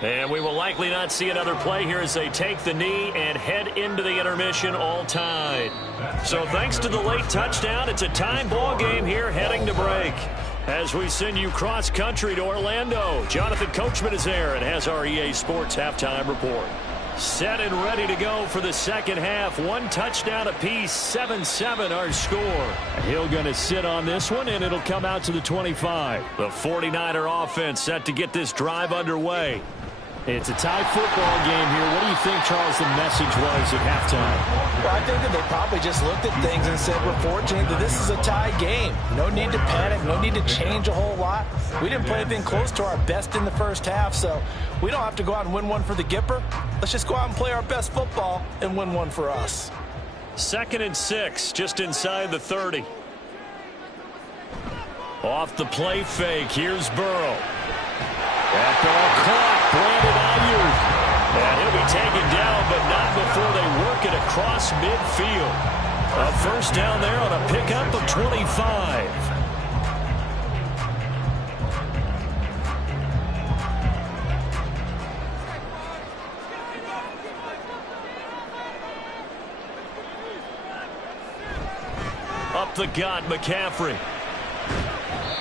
And we will likely not see another play here as they take the knee and head into the intermission all tied. So thanks to the late touchdown, it's a time ball game here heading to break. As we send you cross-country to Orlando, Jonathan Coachman is there and has our EA Sports halftime report. Set and ready to go for the second half. One touchdown apiece, 7-7 our score. Hill going to sit on this one, and it'll come out to the 25. The 49er offense set to get this drive underway. It's a tie football game here. What do you think, Charles, the message was at halftime? Well, I think that they probably just looked at things and said, we're fortunate that this is a tie game. No need to panic. No need to change a whole lot. We didn't play anything close to our best in the first half, so we don't have to go out and win one for the Gipper. Let's just go out and play our best football and win one for us. 2nd and 6, just inside the 30. Off the play fake, here's Burrow. That ball caught, Brandon Ayuk. And he'll be taken down, but not before they work it across midfield. A first down there on a pickup of 25. Up the gut, McCaffrey.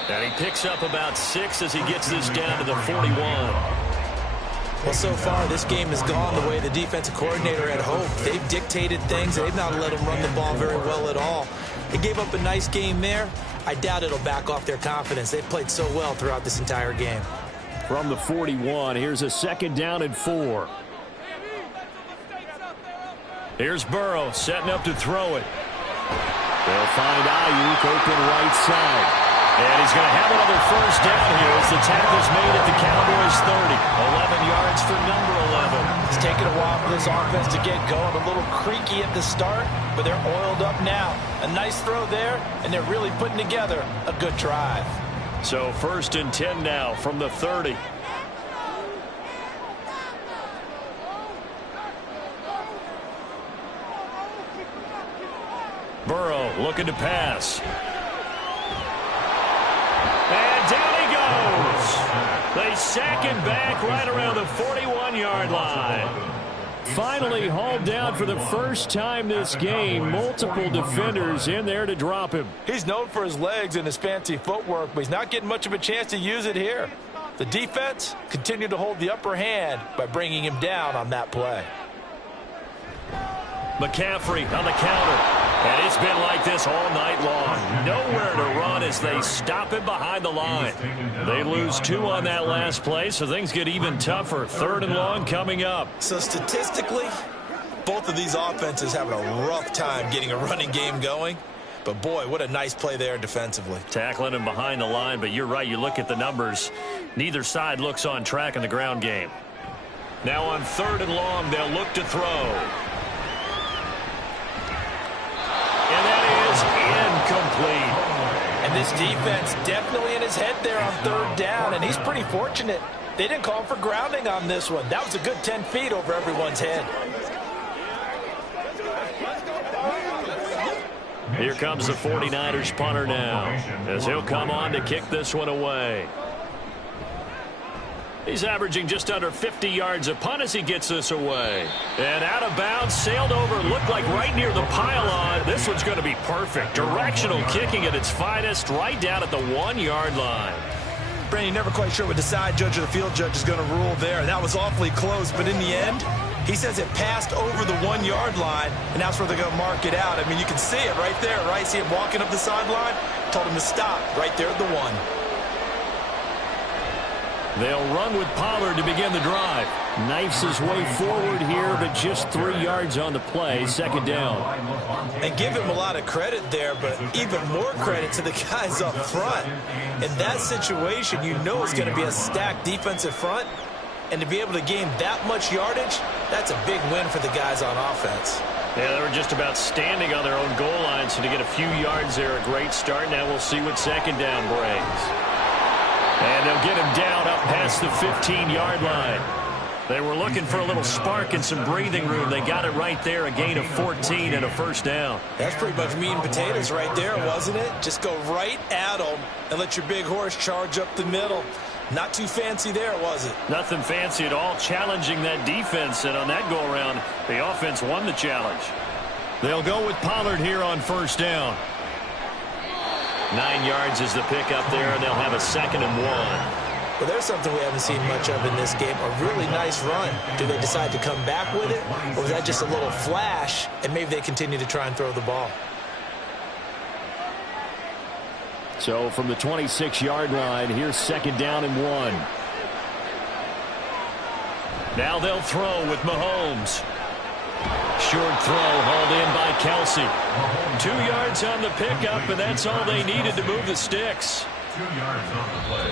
And he picks up about 6 as he gets this down to the 41. Well, so far, this game has gone the way the defensive coordinator had hoped. They've dictated things. They've not let them run the ball very well at all. They gave up a nice game there. I doubt it'll back off their confidence. They've played so well throughout this entire game. From the 41, here's a 2nd down and 4. Here's Burrow setting up to throw it. They'll find Ayuk open right side. And he's going to have another first down here as the tackle's made at the Cowboys 30. 11 yards for number 11. It's taken a while for this offense to get going. A little creaky at the start, but they're oiled up now. A nice throw there, and they're really putting together a good drive. So 1st and 10 now from the 30. Burrow looking to pass. And down he goes. They sack him back right around the 41-yard line. Finally hauled down for the first time this game. Multiple defenders in there to drop him. He's known for his legs and his fancy footwork, but he's not getting much of a chance to use it here. The defense continued to hold the upper hand by bringing him down on that play. McCaffrey on the counter. And it's been like this all night long. Nowhere to run as they stop him behind the line. They lose 2 on that last play, so things get even tougher. 3rd and long coming up. So statistically, both of these offenses having a rough time getting a running game going. But boy, what a nice play there defensively. Tackling him behind the line, but you're right. You look at the numbers. Neither side looks on track in the ground game. Now on 3rd and long, they'll look to throw. And that is incomplete. And this defense definitely in his head there on 3rd down, and he's pretty fortunate. They didn't call him for grounding on this one. That was a good 10 feet over everyone's head. Here comes the 49ers punter now, as he'll come on to kick this one away. He's averaging just under 50 yards a punt as he gets this away. And out of bounds, sailed over, looked like right near the pylon. This one's going to be perfect. Directional kicking at its finest, right down at the 1-yard line. Brandon, you're never quite sure what the side judge or the field judge is going to rule there. That was awfully close, but in the end, he says it passed over the 1-yard line, and that's where they're going to mark it out. I mean, you can see it right there, right? See him walking up the sideline? Told him to stop right there at the 1. They'll run with Pollard to begin the drive. Knifes his way forward here, but just 3 yards on the play. 2nd down. And give him a lot of credit there, but even more credit to the guys up front. In that situation, you know it's going to be a stacked defensive front. And to be able to gain that much yardage, that's a big win for the guys on offense. Yeah, they were just about standing on their own goal line, so to get a few yards there, a great start. Now we'll see what 2nd down brings. And they'll get him down up past the 15-yard line. They were looking for a little spark and some breathing room. They got it right there, a gain of 14 and a first down. That's pretty much meat and potatoes right there, wasn't it? Just go right at them and let your big horse charge up the middle. Not too fancy there, was it? Nothing fancy at all, challenging that defense, and on that go-around, the offense won the challenge. They'll go with Pollard here on first down. 9 yards is the pickup there, and they'll have a 2nd and 1. Well, there's something we haven't seen much of in this game, a really nice run. Do they decide to come back with it, or was that just a little flash, and maybe they continue to try and throw the ball? So from the 26-yard line, here's 2nd down and 1. Now they'll throw with Mahomes. Short throw hauled in by Kelsey. 2 yards on the pickup, and that's all they needed to move the sticks. 2 yards on the play.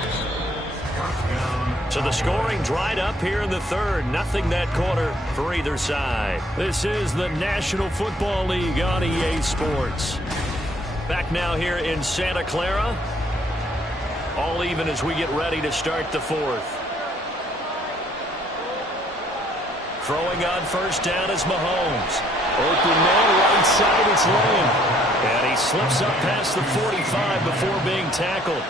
So the scoring dried up here in the third. Nothing that quarter for either side. This is the National Football League on EA Sports. Back now here in Santa Clara. All even as we get ready to start the fourth. Throwing on first down is Mahomes. Open man, right side, it's Lamb. And he slips up past the 45 before being tackled.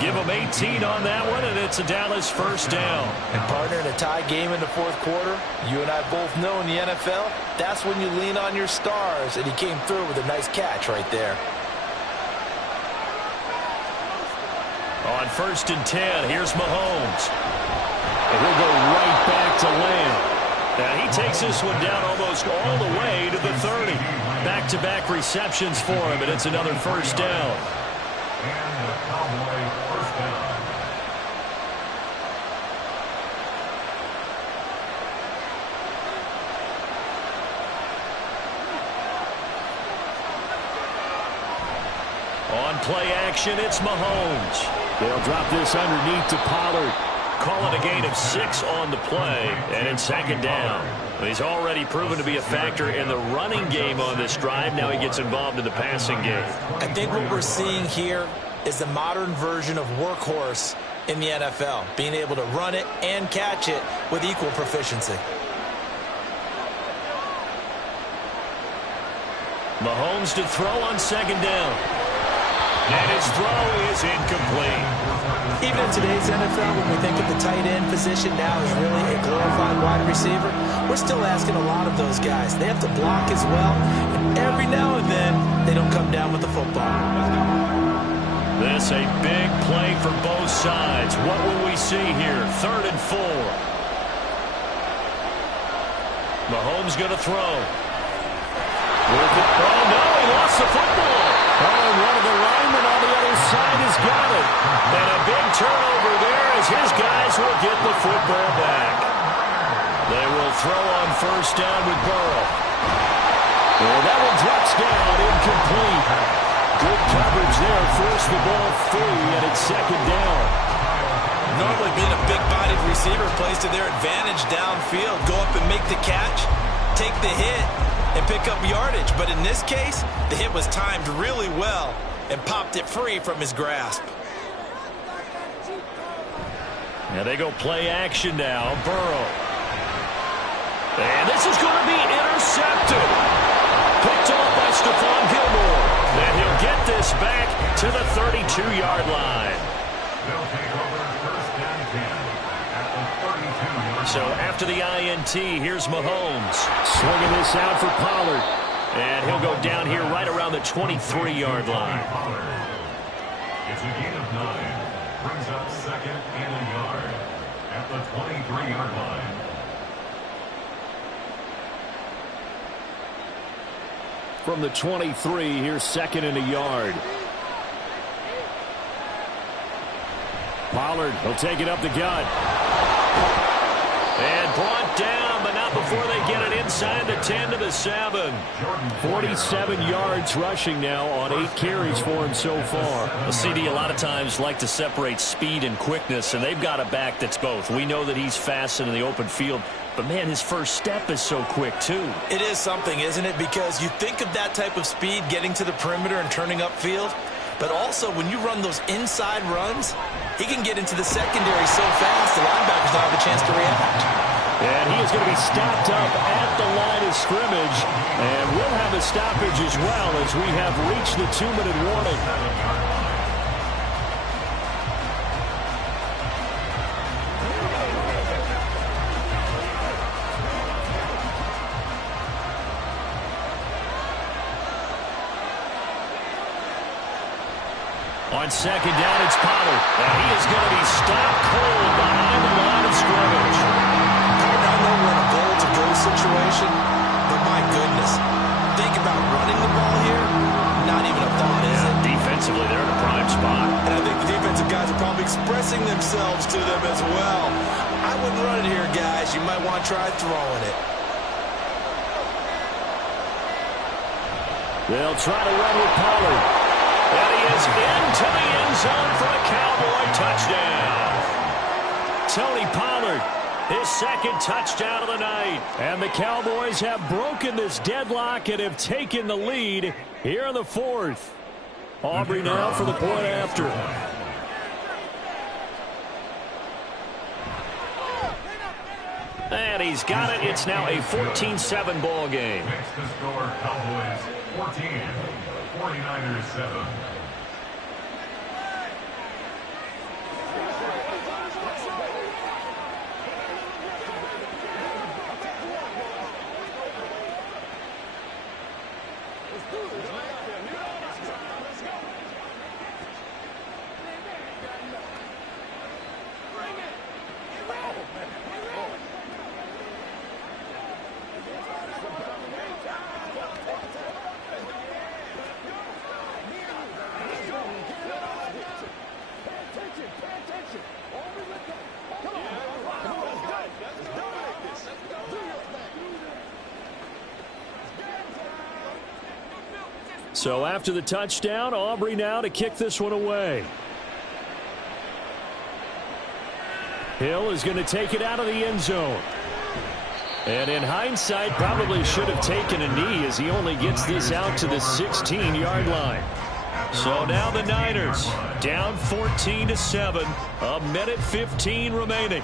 Give him 18 on that one, and it's a Dallas first down. And partner, in a tie game in the fourth quarter, you and I both know in the NFL, that's when you lean on your stars, and he came through with a nice catch right there. On 1st and 10, here's Mahomes. And he'll go right back to Lamb. Now he takes this one down almost all the way to the 30. Back-to-back receptions for him, and it's another first down. And the Cowboy first down. On play action, it's Mahomes. They'll drop this underneath to Pollard. Call it a gain of 6 on the play, and it's 2nd down. He's already proven to be a factor in the running game on this drive. Now he gets involved in the passing game. I think what we're seeing here is the modern version of workhorse in the NFL, being able to run it and catch it with equal proficiency. Mahomes to throw on 2nd down. And his throw is incomplete. Even in today's NFL, when we think of the tight end position now as really a glorified wide receiver, we're still asking a lot of those guys. They have to block as well, and every now and then, they don't come down with the football. This a big play for both sides. What will we see here? 3rd and 4. Mahomes going to throw. Oh, no, he lost the football. Oh, and one of the linemen on the other side has got it. And a big turnover there as his guys will get the football back. They will throw on first down with Burrow. And that one drops down, incomplete. Good coverage there, forced the ball free, and it's 2nd down. Normally being a big-bodied receiver plays to their advantage downfield. Go up and make the catch, take the hit, and pick up yardage. But in this case, the hit was timed really well and popped it free from his grasp. Now they go play action now. Burrow. And this is going to be intercepted. Picked off by Stephon Gilmore. And he'll get this back to the 32-yard line. They'll take over 1st and 10 at the 32-yard line. So after the INT, here's Mahomes. Swinging this out for Pollard. And he'll go down here right around the 23-yard line. It's a gain of 9. Brings up 2nd and a yard at the 23-yard line. From the 23, here's 2nd and a yard. Pollard, he'll take it up the gut. And brought down, but not before they get it inside the 10 to the 7. 47 yards rushing now on 8 carries for him so far. Well, CD a lot of times like to separate speed and quickness, and they've got a back that's both. We know that he's fast in the open field, but, man, his first step is so quick, too. It is something, isn't it? Because you think of that type of speed getting to the perimeter and turning upfield, but also when you run those inside runs, he can get into the secondary so fast the linebackers don't have a chance to react. And he is going to be stopped up at the line of scrimmage, and we'll have a stoppage as well as we have reached the 2-minute warning. On second down, it's Pollard. And he is going to be stopped cold behind the line of scrimmage. I know we're in a goal-to-go situation, but my goodness, think about running the ball here. Not even a thought, is it? Defensively, they're in a prime spot. And I think the defensive guys are probably expressing themselves to them as well. I wouldn't run it here, guys. You might want to try throwing it. They'll try to run with Pollard. And he is into the end zone for a Cowboy touchdown. Tony Pollard, his second touchdown of the night. And the Cowboys have broken this deadlock and have taken the lead here in the fourth. Aubrey now for the point after. And he's got it. It's now a 14-7 ball game. Next to score, Cowboys 14, 49ers 7. So after the touchdown, Aubrey now to kick this one away. Hill is going to take it out of the end zone. And in hindsight, probably should have taken a knee as he only gets this out to the 16-yard line. So now the Niners down 14-7, a minute 15 remaining.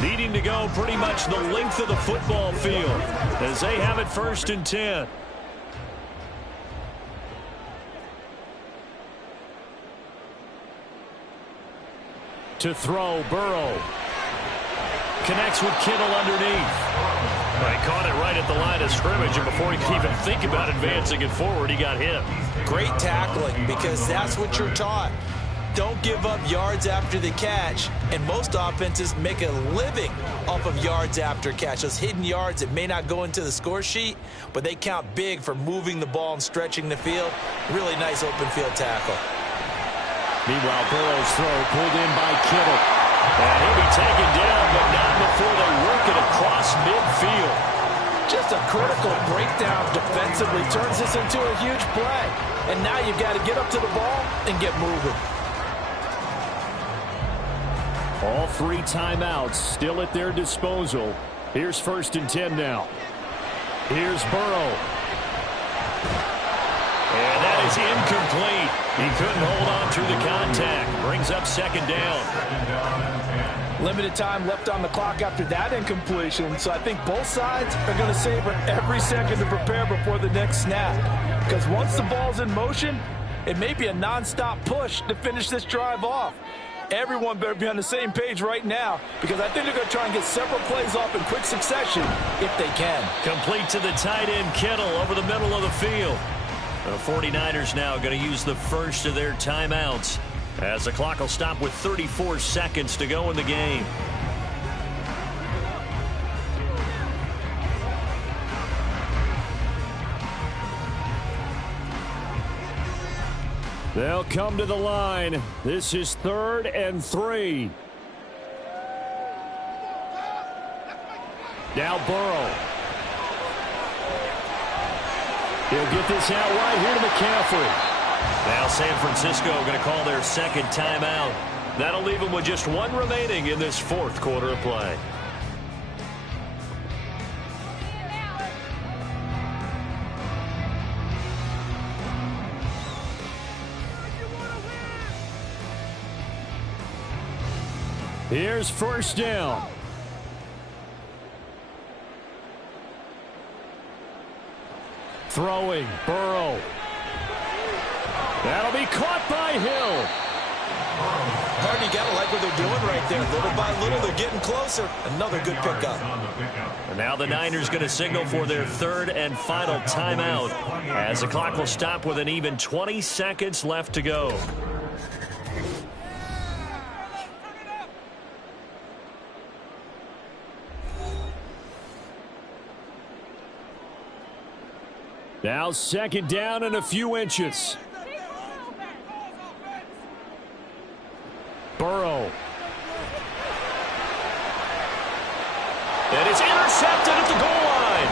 Needing to go pretty much the length of the football field as they have it first and 10. To throw, Burrow. Connects with Kittle underneath. He caught it right at the line of scrimmage, and before he could even think about advancing it forward, he got hit. Great tackling, because that's what you're taught. Don't give up yards after the catch, and most offenses make a living off of yards after catch. Those hidden yards that may not go into the score sheet, but they count big for moving the ball and stretching the field. Really nice open field tackle. Meanwhile, Burrow's throw pulled in by Kittle. And he'll be taken down, but not before they work it across midfield. Just a critical breakdown defensively turns this into a huge play. And now you've got to get up to the ball and get moving. All three timeouts still at their disposal. Here's first and 10 now. Here's Burrow. And that is incomplete. He couldn't hold on through the contact. Brings up second down. Limited time left on the clock after that incompletion, so I think both sides are going to savor every second to prepare before the next snap. Because once the ball's in motion, it may be a nonstop push to finish this drive off. Everyone better be on the same page right now, because I think they're going to try and get several plays off in quick succession if they can. Complete to the tight end, Kittle, over the middle of the field. The 49ers now going to use the first of their timeouts as the clock will stop with 34 seconds to go in the game. They'll come to the line. This is 3rd and 3. Now Burrow. He'll get this out right here to McCaffrey. Now San Francisco going to call their second timeout. That'll leave them with just one remaining in this fourth quarter of play. Here's first down. Throwing, Burrow. That'll be caught by Hill. Hardy, you got to like what they're doing right there. Little by little, they're getting closer. Another good pickup. And now the Niners going to signal for their third and final timeout as the clock will stop with an even 20 seconds left to go. Now 2nd down and a few inches. Burrow. And it's intercepted at the goal line.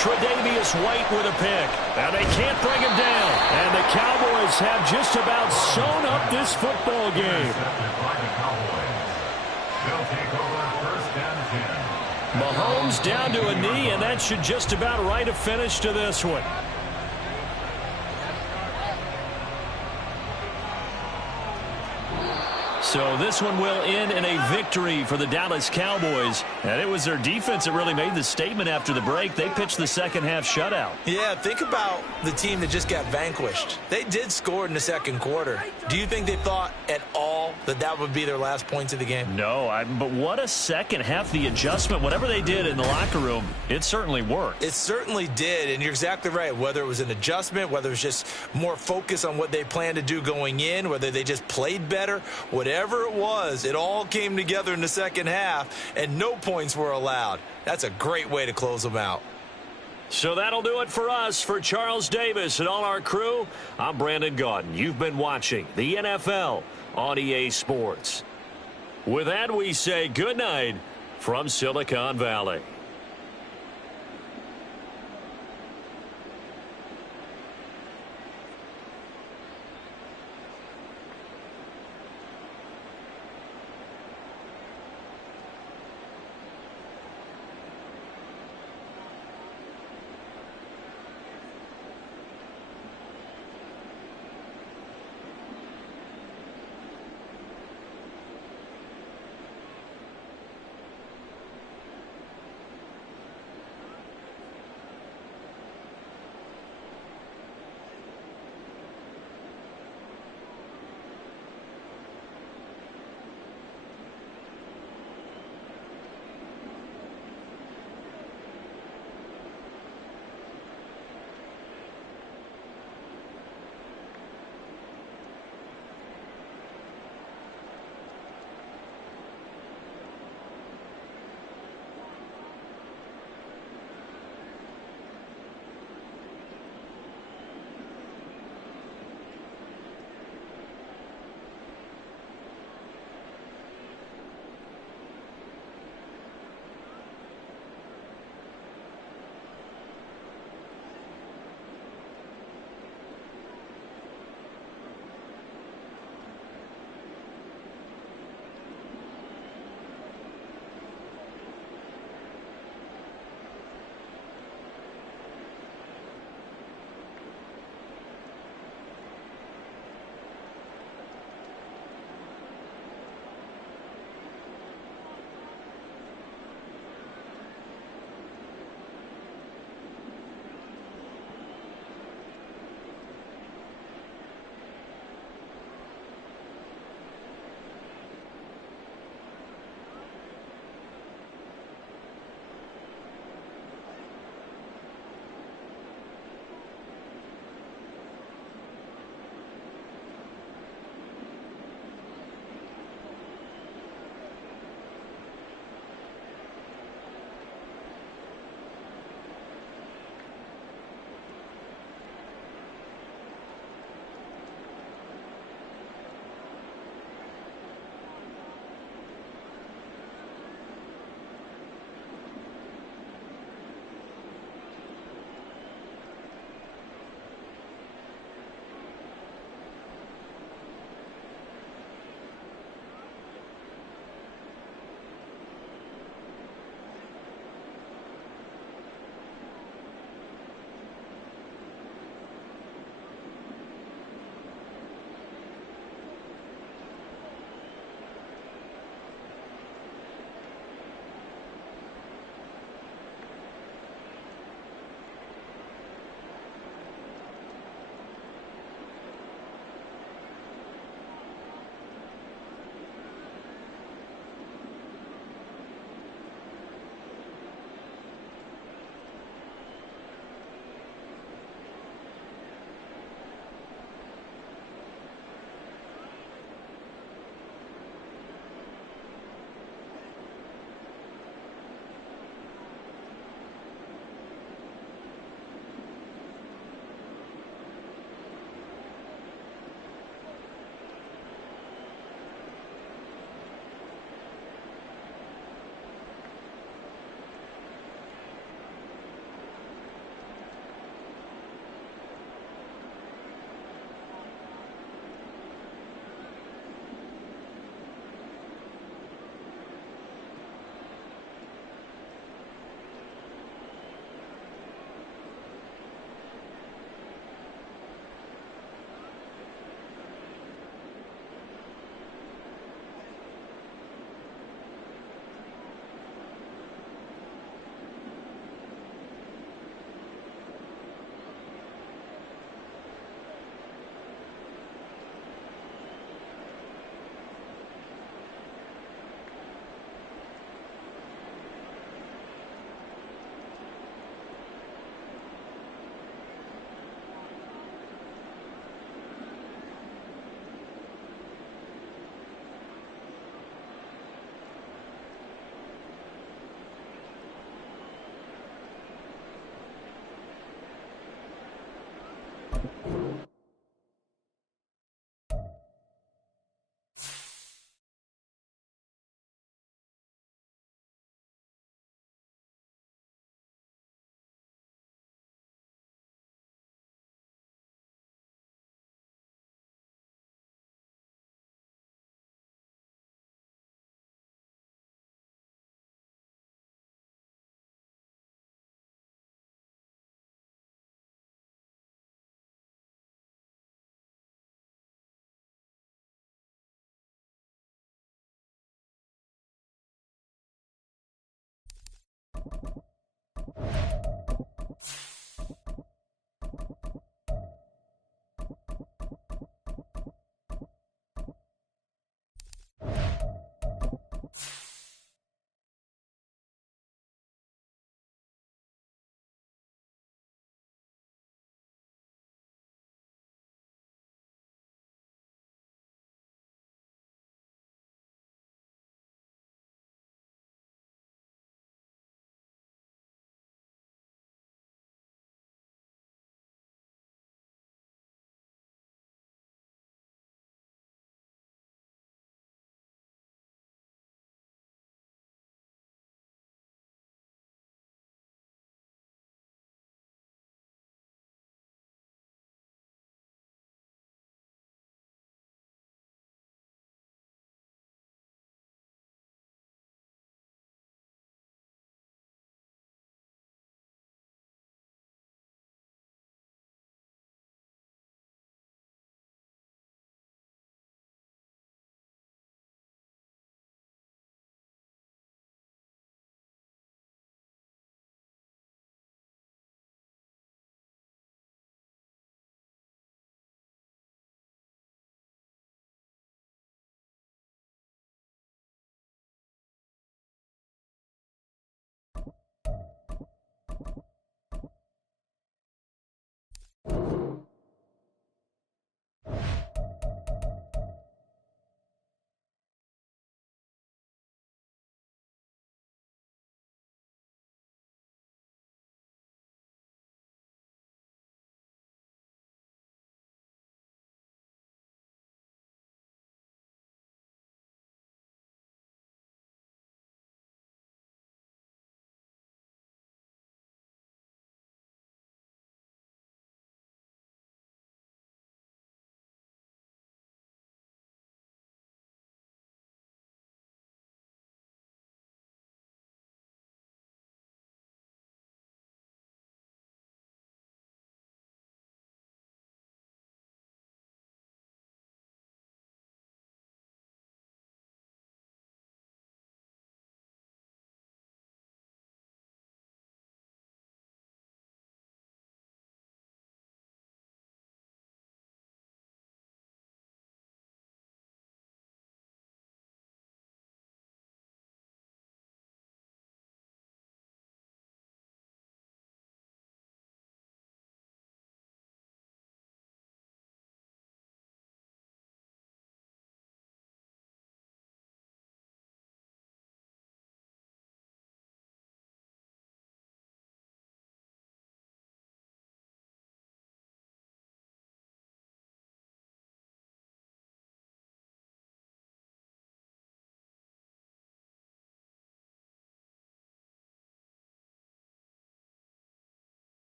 Tre'Davious White with a pick. And they can't bring him down. And the Cowboys have just about sewn up this football game. Mahomes down to a knee, and that should just about write a finish to this one. So this one will end in a victory for the Dallas Cowboys. And it was their defense that really made the statement after the break. They pitched the second half shutout. Yeah, think about the team that just got vanquished. They did score in the second quarter. Do you think they thought at all that that would be their last points of the game? No, but what a second half. The adjustment, whatever they did in the locker room, it certainly worked. It certainly did, and you're exactly right. Whether it was an adjustment, whether it was just more focus on what they planned to do going in, whether they just played better, whatever it was, it all came together in the second half, and no points were allowed. That's a great way to close them out. So that'll do it for us. For Charles Davis and all our crew, I'm Brandon Gaudin. You've been watching the NFL on EA Sports. With that, we say good night from Silicon Valley.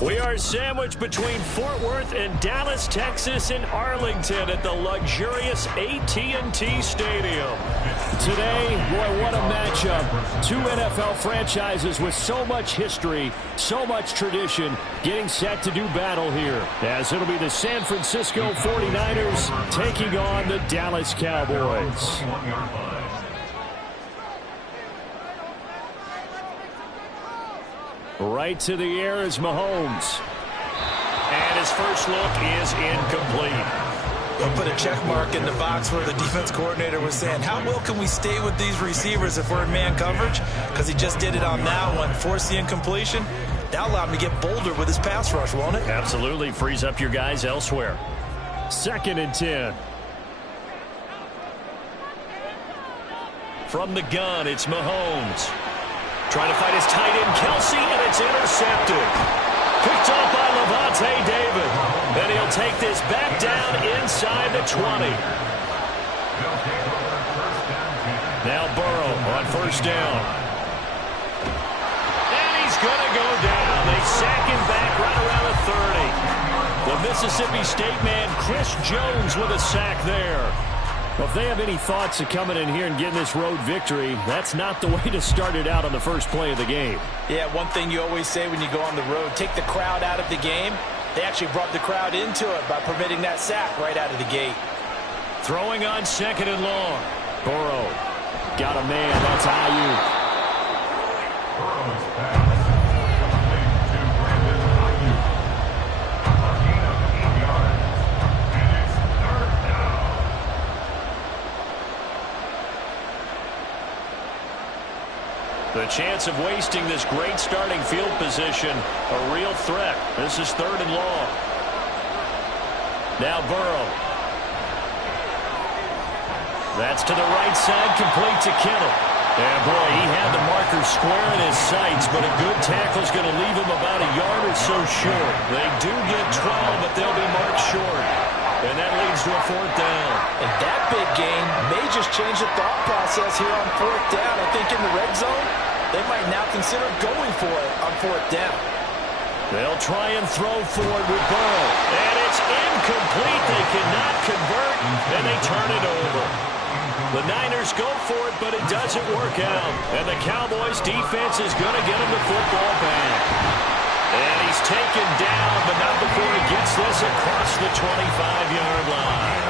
We are sandwiched between Fort Worth and Dallas, Texas, and Arlington at the luxurious AT&T Stadium. Today, boy, what a matchup. Two NFL franchises with so much history, so much tradition, getting set to do battle here, as it'll be the San Francisco 49ers taking on the Dallas Cowboys. Right to the air is Mahomes. And his first look is incomplete. We'll put a check mark in the box where the defense coordinator was saying, how well can we stay with these receivers if we're in man coverage? Because he just did it on that one, forced the incompletion. That allowed him to get bolder with his pass rush, won't it? Absolutely. Frees up your guys elsewhere. 2nd and 10. From the gun, it's Mahomes. Trying to fight his tight end, Kelsey, and it's intercepted. Picked off by Lavonte David. And he'll take this back down inside the 20. Now Burrow on first down. And he's going to go down. They sack him back right around the 30. The Mississippi State man, Chris Jones, with a sack there. Well, if they have any thoughts of coming in here and getting this road victory, that's not the way to start it out on the first play of the game. Yeah, one thing you always say when you go on the road, take the crowd out of the game. They actually brought the crowd into it by permitting that sack right out of the gate. Throwing on 2nd and long. Burrow got a man. That's Ayuk. Burrow's pass. To Brandon Ayuk. A gain of 8 yards. And it's 3rd down. The chance of wasting this great starting field position, a real threat. This is 3rd and long. Now Burrow. That's to the right side, complete to Kittle. Yeah, boy, he had the marker square in his sights, but a good tackle is going to leave him about a yard or so short. They do get 12, but they'll be marked short. And that leads to a 4th down. And that big gain may just change the thought process here on 4th down. I think in the red zone, they might now consider going for it on 4th down. They'll try and throw forward with Burrow. And it's incomplete. They cannot convert, and they turn it over. The Niners go for it, but it doesn't work out. And the Cowboys' defense is going to get him the football back. And he's taken down, but not before he gets this across the 25-yard line.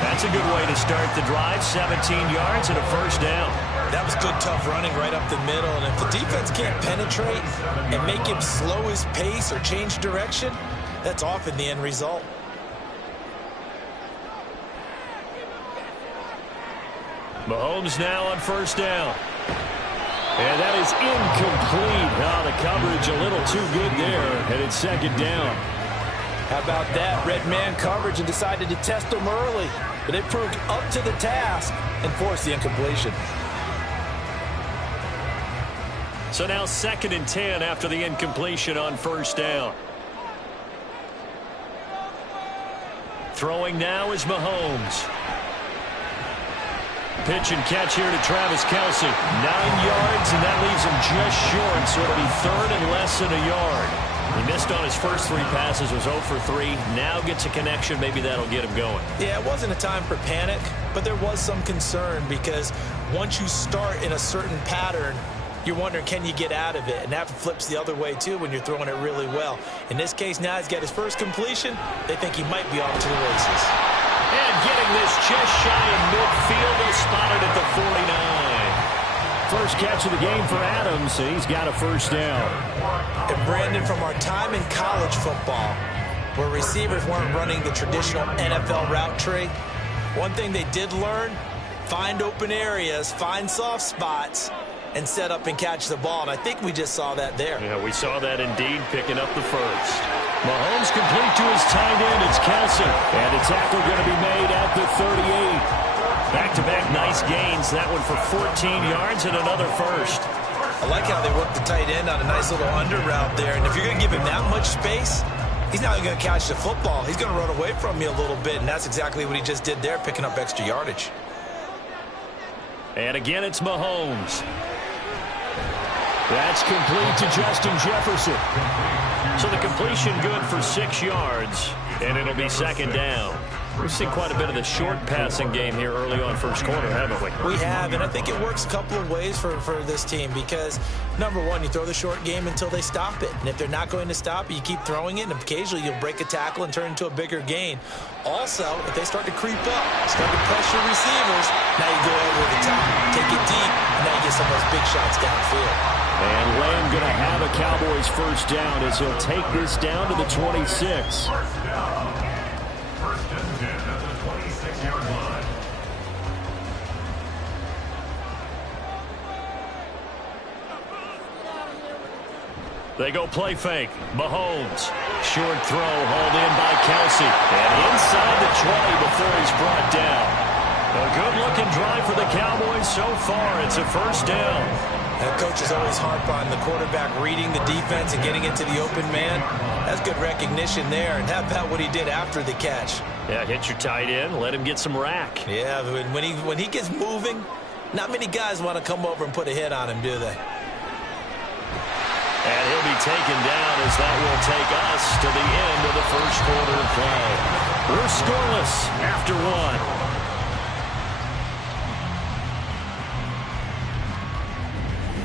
That's a good way to start the drive. 17 yards and a 1st down. That was good, tough running right up the middle. And if the defense can't penetrate and make him slow his pace or change direction, that's often the end result. Mahomes now on 1st down. And that is incomplete. Oh, the coverage a little too good there. And it's 2nd down. How about that? Red man coverage and decided to test them early. But they proved up to the task and forced the incompletion. So now 2nd and 10 after the incompletion on 1st down. Throwing now is Mahomes. Pitch and catch here to Travis Kelce. 9 yards, and that leaves him just short, so it'll be 3rd and less than a yard. He missed on his first 3 passes, was 0 for 3. Now gets a connection. Maybe that'll get him going. Yeah, it wasn't a time for panic, but there was some concern because once you start in a certain pattern, you're wondering, can you get out of it? And that flips the other way, too, when you're throwing it really well. In this case, now he's got his first completion. They think he might be off to the races. And getting this just shy of midfield, they spotted at the 49. First catch of the game for Adams, and he's got a 1st down. And Brandon, from our time in college football, where receivers weren't running the traditional NFL route tree, one thing they did learn, find open areas, find soft spots, and set up and catch the ball. And I think we just saw that there. Yeah, we saw that indeed, picking up the first. Mahomes complete to his tight end. It's Kelce. And a tackle going to be made at the 38. Back-to-back nice gains. That one for 14 yards and another first. I like how they worked the tight end on a nice little under route there. And if you're going to give him that much space, he's not going to catch the football. He's going to run away from me a little bit, and that's exactly what he just did there, picking up extra yardage. And again, it's Mahomes. That's complete to Justin Jefferson. So the completion good for 6 yards, and it'll be second down. We've seen quite a bit of the short passing game here early on first quarter, haven't we? We have, and I think it works a couple of ways for this team because, number one, you throw the short game until they stop it. And if they're not going to stop it, you keep throwing it, and occasionally you'll break a tackle and turn it into a bigger gain. Also, if they start to creep up, start to pressure receivers, now you go over the top, take it deep, and now you get some of those big shots downfield. And Lamb going to have a Cowboys first down as he'll take this down to the 26. First and 10 at the 26-yard line. They go play fake. Mahomes. Short throw hauled in by Kelsey. And inside the 20 before he's brought down. A good-looking drive for the Cowboys so far. It's a first down. And coaches always harp on the quarterback reading the defense and getting into the open man. That's good recognition there. And how about what he did after the catch? Yeah, hit your tight end. Let him get some rack. Yeah, when he gets moving, not many guys want to come over and put a hit on him, do they? And he'll be taken down as that will take us to the end of the first quarter of play. We're scoreless after one.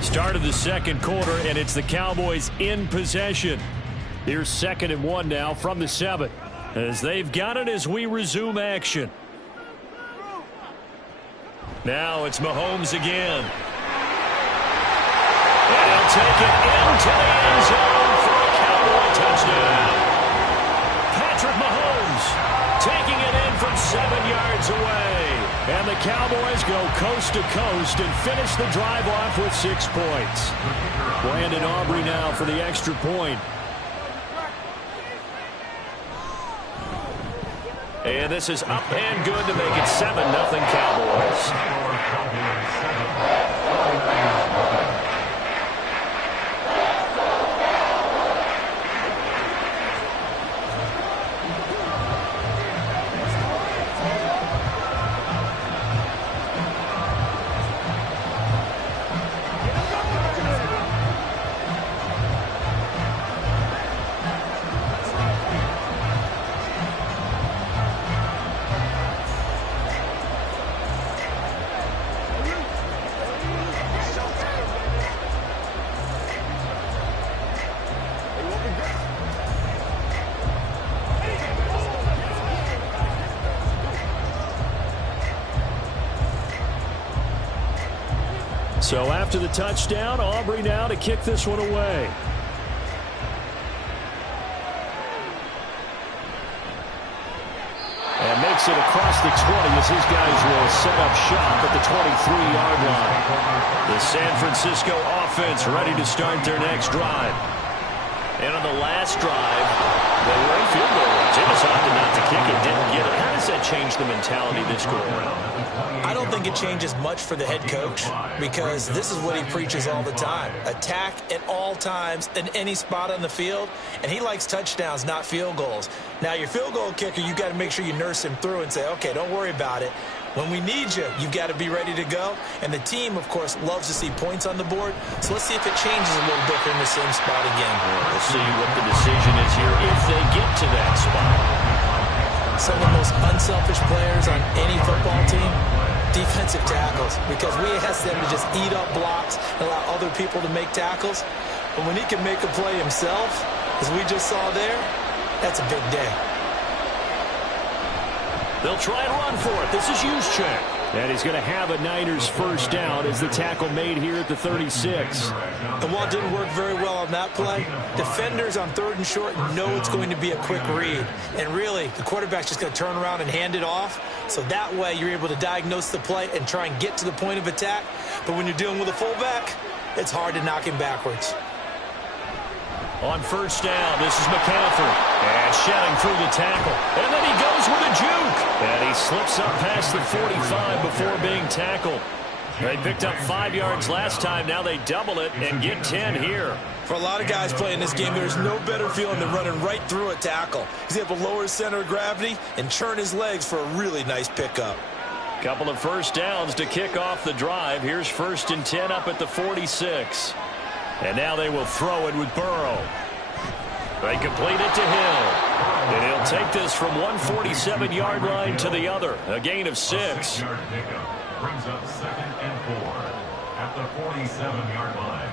Start of the second quarter, and it's the Cowboys in possession. Here's 2nd and 1 now from the 7 as they've got it as we resume action. Now it's Mahomes again. And he'll take it into the end zone for a Cowboy touchdown. Patrick Mahomes taking it in from 7 yards away. And the Cowboys go coast to coast and finish the drive off with 6 points. Brandon Aubrey now for the extra point. And this is up and good to make it 7-0 Cowboys. So after the touchdown, Aubrey now to kick this one away. And makes it across the 20 as his guys will set up shop at the 23-yard line. The San Francisco offense ready to start their next drive. And on the last drive, they were in field goal range. They just opted not to kick it, didn't get it. How does that change the mentality this go around? I don't think it changes much for the head coach because this is what he preaches all the time. Attack at all times in any spot on the field, and he likes touchdowns, not field goals. Now, your field goal kicker, you got to make sure you nurse him through and say, okay, don't worry about it. When we need you, you've got to be ready to go. And the team, of course, loves to see points on the board. So let's see if it changes a little bit in the same spot again. We'll see what the decision is here if they get to that spot. Some of the most unselfish players on any football team, defensive tackles, because we ask them to just eat up blocks and allow other people to make tackles. But when he can make a play himself, as we just saw there, that's a big day. They'll try and run for it. This is Juszczyk. And he's going to have a Niners first down as the tackle made here at the 36. And while it didn't work very well on that play, defenders on 3rd and short know it's going to be a quick read. And really, the quarterback's just going to turn around and hand it off. So that way, you're able to diagnose the play and try and get to the point of attack. But when you're dealing with a fullback, it's hard to knock him backwards. On first down, this is McCaffrey. And shedding through the tackle. And then he goes with a juke. And he slips up past the 45 before being tackled. They picked up 5 yards last time. Now they double it and get 10 here. For a lot of guys playing this game, there's no better feeling than running right through a tackle. He's able to lower his center of gravity and churn his legs for a really nice pickup. Couple of first downs to kick off the drive. Here's 1st and 10 up at the 46. And now they will throw it with Burrow. They complete it to Hill. And he'll take this from 147-yard line to the other. A gain of 6. A 6-yard pickup brings up 2nd and 4 at the 47-yard line.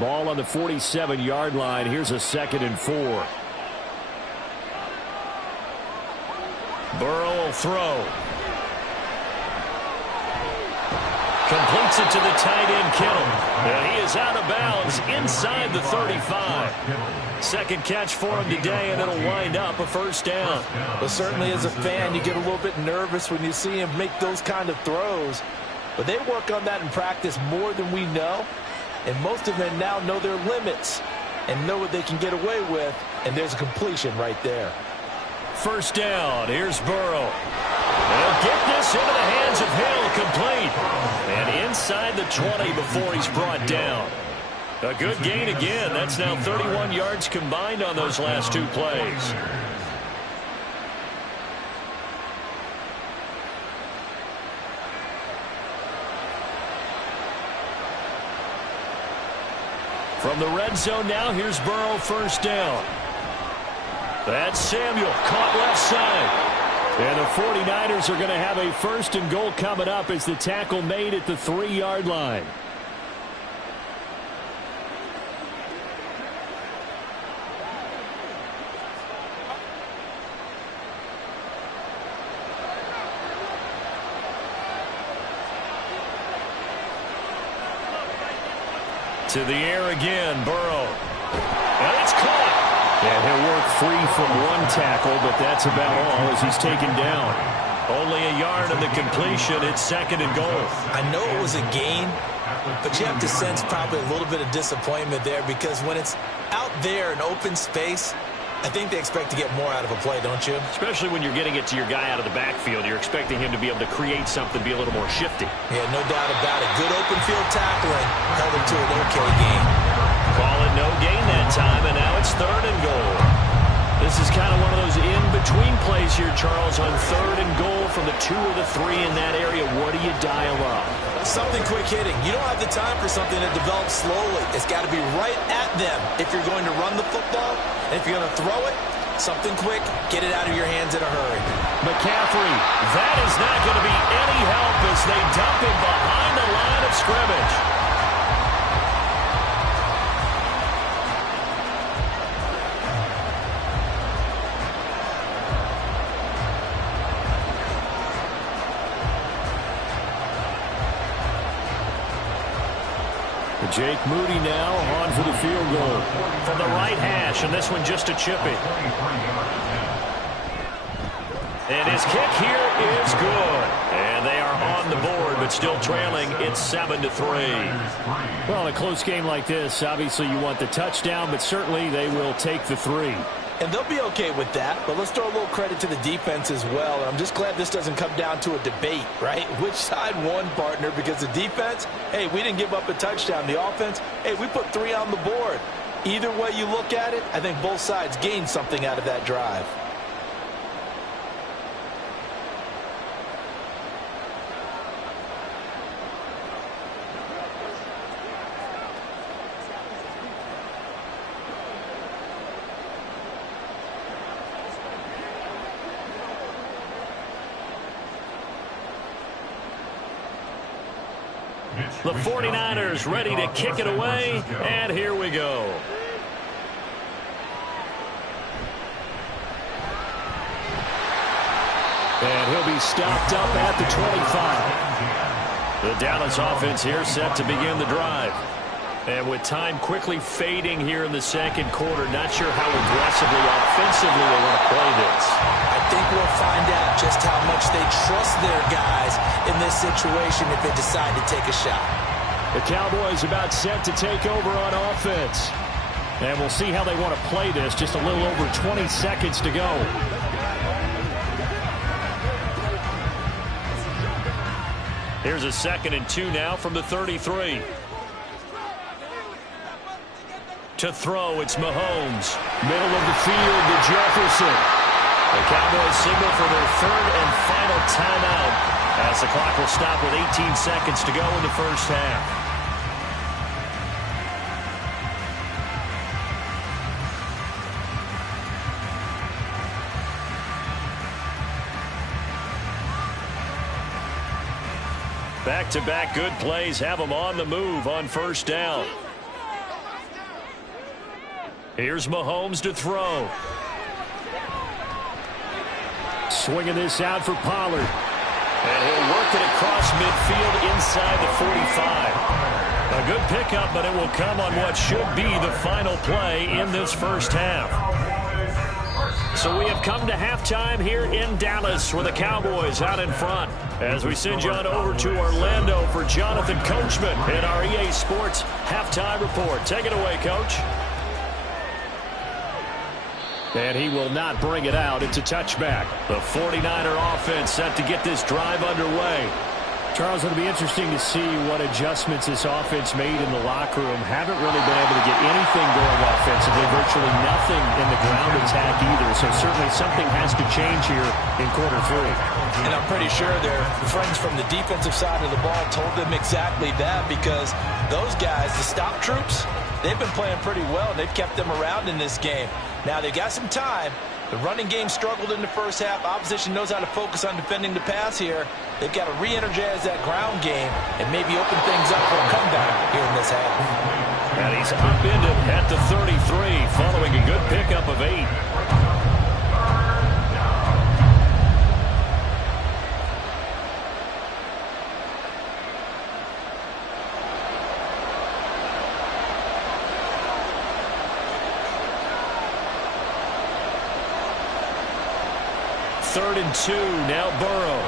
Ball on the 47-yard line. Here's a 2nd and 4. Burrow will throw. Completes it to the tight end, Kittle. And he is out of bounds inside the 35. Second catch for him today, and it'll wind up a first down. But certainly as a fan, you get a little bit nervous when you see him make those kind of throws. But they work on that in practice more than we know. And most of them now know their limits and know what they can get away with. And there's a completion right there. First down. Here's Burrow. They'll get this into the hands of Hill, complete. And inside the 20 before he's brought down. A good gain again. That's now 31 yards combined on those last 2 plays. From the red zone now, here's Burrow, first down. That's Samuel, caught left side. And the 49ers are going to have a first and goal coming up as the tackle made at the 3-yard line. To the air again, Burrow. And it's caught. And he'll work free from one tackle, but that's about all as he's taken down. Only a yard in the completion. It's 2nd and goal. I know it was a gain, but you have to sense probably a little bit of disappointment there because when it's out there in open space, I think they expect to get more out of a play, don't you? Especially when you're getting it to your guy out of the backfield. You're expecting him to be able to create something, be a little more shifty. Yeah, no doubt about it. Good open field tackling held him to an okay gain. Call it no gain that time, and now it's 3rd and goal. This is kind of one of those in-between plays here, Charles, on 3rd and goal from the 2 or the 3 in that area. What do you dial up? Something quick hitting. You don't have the time for something that develops slowly. It's got to be right at them if you're going to run the football. And if you're going to throw it, something quick, get it out of your hands in a hurry. McCaffrey, that is not going to be any help as they dump him behind the line of scrimmage. Jake Moody now on for the field goal. From the right hash, and this one just a chippy. And his kick here is good. And they are on the board, but still trailing. It's 7-3. Well, in a close game like this, obviously you want the touchdown, but certainly they will take the 3. And they'll be okay with that, but let's throw a little credit to the defense as well. And I'm just glad this doesn't come down to a debate, right? Which side won, partner? Because the defense, hey, we didn't give up a touchdown. The offense, hey, we put 3 on the board. Either way you look at it, I think both sides gained something out of that drive. The 49ers ready to kick it away, and here we go. And he'll be stopped up at the 25. The Dallas offense here set to begin the drive. And with time quickly fading here in the second quarter, not sure how aggressively, offensively they want to play this. I think we'll find out just how much they trust their guys in this situation if they decide to take a shot. The Cowboys about set to take over on offense. And we'll see how they want to play this. Just a little over 20 seconds to go. Here's a 2nd and 2 now from the 33. To throw, it's Mahomes. Middle of the field to Jefferson. The Cowboys signal for their 3rd and final timeout as the clock will stop with 18 seconds to go in the first half. Back-to-back good plays have them on the move on first down. Here's Mahomes to throw. Swinging this out for Pollard. And he'll work it across midfield inside the 45. A good pickup, but it will come on what should be the final play in this first half. So we have come to halftime here in Dallas with the Cowboys out in front. As we send you on over to Orlando for Jonathan Coachman in our EA Sports Halftime Report. Take it away, Coach. And he will not bring it out. It's a touchback. The 49er offense set to get this drive underway. Charles, it'll be interesting to see what adjustments this offense made in the locker room. Haven't really been able to get anything going offensively. Virtually nothing in the ground attack either. So certainly something has to change here in quarter three. And I'm pretty sure their friends from the defensive side of the ball told them exactly that, because those guys, the stop troops, they've been playing pretty well. They've kept them around in this game. Now they got some time. The running game struggled in the first half. Opposition knows how to focus on defending the pass here. They've got to re-energize that ground game and maybe open things up for a comeback here in this half. And he's upended at the 33 following a good pickup of 8. Third and 2, now Burrow.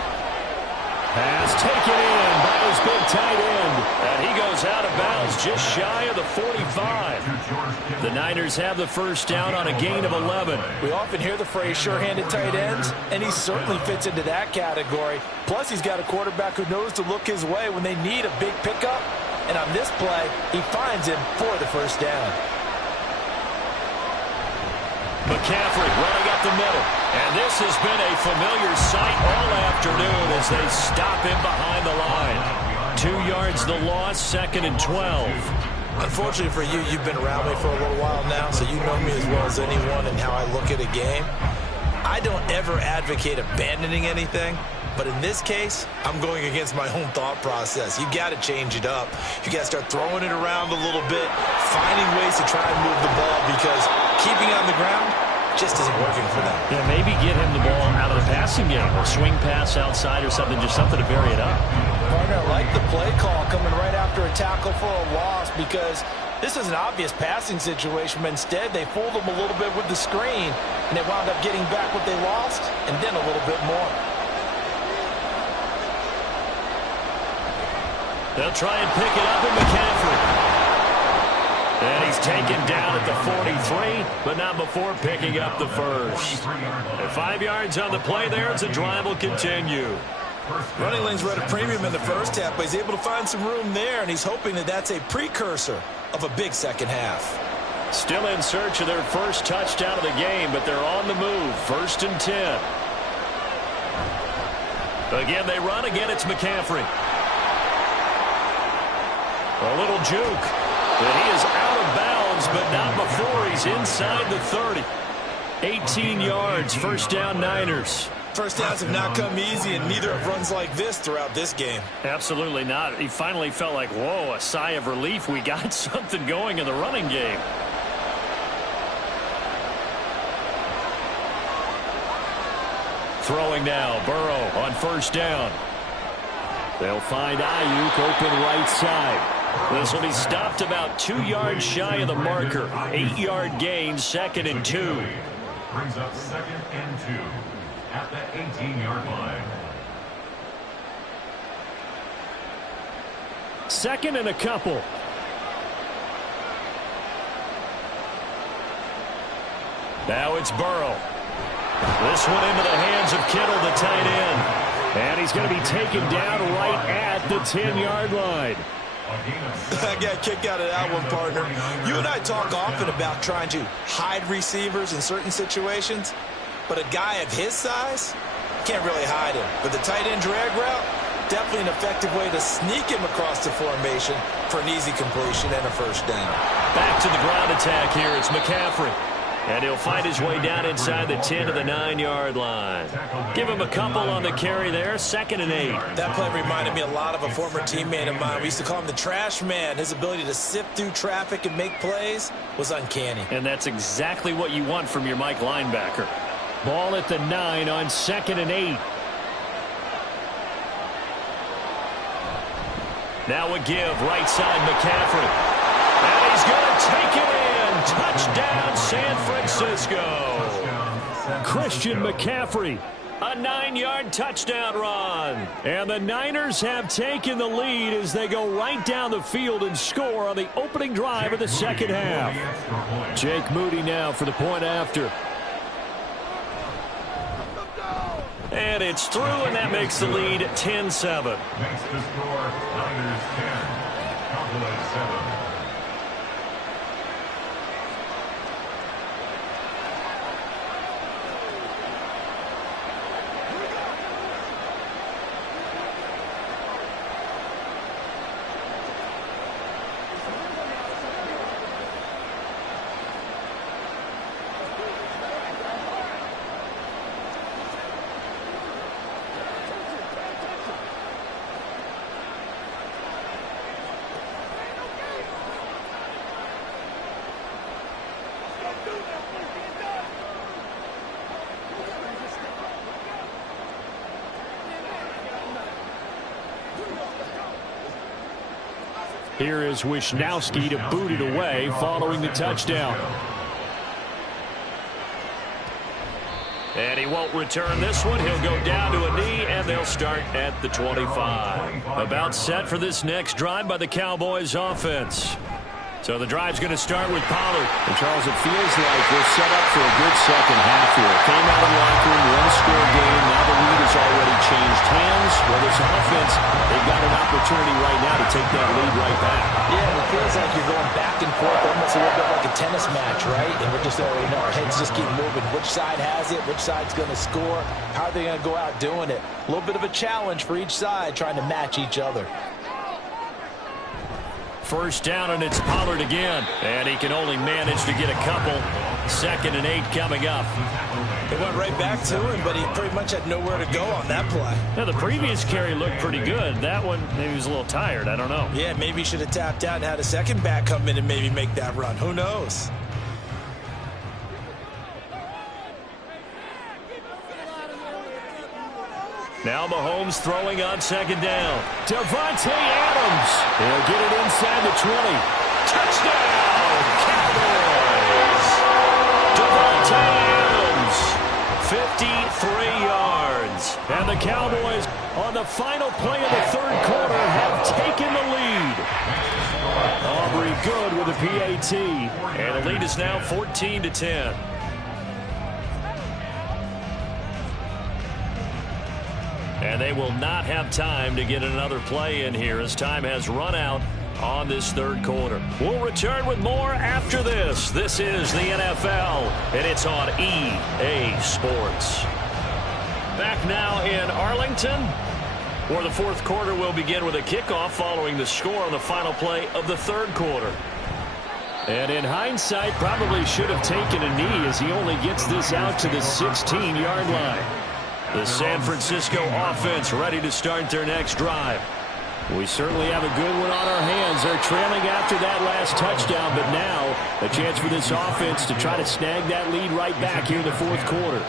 Pass taken in by his big tight end. And he goes out of bounds just shy of the 45. The Niners have the first down on a gain of 11. We often hear the phrase sure-handed tight ends, and he certainly fits into that category. Plus, he's got a quarterback who knows to look his way when they need a big pickup. And on this play, he finds him for the first down. McCaffrey running up the middle. And this has been a familiar sight all afternoon as they stop him behind the line. 2 yards the loss, 2nd and 12. Unfortunately for you, you've been around me for a little while now, so you know me as well as anyone and how I look at a game. I don't ever advocate abandoning anything, but in this case, I'm going against my own thought process. You got to change it up. You got to start throwing it around a little bit, finding ways to try and move the ball, because keeping it on the ground just isn't working for them. Yeah, maybe get him the ball out of the passing game, or swing pass outside or something, just something to vary it up. Partner, I like the play call coming right after a tackle for a loss, because this is an obvious passing situation, but instead they fooled them a little bit with the screen, and they wound up getting back what they lost, and then a little bit more. They'll try and pick it up in McCaffrey. And he's taken down at the 43, but not before picking up the first. And 5 yards on the play there as the drive will continue. Running lanes were at a premium in the first half, but he's able to find some room there, and he's hoping that that's a precursor of a big second half. Still in search of their first touchdown of the game, but they're on the move. 1st and 10. Again, they run. Again, it's McCaffrey. A little juke. And he is out of bounds, but not before he's inside the 30. 18 yards, first down Niners. First downs have not come easy, and neither have runs like this throughout this game. Absolutely not. He finally felt like, whoa, a sigh of relief. We got something going in the running game. Throwing now, Burrow on first down. They'll find Ayuk open right side. This will be stopped about 2 yards shy of the marker. 8-yard gain, 2nd and 2. Brings up 2nd and 2 at the 18-yard line. 2nd and a couple. Now it's Burrow. This one into the hands of Kittle, the tight end. And he's going to be taken down right at the 10-yard line. I got a kick out of that one, partner. You and I talk often about trying to hide receivers in certain situations, but a guy of his size can't really hide him. But the tight end drag route, definitely an effective way to sneak him across the formation for an easy completion and a first down. Back to the ground attack here. It's McCaffrey. And he'll find his way down inside the 10 to the 9-yard line. Give him a couple on the carry there, 2nd and 8. That play reminded me a lot of a former teammate of mine. We used to call him the trash man. His ability to sift through traffic and make plays was uncanny. And that's exactly what you want from your Mike linebacker. Ball at the 9 on 2nd and 8. Now a give, right side McCaffrey. And he's going to take it in. Touchdown, San Francisco. Christian McCaffrey. A 9-yard touchdown run. And the Niners have taken the lead as they go right down the field and score on the opening drive of the second half. Jake Moody now for the point after. And it's through, and that makes the lead 10-7. Makes the score Niners 10, Cowboys 7. Here is Wisnowski to boot it away following the touchdown. And he won't return this one. He'll go down to a knee, and they'll start at the 25. About set for this next drive by the Cowboys offense. So the drive's going to start with Pollard. And Charles, it feels like we're set up for a good second half here. Came out of the locker room, one-score game. Now the lead has already changed hands. Well, this offense, they've got an opportunity right now to take that lead right back. Yeah, and it feels like you're going back and forth, almost a little bit like a tennis match, right? And we're just, our heads just keep moving. Which side has it? Which side's going to score? How are they going to go out doing it? A little bit of a challenge for each side, trying to match each other. First down, and it's Pollard again. And he can only manage to get a couple. 2nd and 8 coming up. They went right back to him, but he pretty much had nowhere to go on that play. Now, the previous carry looked pretty good. That one, maybe he was a little tired. I don't know. Yeah, maybe he should have tapped out and had a second back come in and maybe make that run. Who knows? Now Mahomes throwing on 2nd down. Davante Adams. He'll get it inside the 20. Touchdown, Cowboys! Davante Adams, 53 yards. And the Cowboys, on the final play of the third quarter, have taken the lead. Aubrey good with a PAT. And the lead is now 14-10. And they will not have time to get another play in here as time has run out on this third quarter. We'll return with more after this. This is the NFL, and it's on EA Sports. Back now in Arlington, where the fourth quarter will begin with a kickoff following the score on the final play of the third quarter. And in hindsight, probably should have taken a knee as he only gets this out to the 16-yard line. The San Francisco offense ready to start their next drive. We certainly have a good one on our hands. They're trailing after that last touchdown, but now a chance for this offense to try to snag that lead right back here in the fourth quarter.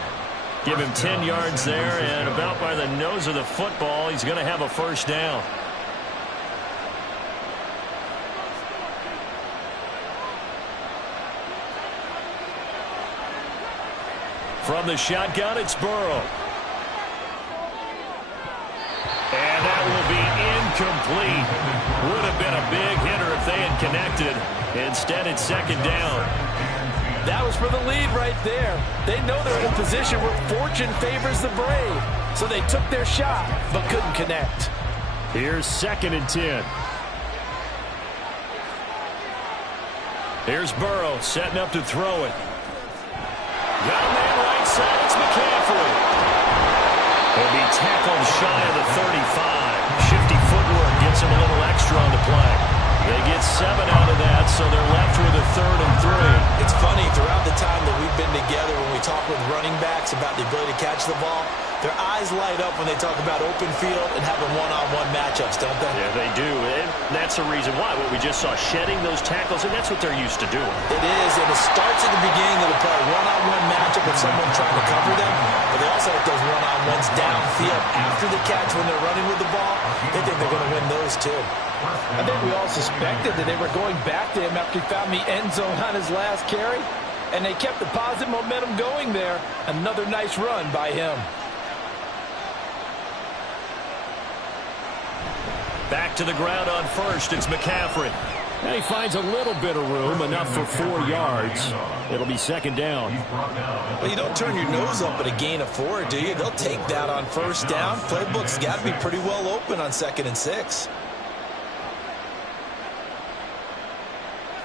Give him 10 yards there, and about by the nose of the football, he's going to have a first down. From the shotgun, it's Burrow. And that will be incomplete. Would have been a big hitter if they had connected. Instead, it's 2nd down. That was for the lead right there. They know they're in a position where fortune favors the brave. So they took their shot, but couldn't connect. Here's 2nd and 10. Here's Burrow setting up to throw it. Got a man right side. It's McCaffrey. He'll be tackled shy of the 35. Shifty footwork gets him a little extra on the play. They get 7 out of that, so they're left with a 3rd and 3. It's funny, throughout the time that we've been together, when we talk with running backs about the ability to catch the ball, their eyes light up when they talk about open field and having one-on-one matchups, don't they? Yeah, they do. And that's the reason why. What we just saw, shedding those tackles, and that's what they're used to doing. It is, and it starts at the beginning of the play. One-on-one matchup with someone trying to cover them, but they also have those one-on-ones downfield after the catch when they're running with the ball. They think they're going to win those, too. I think we all suspected that they were going back to him after he found the end zone on his last carry, and they kept the positive momentum going there. Another nice run by him. Back to the ground on first. It's McCaffrey. And he finds a little bit of room, enough for 4 yards. It'll be 2nd down. Well, you don't turn your nose up at a gain of 4, do you? They'll take that on 1st down. Playbook's got to be pretty well open on 2nd and 6.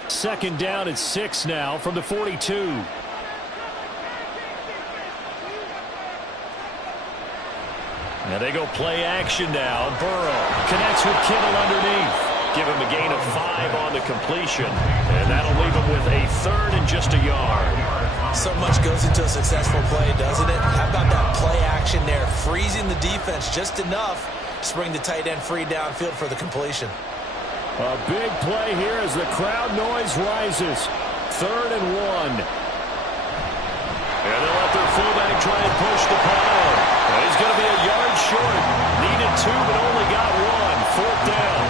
2nd down at 6 now from the 42. And they go play action now. Burrow connects with Kittle underneath. Give him a gain of 5 on the completion. And that'll leave him with a 3rd and just a yard. So much goes into a successful play, doesn't it? How about that play action there? Freezing the defense just enough to bring the tight end free downfield for the completion. A big play here as the crowd noise rises. 3rd and 1. And they'll let their fullback try and push the pile. He's going to be a yard short. Needed 2, but only got 1. 4th down.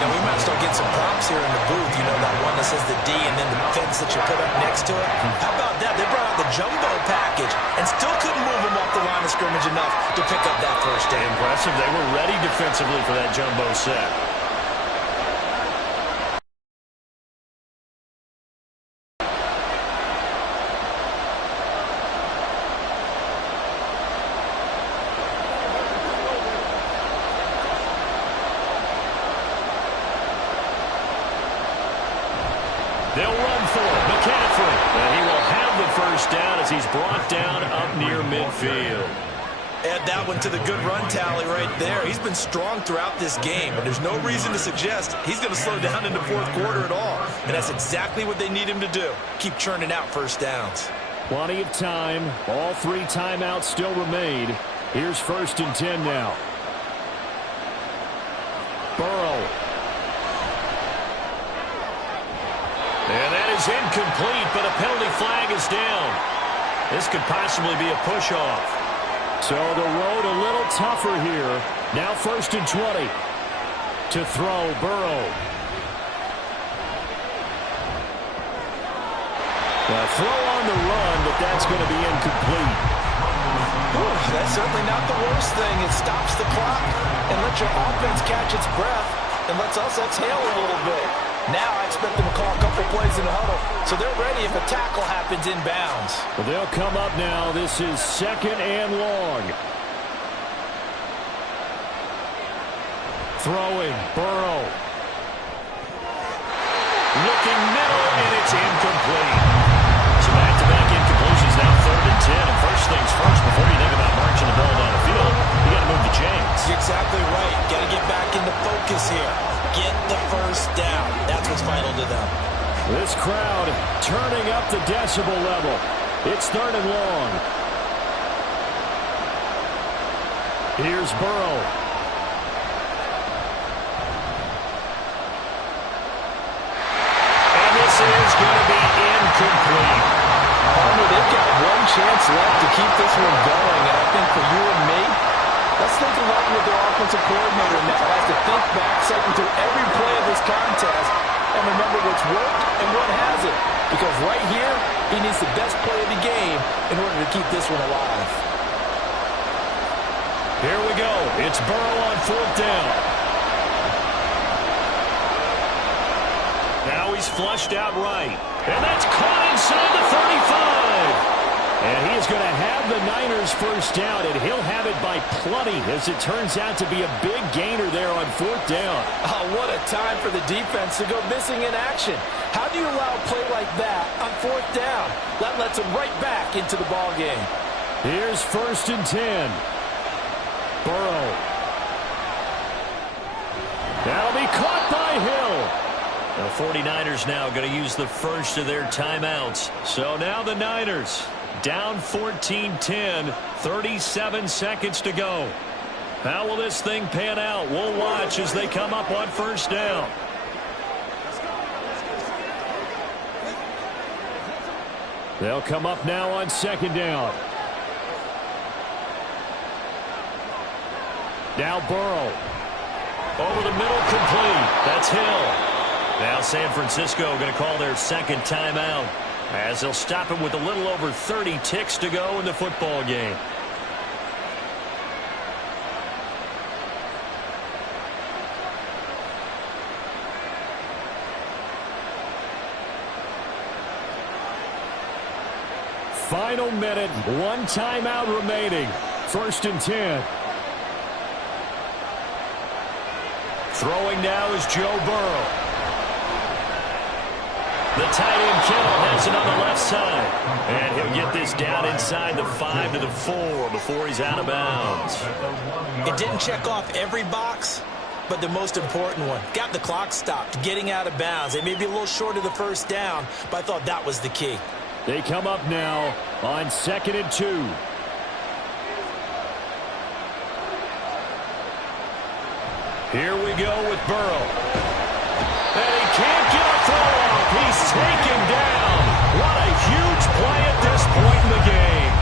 Now, we might start getting some props here in the booth. You know, that one that says the D and then the fence that you put up next to it. How about that? They brought out the jumbo package and still couldn't move them off the line of scrimmage enough to pick up that 1st down. Impressive. They were ready defensively for that jumbo set. They'll run for it. McCaffrey. And he will have the 1st down as he's brought down up near midfield. Add that one to the good run tally right there. He's been strong throughout this game, and there's no reason to suggest he's going to slow down in the 4th quarter at all. And that's exactly what they need him to do. Keep churning out 1st downs. Plenty of time. All 3 timeouts still remain. Here's 1st and 10 now. Burrow. And that is incomplete, but a penalty flag is down. This could possibly be a push-off. So the road a little tougher here. Now 1st and 20. To throw, Burrow. A throw on the run, but that's going to be incomplete. Ooh, that's certainly not the worst thing. It stops the clock and lets your offense catch its breath and lets us exhale a little bit. Now I expect them to call a couple plays in the huddle, so they're ready if a tackle happens inbounds. Well, they'll come up now. This is 2nd and long. Throwing, Burrow. Looking middle, and it's incomplete. So back-to-back incompletions now 3rd and 10. And first things first, before you think about marching the ball down the field, you got to move the chains. You're exactly right. Got to get back into focus here. Get the 1st down. That's what's vital to them. This crowd turning up the decibel level. It's 3rd and long. Here's Burrow. And this is going to be incomplete. Palmer, they've got one chance left to keep this one going, and I think for you and me, let's think along with their offensive coordinator now as to think back, cycle through every play of this contest, and remember what's worked and what hasn't. Because right here, he needs the best play of the game in order to keep this one alive. Here we go. It's Burrow on 4th down. Now he's flushed out right. And that's caught inside the 35. And he is going to have the Niners 1st down, and he'll have it by plenty as it turns out to be a big gainer there on 4th down. Oh, what a time for the defense to go missing in action. How do you allow a play like that on 4th down? That lets them right back into the ball game. Here's 1st and 10. Burrow. That'll be caught by Hill. The 49ers now going to use the first of their timeouts. So now the Niners down 14-10, 37 seconds to go. How will this thing pan out? We'll watch as they come up on first down. They'll come up now on second down. Now Burrow. Over the middle, complete. That's Hill. Now San Francisco going to call their second timeout as they'll stop him with a little over 30 ticks to go in the football game. Final minute, one timeout remaining. 1st and 10. Throwing now is Joe Burrow. The tight end Kittle has it on the left side. And he'll get this down inside the 5 to the 4 before he's out of bounds. It didn't check off every box, but the most important one. Got the clock stopped, getting out of bounds. They may be a little short of the first down, but I thought that was the key. They come up now on 2nd and 2. Here we go with Burrow. And he can't get a throw off. He's taken down. What a huge play at this point in the game.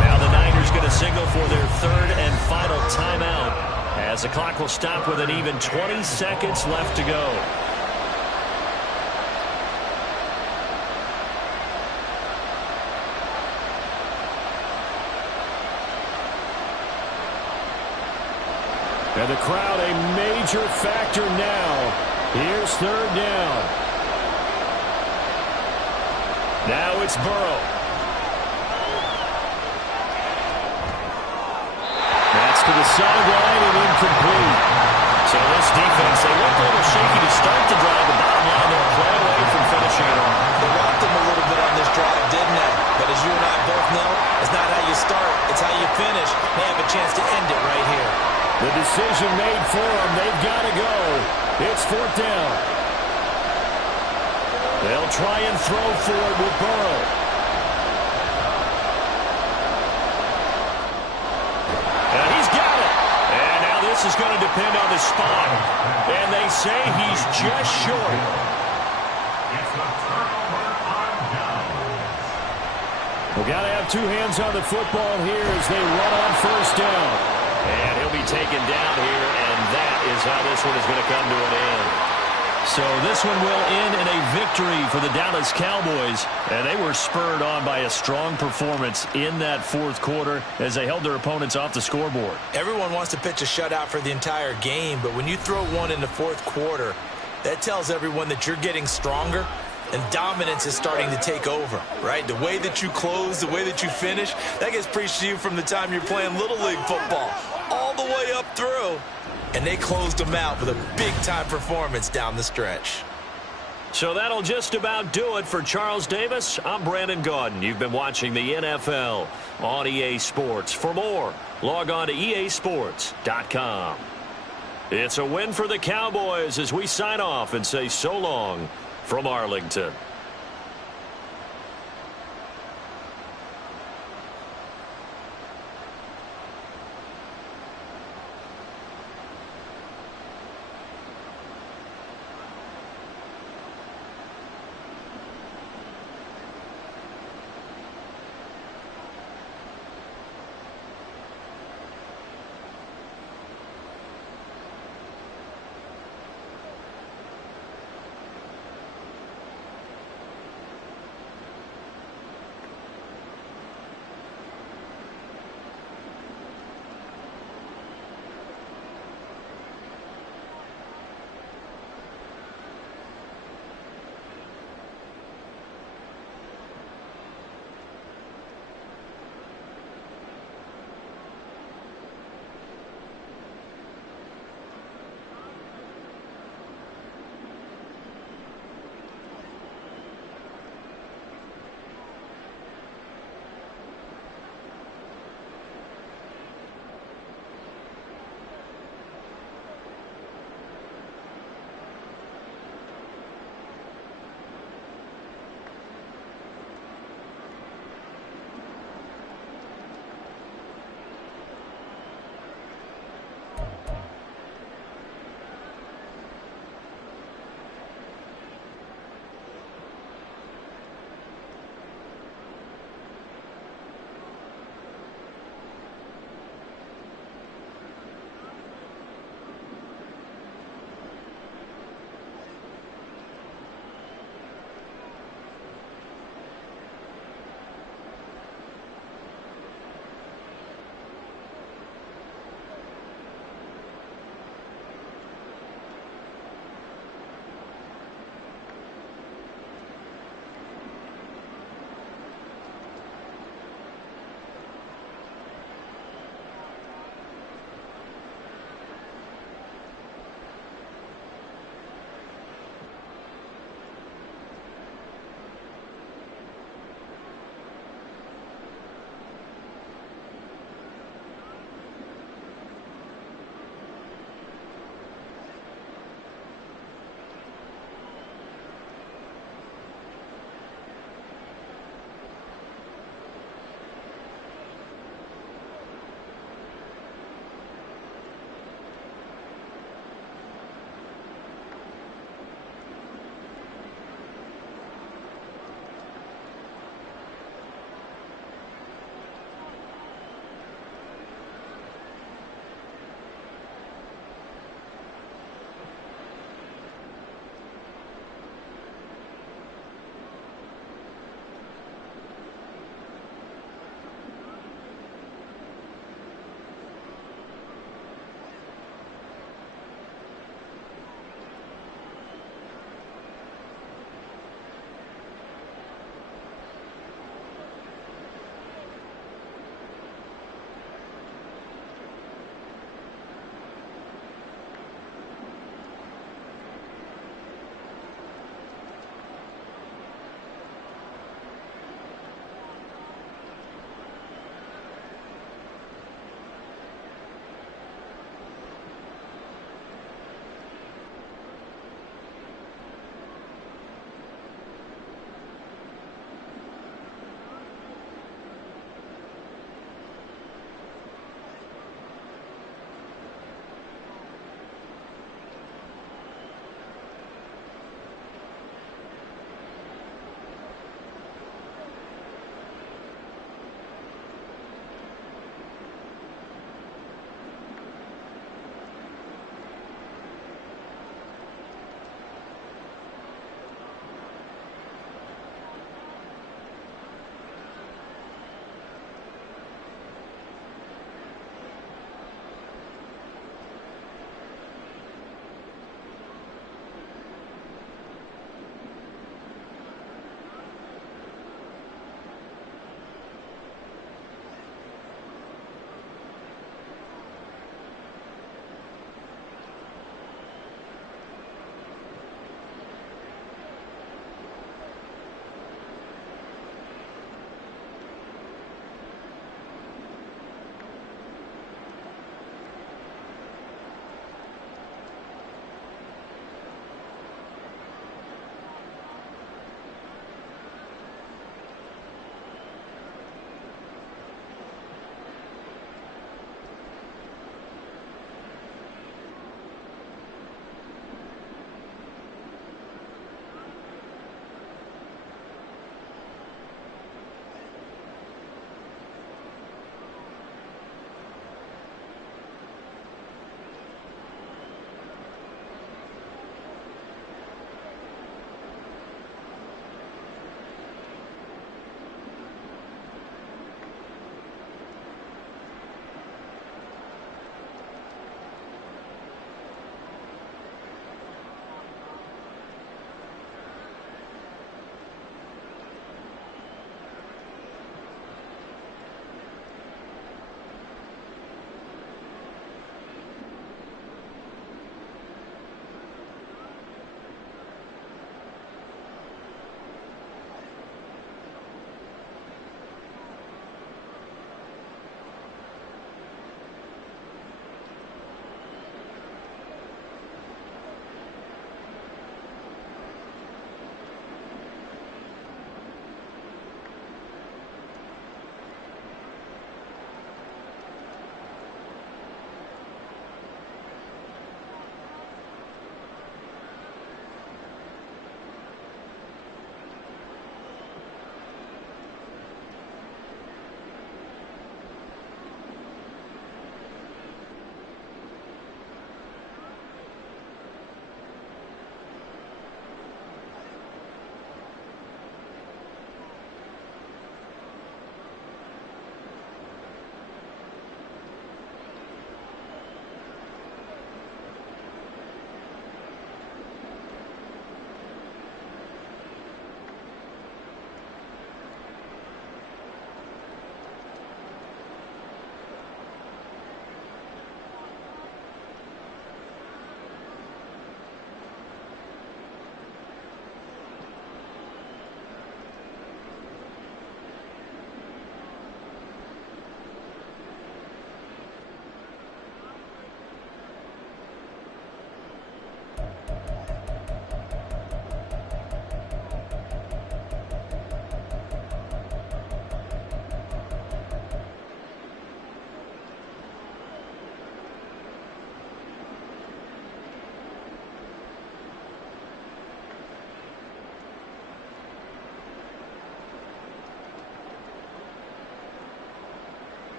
Now the Niners going to signal for their third and final timeout as the clock will stop with an even 20 seconds left to go. And the crowd a major factor now. Here's third down. Now it's Burrow. That's to the sideline and incomplete. So this defense, they looked a little shaky to start the drive. The bottom line, they'll play away from finishing it off. They rocked them a little bit on this drive, didn't they? But as you and I both know, it's not how you start, it's how you finish. They have a chance to end it right here. The decision made for them. They've got to go. It's 4th down. They'll try and throw for it with Burrow. And he's got it. And now this is going to depend on the spot. And they say he's just short. It's a turnover on downs. We've got to have two hands on the football here as they run on first down. And he'll be taken down here, and that is how this one is going to come to an end. So this one will end in a victory for the Dallas Cowboys, and they were spurred on by a strong performance in that fourth quarter as they held their opponents off the scoreboard. Everyone wants to pitch a shutout for the entire game, but when you throw one in the fourth quarter, that tells everyone that you're getting stronger and dominance is starting to take over, right? The way that you close, the way that you finish, that gets preached to you from the time you're playing Little League football all the way up through. And they closed them out with a big-time performance down the stretch. So that'll just about do it for Charles Davis. I'm Brandon Gaudin. You've been watching the NFL on EA Sports. For more, log on to easports.com. It's a win for the Cowboys as we sign off and say so long from Arlington.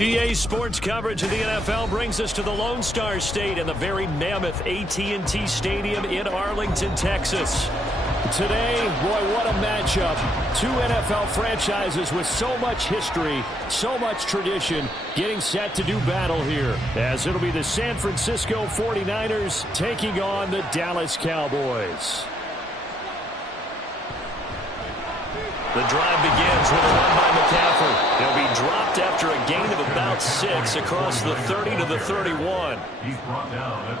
EA Sports coverage of the NFL brings us to the Lone Star State and the very mammoth AT&T Stadium in Arlington, Texas. Today, boy, what a matchup. Two NFL franchises with so much history, so much tradition, getting set to do battle here, as it'll be the San Francisco 49ers taking on the Dallas Cowboys. The drive begins with a run by McCaffrey. He'll be dropped after a gain of about 6 across the 30 to the 31.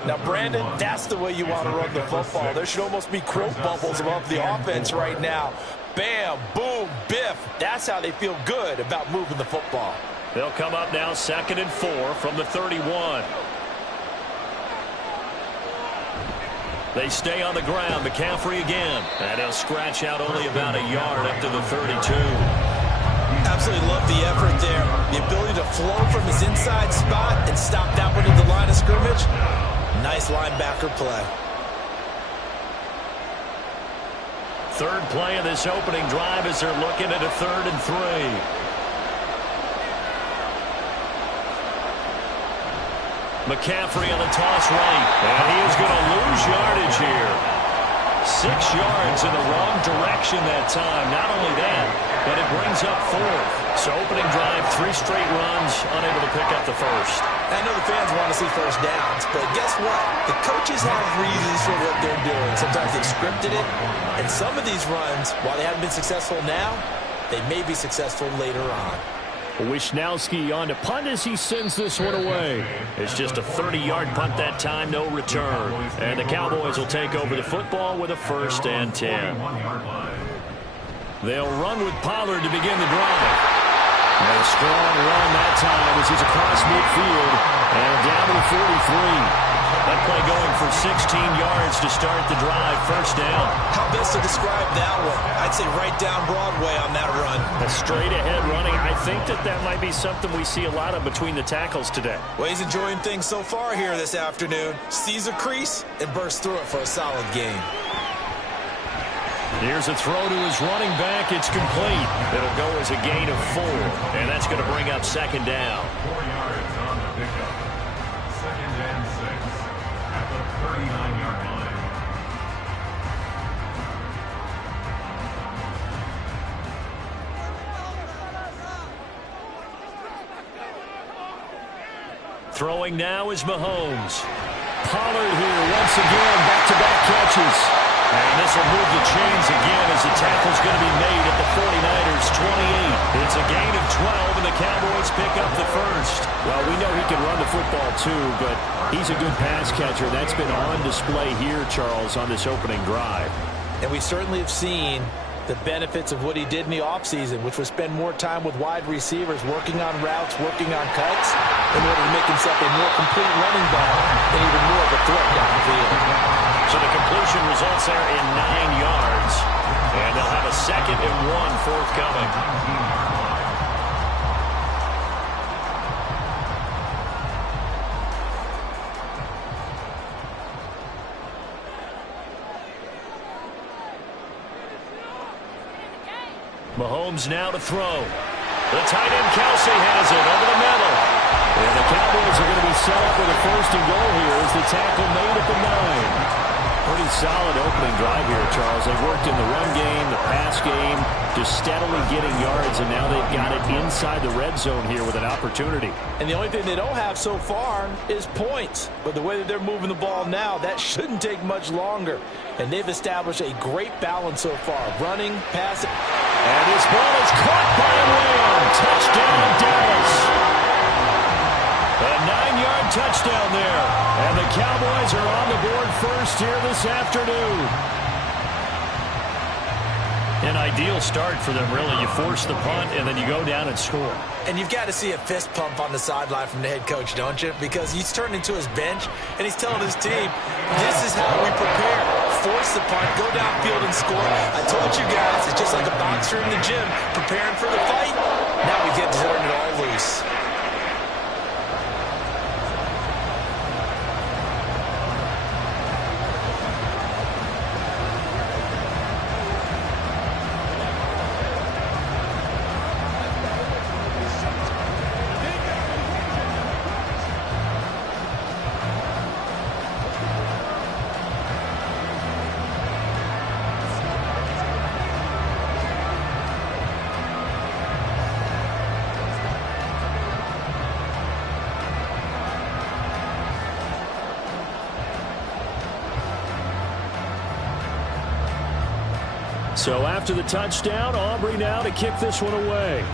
Now, Brandon, that's the way you want to run the football. There should almost be quote bubbles above the offense right now. Bam, boom, biff. That's how they feel good about moving the football. They'll come up now 2nd and 4 from the 31. They stay on the ground. McCaffrey again. And he'll scratch out only about a yard up to the 32. Absolutely love the effort there. The ability to flow from his inside spot and stop that one at the line of scrimmage. Nice linebacker play. Third play of this opening drive as they're looking at a 3rd and 3. McCaffrey on the toss right, and he is going to lose yardage here. 6 yards in the wrong direction that time. Not only that, but it brings up 4th. So opening drive, 3 straight runs, unable to pick up the first. I know the fans want to see first downs, but guess what? The coaches have reasons for what they're doing. Sometimes they've scripted it, and some of these runs, while they haven't been successful now, they may be successful later on. Wisnowski on to punt as he sends this one away. It's just a 30-yard punt that time, no return. And the Cowboys will take over the football with a 1st and 10. They'll run with Pollard to begin the drive. And a strong run that time as he's across midfield and down to the 43. That play going for 16 yards to start the drive. 1st down. How best to describe that one? I'd say right down Broadway on that run. A straight-ahead running. I think that might be something we see a lot of between the tackles today. Well, he's enjoying things so far here this afternoon. Sees a crease and bursts through it for a solid gain. Here's a throw to his running back. It's complete. It'll go as a gain of 4, and that's going to bring up 2nd down. 4 yards on the pickup. 2nd and 6 at the 39-yard line. Throwing now is Mahomes. Pollard here once again, back-to-back catches. And this will move the chains again as the tackle's going to be made at the 49ers' 28. It's a gain of 12, and the Cowboys pick up the 1st. Well, we know he can run the football too, but he's a good pass catcher. That's been on display here, Charles, on this opening drive. And we certainly have seen the benefits of what he did in the offseason, which was spend more time with wide receivers, working on routes, working on cuts, in order to make himself a more complete running back and even more of a threat downfield. So the completion results there in 9 yards. And they'll have a 2nd and 1 forthcoming. Mahomes now to throw. The tight end Kelsey has it over the middle. And the Cowboys are going to be set up with a 1st and goal here as the tackle made at the 9. Pretty solid opening drive here, Charles. They've worked in the run game, the pass game, just steadily getting yards, and now they've got it inside the red zone here with an opportunity. And the only thing they don't have so far is points. But the way that they're moving the ball now, that shouldn't take much longer. And they've established a great balance so far. Running, passing. And this ball is caught by Lamb. Touchdown, Dallas. A 9-yard touchdown there. And the Cowboys are on the board 1st here this afternoon. An ideal start for them, really. You force the punt, and then you go down and score. And you've got to see a fist pump on the sideline from the head coach, don't you? Because he's turned into his bench, and he's telling his team, this is how we prepare. Force the punt, go downfield and score. I told you guys, it's just like a boxer in the gym preparing for the fight. Now we get to turn it all loose. So after the touchdown, Aubrey now to kick this one away.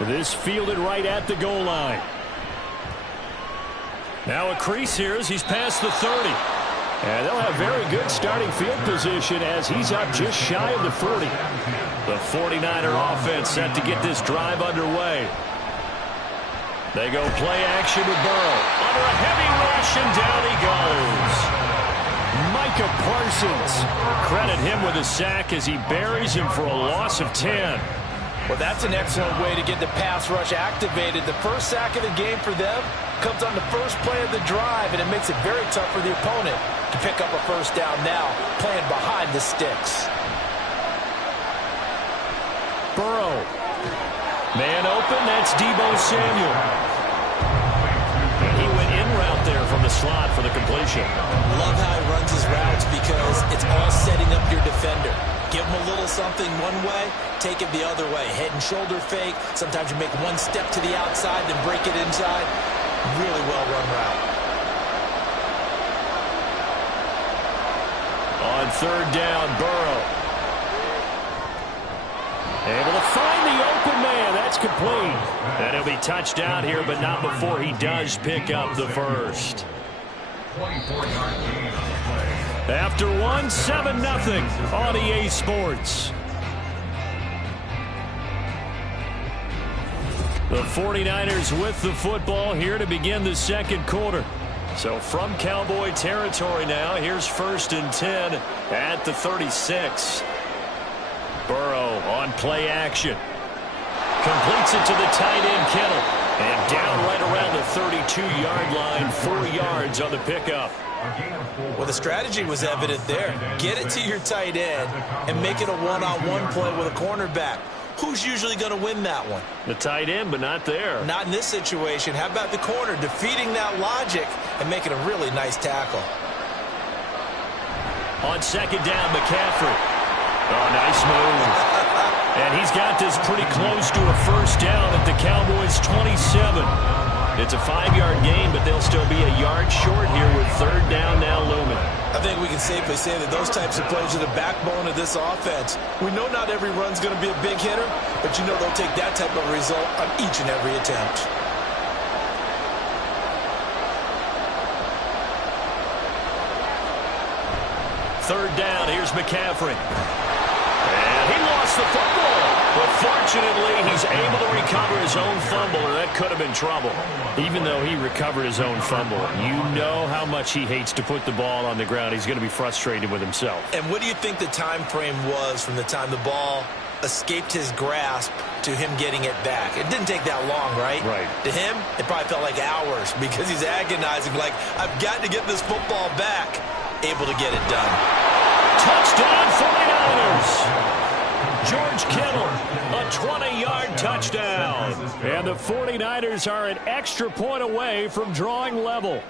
This fielded right at the goal line. Now a crease here as he's past the 30. And they'll have very good starting field position as he's up just shy of the 40. The 49er offense set to get this drive underway. They go play action with Burrow. Under a heavy rush, and down he goes. Micah Parsons. Credit him with a sack as he buries him for a loss of 10. Well, that's an excellent way to get the pass rush activated. The first sack of the game for them comes on the first play of the drive, and it makes it very tough for the opponent to pick up a first down now, playing behind the sticks. Burrow. Man open, that's Deebo Samuel. And he went in route there from the slot for the completion. Love how he runs his routes because it's all setting up your defender. Give him a little something one way, take it the other way. Head and shoulder fake. Sometimes you make one step to the outside, then break it inside. Really well run route. On third down, Burrow. Able to find the open man. That's complete. And he'll be touched down here, but not before he does pick up the first. 24-yard gain on the play. After 7-0 on EA Sports. The 49ers with the football here to begin the second quarter. So from Cowboy territory now, here's 1st and 10 at the 36. Burrow on play action. Completes it to the tight end, Kittle. And down right around the 32-yard line, 4 yards on the pickup. Well, the strategy was evident there. Get it to your tight end and make it a one-on-one play with a cornerback. Who's usually going to win that one? The tight end, but not there. Not in this situation. How about the corner defeating that logic and making a really nice tackle? On second down, McCaffrey. Oh, nice move. And he's got this pretty close to a first down at the Cowboys' 27. It's a 5-yard gain, but they'll still be a yard short here with third down now looming. I think we can safely say that those types of plays are the backbone of this offense. We know not every run's going to be a big hitter, but you know they'll take that type of result on each and every attempt. Third down, here's McCaffrey. And he lost the football. But fortunately, he's able to recover his own fumble, or that could have been trouble. Even though he recovered his own fumble, you know how much he hates to put the ball on the ground. He's going to be frustrated with himself. And what do you think the time frame was from the time the ball escaped his grasp to him getting it back? It didn't take that long, right? Right. To him, it probably felt like hours because he's agonizing, like, I've got to get this football back. Able to get it done. Touchdown, 49ers! George Kittle, a 20-yard touchdown. And the 49ers are an extra point away from drawing level.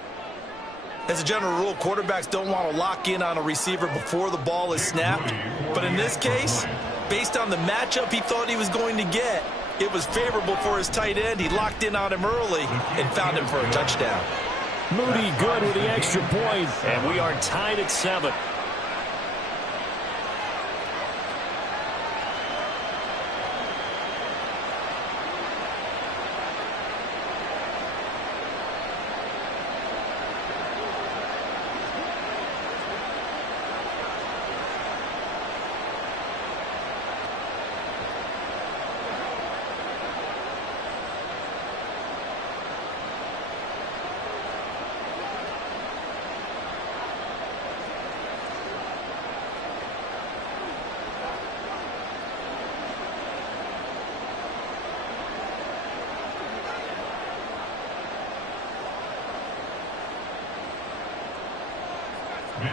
As a general rule, quarterbacks don't want to lock in on a receiver before the ball is snapped. But in this case, based on the matchup he thought he was going to get, it was favorable for his tight end. He locked in on him early and found him for a touchdown. Moody good with the extra point. And we are tied at 7.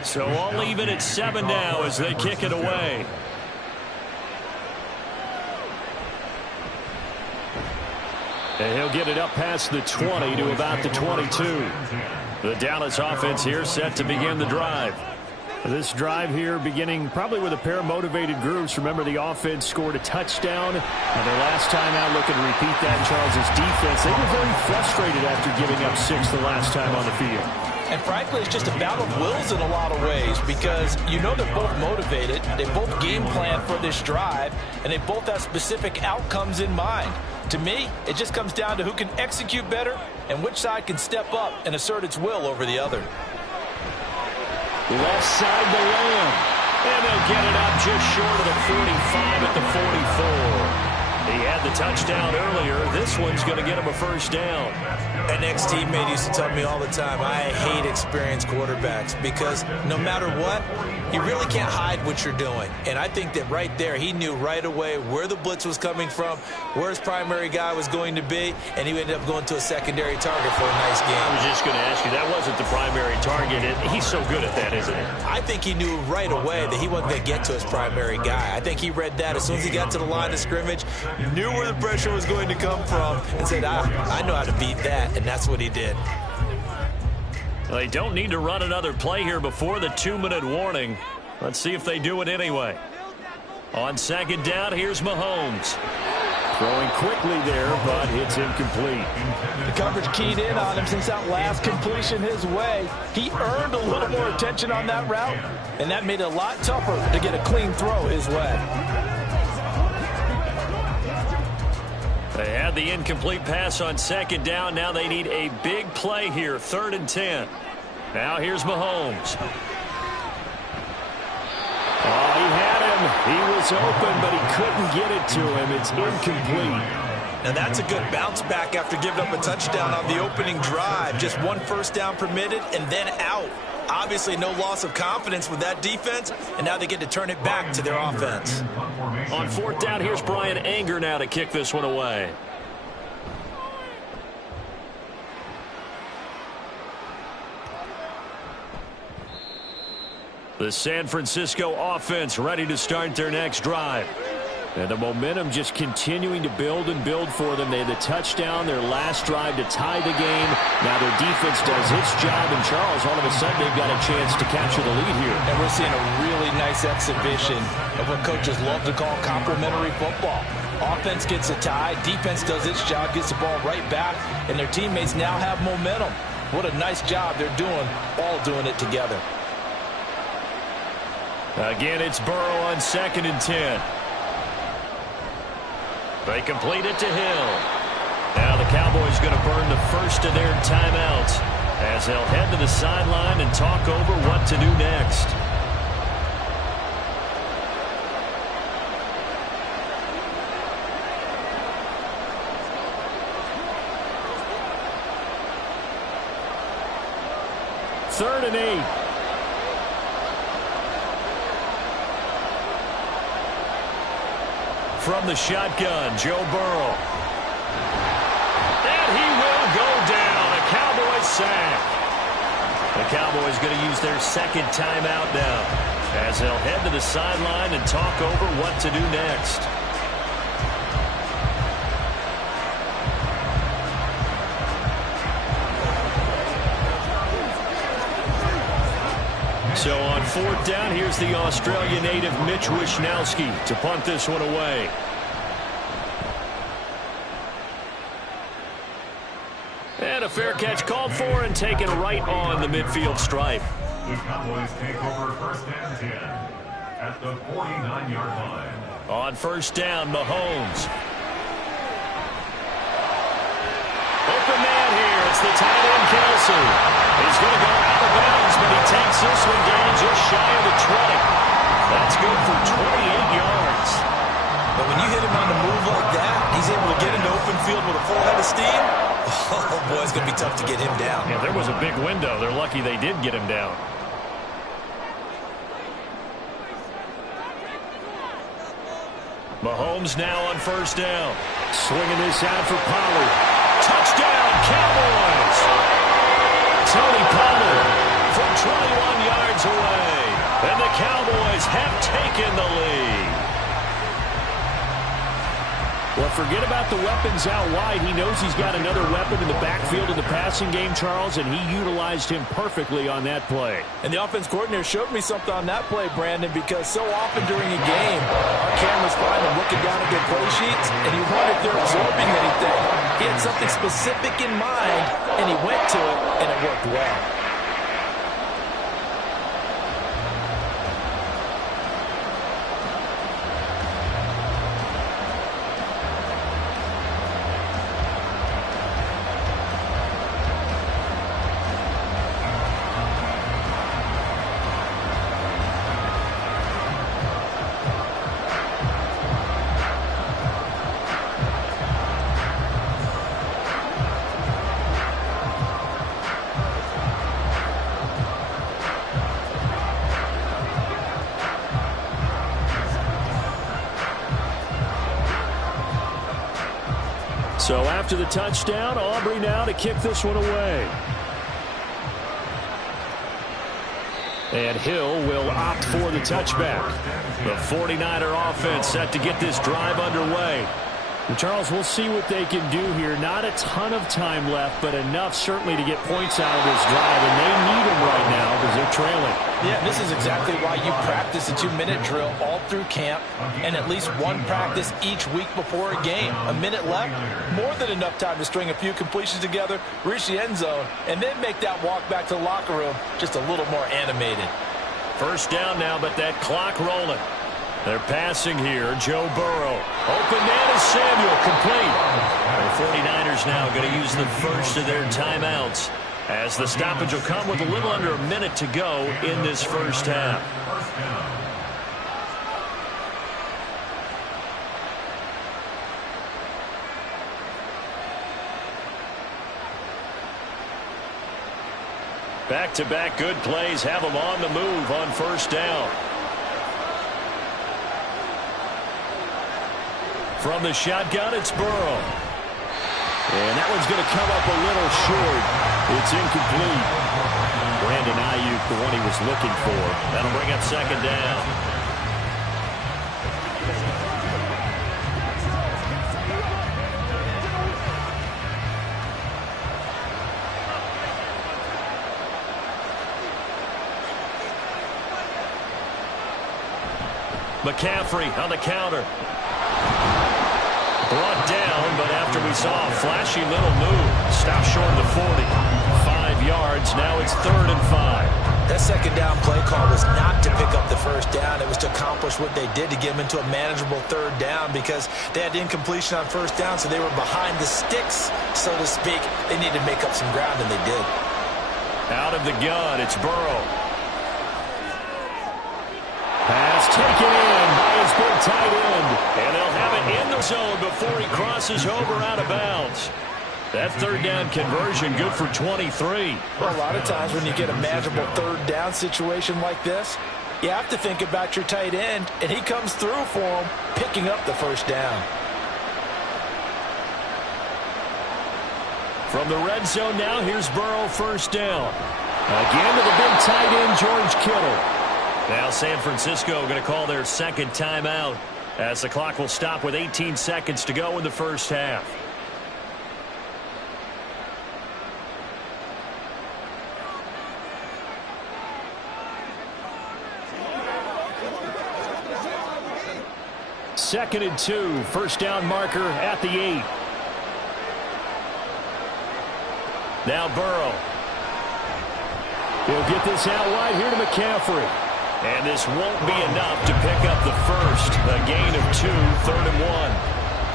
So all even at 7 now as they kick it away. And he'll get it up past the 20 to about the 22. The Dallas offense here set to begin the drive. This drive here beginning probably with a pair of motivated groups. Remember, the offense scored a touchdown. And their last time out looking to repeat that in Charles' defense. They were very frustrated after giving up 6 the last time on the field. And frankly, it's just a battle of wills in a lot of ways because you know they're both motivated, they both game plan for this drive, and they both have specific outcomes in mind. To me, it just comes down to who can execute better and which side can step up and assert its will over the other. Left side to Lamb. And they'll get it up just short of the 45 at the 44. He had the touchdown earlier. This one's going to get him a first down. An ex-teammate used to tell me all the time, I hate experienced quarterbacks because no matter what, you really can't hide what you're doing. And I think that right there, he knew right away where the blitz was coming from, where his primary guy was going to be, and he ended up going to a secondary target for a nice game. I was just going to ask you, that wasn't the primary target. He's so good at that, isn't he? I think he knew right away that he wasn't going to get to his primary guy. I think he read that as soon as he got to the line of scrimmage, knew where the pressure was going to come from, and said, I know how to beat that, and that's what he did. They don't need to run another play here before the 2-minute warning. Let's see if they do it anyway. On second down, here's Mahomes. Throwing quickly there, but it's incomplete. The coverage keyed in on him since that last completion his way. He earned a little more attention on that route, and that made it a lot tougher to get a clean throw his way. They had the incomplete pass on second down. Now they need a big play here, 3rd and 10. Now here's Mahomes. Oh, he had him. He was open, but he couldn't get it to him. It's incomplete. Now that's a good bounce back after giving up a touchdown on the opening drive. Just one first down permitted and then out. Obviously no loss of confidence with that defense, and now they get to turn it back to their offense. On 4th down, here's Brian Anger now to kick this one away. The San Francisco offense ready to start their next drive. And the momentum just continuing to build and build for them. They had the touchdown, their last drive to tie the game. Now their defense does its job, and Charles, all of a sudden, they've got a chance to capture the lead here. And we're seeing a really nice exhibition of what coaches love to call complementary football. Offense gets a tie, defense does its job, gets the ball right back, and their teammates now have momentum. What a nice job they're doing, all doing it together. Again, it's Burrow on 2nd and 10. They complete it to Hill. Now the Cowboys going to burn the first of their timeouts as they'll head to the sideline and talk over what to do next. Third and 8. From the shotgun, Joe Burrow. And he will go down. A Cowboys sack. The Cowboys going to use their second timeout now as they'll head to the sideline and talk over what to do next. So on 4th down, here's the Australia native Mitch Wishnowsky to punt this one away. And a fair catch called for and taken right on the midfield stripe. The Cowboys take over 1st and 10 at the 49-yard line. On 1st down, Mahomes. Open man here. It's the tight end, Kelsey. He's going to go out of bounds, but he takes this one down just shy of the 20. That's good for 28 yards. But when you hit him on the move like that, he's able to get into open field with a full head of steam. Oh, boy, it's going to be tough to get him down. Yeah, there was a big window. They're lucky they did get him down. Mahomes now on 1st down. Swinging this out for Pollard. Touchdown, Cowboys! Tony Pollard from 21 yards away. And the Cowboys have taken the lead. Well, forget about the weapons out wide. He knows he's got another weapon in the backfield in the passing game, Charles, and he utilized him perfectly on that play. And the offense coordinator showed me something on that play, Brandon, because so often during a game, our cameras find them looking down at their play sheets, and he wondered if they're absorbing anything. He had something specific in mind, and he went to it, and it worked well. So after the touchdown, Aubrey now to kick this one away. And Hill will opt for the touchback. The 49er offense set to get this drive underway. And Charles, we'll see what they can do here. Not a ton of time left, but enough certainly to get points out of this drive. And they need them right now because they're trailing. Yeah, this is exactly why you practice a 2-minute drill all through camp and at least one practice each week before a game. A minute left, more than enough time to string a few completions together, reach the end zone, and then make that walk back to the locker room just a little more animated. First down now, but that clock rolling. They're passing here. Joe Burrow. Open man is Samuel. Complete. The 49ers now going to use the first of their timeouts as the stoppage will come with a little under a minute to go in this first half. Back-to-back good plays have them on the move on first down. From the shotgun, it's Burrow. And that one's going to come up a little short. It's incomplete. Brandon Ayuk, the one he was looking for. That'll bring up second down. McCaffrey on the counter. Brought down, but after we saw a flashy little move, stopped short of the 40. 5 yards, now it's 3rd and 5. That second down play call was not to pick up the first down. It was to accomplish what they did to get them into a manageable 3rd down because they had incompletion on first down, so they were behind the sticks, so to speak. They needed to make up some ground, and they did. Out of the gun, it's Burrow. Pass taken in by his big tight end. And they'll have it in the zone before he crosses over out of bounds. That 3rd down conversion good for 23. Well, a lot of times when you get a manageable 3rd down situation like this, you have to think about your tight end, and he comes through for him, picking up the first down. From the red zone now, here's Burrow first down. Again to the big tight end, George Kittle. Now San Francisco going to call their second timeout as the clock will stop with 18 seconds to go in the first half. Second and 2, first down marker at the 8. Now Burrow. He'll get this out wide here to McCaffrey. And this won't be enough to pick up the first. A gain of 2, 3rd and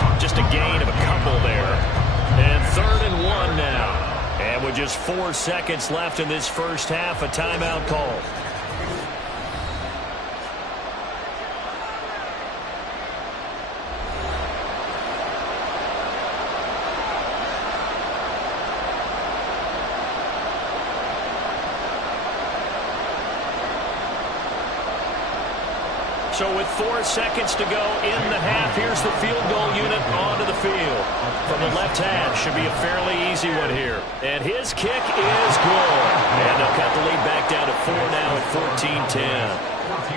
1. Just a gain of a couple there. And 3rd and 1 now. And with just 4 seconds left in this first half, a timeout call. So with 4 seconds to go in the half, here's the field goal unit onto the field. From the left half, should be a fairly easy one here. And his kick is good. And they'll cut the lead back down to 4 now at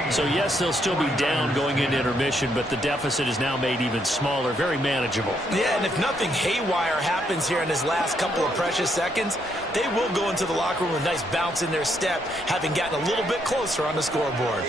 14-10. So yes, they'll still be down going into intermission, but the deficit is now made even smaller, very manageable. Yeah, and if nothing haywire happens here in his last couple of precious seconds, they will go into the locker room with a nice bounce in their step, having gotten a little bit closer on the scoreboard.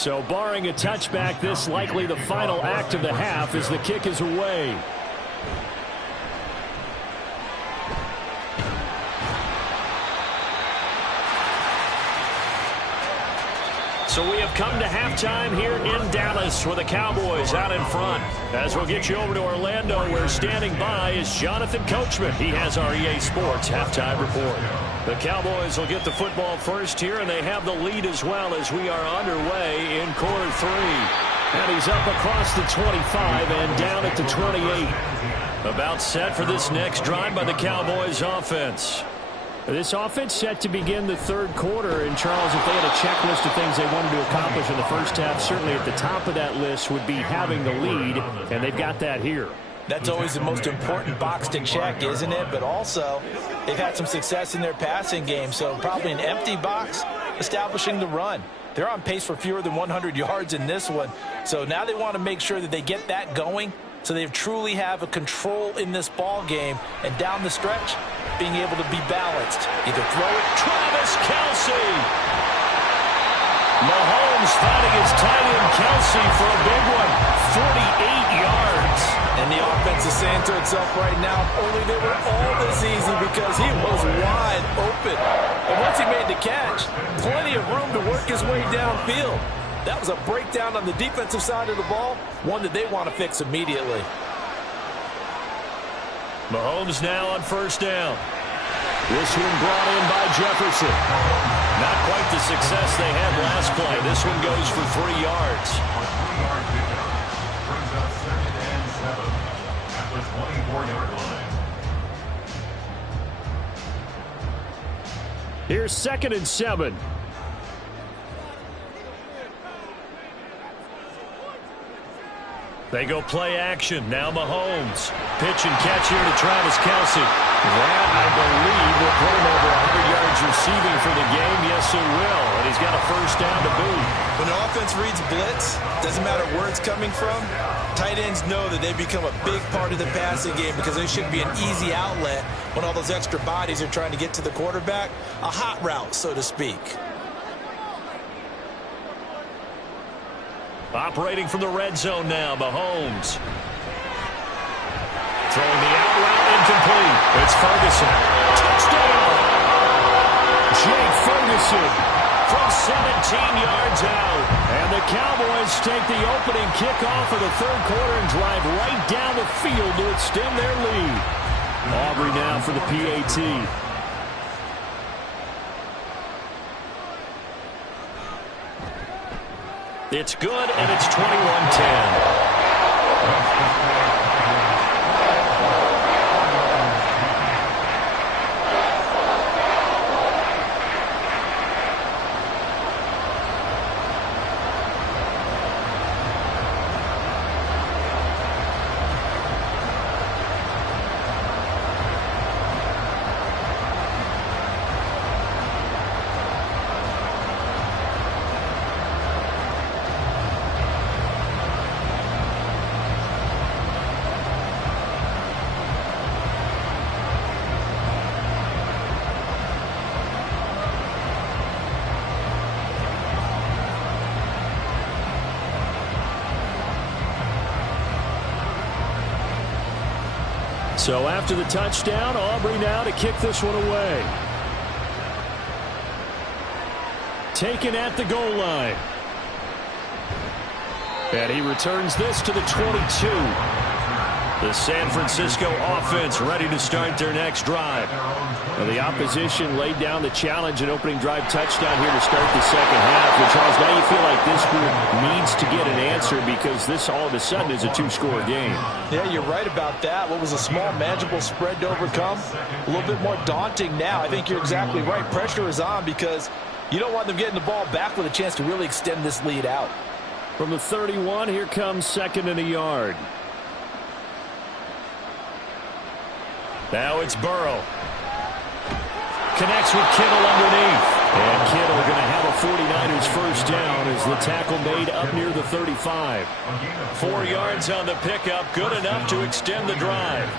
So barring a touchback, this likely the final act of the half as the kick is away. So we have come to halftime here in Dallas with the Cowboys out in front. As we'll get you over to Orlando, where standing by is Jonathan Coachman. He has our EA Sports halftime report. The Cowboys will get the football first here, and they have the lead as well as we are underway in quarter 3. And he's up across the 25 and down at the 28. About set for this next drive by the Cowboys offense. This offense set to begin the third quarter. And, Charles, if they had a checklist of things they wanted to accomplish in the first half, certainly at the top of that list would be having the lead, and they've got that here. That's always the most important box to check, isn't it? But also, they've had some success in their passing game, so probably an empty box establishing the run. They're on pace for fewer than 100 yards in this one, so now they want to make sure that they get that going so they truly have a control in this ball game, and down the stretch, being able to be balanced. Either throw it. Travis Kelce. Mahomes finding his tight end Kelce for a big one. 48 yards. And the offense is saying to itself right now, only they were all this easy because he was wide open. And once he made the catch, plenty of room to work his way downfield. That was a breakdown on the defensive side of the ball, one that they want to fix immediately. Mahomes now on first down. This one brought in by Jefferson. Not quite the success they had last play. This one goes for 3 yards. A 3-yard pickup brings up 2nd and 7 at the 24-yard line. Here's 2nd and 7. They go play action. Now Mahomes. Pitch and catch here to Travis Kelce. That, I believe, will put him over 100 yards receiving for the game. Yes, it will. And he's got a first down to boot. When the offense reads blitz, doesn't matter where it's coming from, tight ends know that they become a big part of the passing game because they should be an easy outlet when all those extra bodies are trying to get to the quarterback. A hot route, so to speak. Operating from the red zone now, Mahomes. Throwing the out route, incomplete. It's Ferguson. Touchdown! Jake Ferguson from 17 yards out. And the Cowboys take the opening kickoff of the third quarter and drive right down the field to extend their lead. Aubrey now for the PAT. It's good, and it's 21-10. So after the touchdown, Aubrey now to kick this one away. Taken at the goal line. And he returns this to the 22. The San Francisco offense ready to start their next drive. Well, the opposition laid down the challenge and opening drive touchdown here to start the second half. And Charles, now you feel like this group needs to get an answer because this all of a sudden is a two-score game. Yeah, you're right about that. What was a small, manageable spread to overcome? A little bit more daunting now. I think you're exactly right. Pressure is on because you don't want them getting the ball back with a chance to really extend this lead out. From the 31, here comes 2nd and a yard. Now it's Burrow. Connects with Kittle underneath. And Kittle going to have a 49ers first down as the tackle made up near the 35. 4 yards on the pickup, good enough to extend the drive.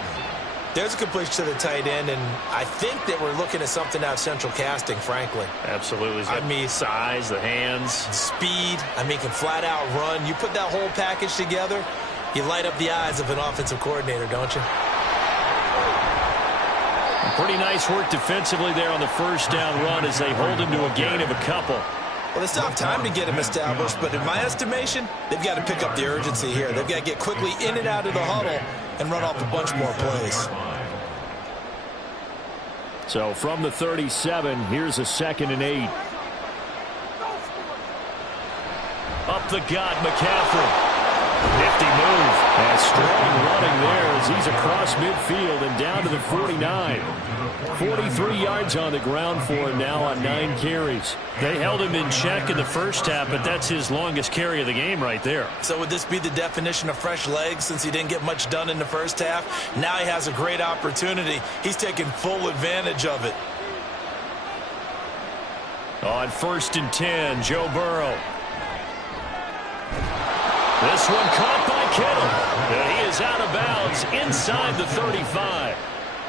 There's a completion to the tight end, and I think that we're looking at something out of central casting, frankly. Absolutely. I mean, size, the hands. Speed. I mean, can flat out run. You put that whole package together, you light up the eyes of an offensive coordinator, don't you? Pretty nice work defensively there on the first down run as they hold him to a gain of a couple. Well, they still have time to get him established, but in my estimation, they've got to pick up the urgency here. They've got to get quickly in and out of the huddle and run off a bunch more plays. So from the 37, here's a 2nd and 8. Up the gut, McCaffrey. Nifty move. And strong running there as he's across midfield and down to the 49. 43 yards on the ground for him now on 9 carries. They held him in check in the first half, but that's his longest carry of the game right there. So would this be the definition of fresh legs since he didn't get much done in the first half? Now he has a great opportunity. He's taking full advantage of it. On 1st and 10, Joe Burrow. This one caught by Kittle. And he is out of bounds inside the 35.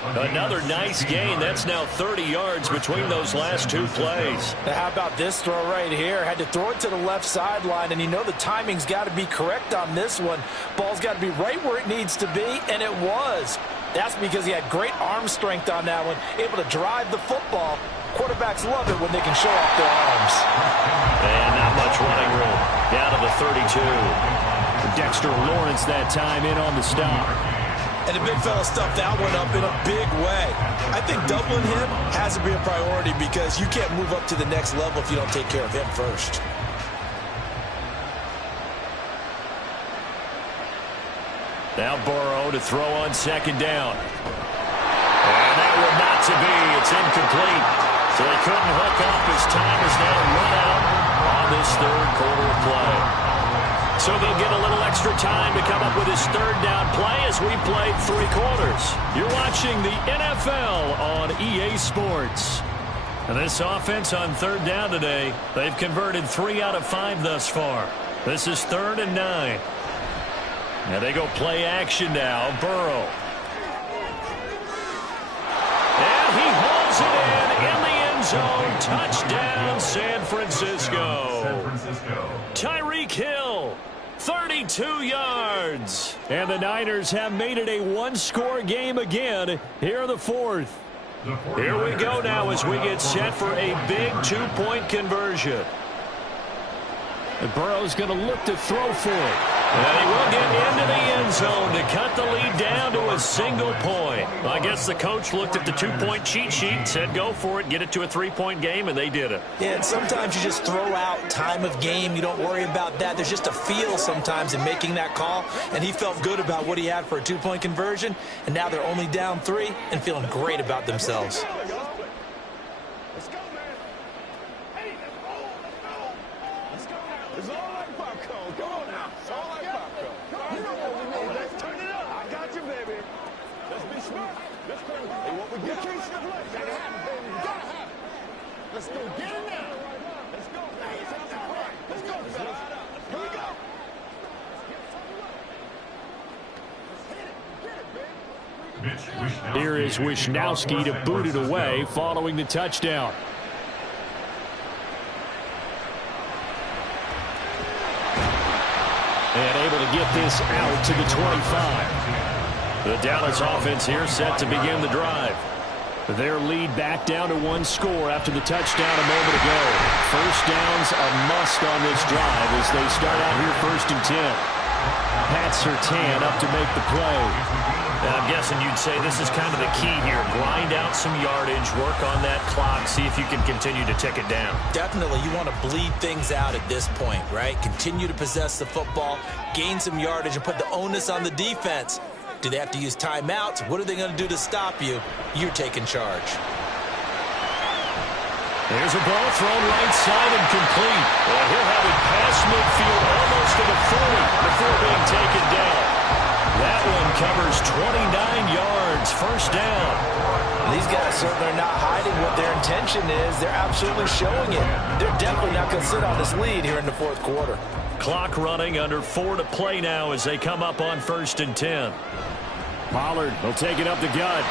Another nice gain. That's now 30 yards between those last 2 plays. Now how about this throw right here? Had to throw it to the left sideline, and you know the timing's got to be correct on this one. Ball's got to be right where it needs to be, and it was. That's because he had great arm strength on that one, able to drive the football. Quarterbacks love it when they can show off their arms. And not much running room. Down to the 32. Dexter Lawrence that time in on the stop. And the big fella stuffed that one up in a big way. I think doubling him has to be a priority because you can't move up to the next level if you don't take care of him first. Now Burrow to throw on 2nd down. And that one not to be. It's incomplete. So they couldn't hook up as time is now run out on this 3rd quarter of play. So they'll get a little extra time to come up with his 3rd down play as we played 3 quarters. You're watching the NFL on EA Sports. And this offense on 3rd down today, they've converted 3 out of 5 thus far. This is 3rd and 9. And they go play action now. Burrow. And he hauls it in the end zone. Touchdown, San Francisco. Tyreek Hill. 32 yards. And the Niners have made it a 1-score game again here in the 4th. Here we go now as we get set for a big 2-point conversion. And Burrow's going to look to throw for it. And he will get into the end zone to cut the lead down to a single point. I guess the coach looked at the 2-point cheat sheet and said go for it, get it to a 3-point game, and they did it. Yeah, and sometimes you just throw out time of game. You don't worry about that. There's just a feel sometimes in making that call, and he felt good about what he had for a 2-point conversion, and now they're only down 3 and feeling great about themselves. Let's go get it now. Let's go. Let's go, fellas. Here we go. Let's hit it, man. Here is Wishnowski to boot it away following the touchdown. And able to get this out to the 25. The Dallas offense here set to begin the drive. Their lead back down to 1 score after the touchdown a moment ago. First down's a must on this drive as they start out here 1st and 10. Pat Surtain up to make the play. Now, I'm guessing you'd say this is kind of the key here. Grind out some yardage, work on that clock, see if you can continue to tick it down. Definitely, you want to bleed things out at this point, right? Continue to possess the football, gain some yardage, and put the onus on the defense. Do they have to use timeouts? What are they going to do to stop you? You're taking charge. There's a ball thrown right side and complete. And he'll have it past midfield almost to the 40 before being taken down. That one covers 29 yards, 1st down. These guys certainly are not hiding what their intention is. They're absolutely showing it. They're definitely not going to sit on this lead here in the 4th quarter. Clock running, under 4 to play now as they come up on 1st and 10. Pollard will take it up the gut.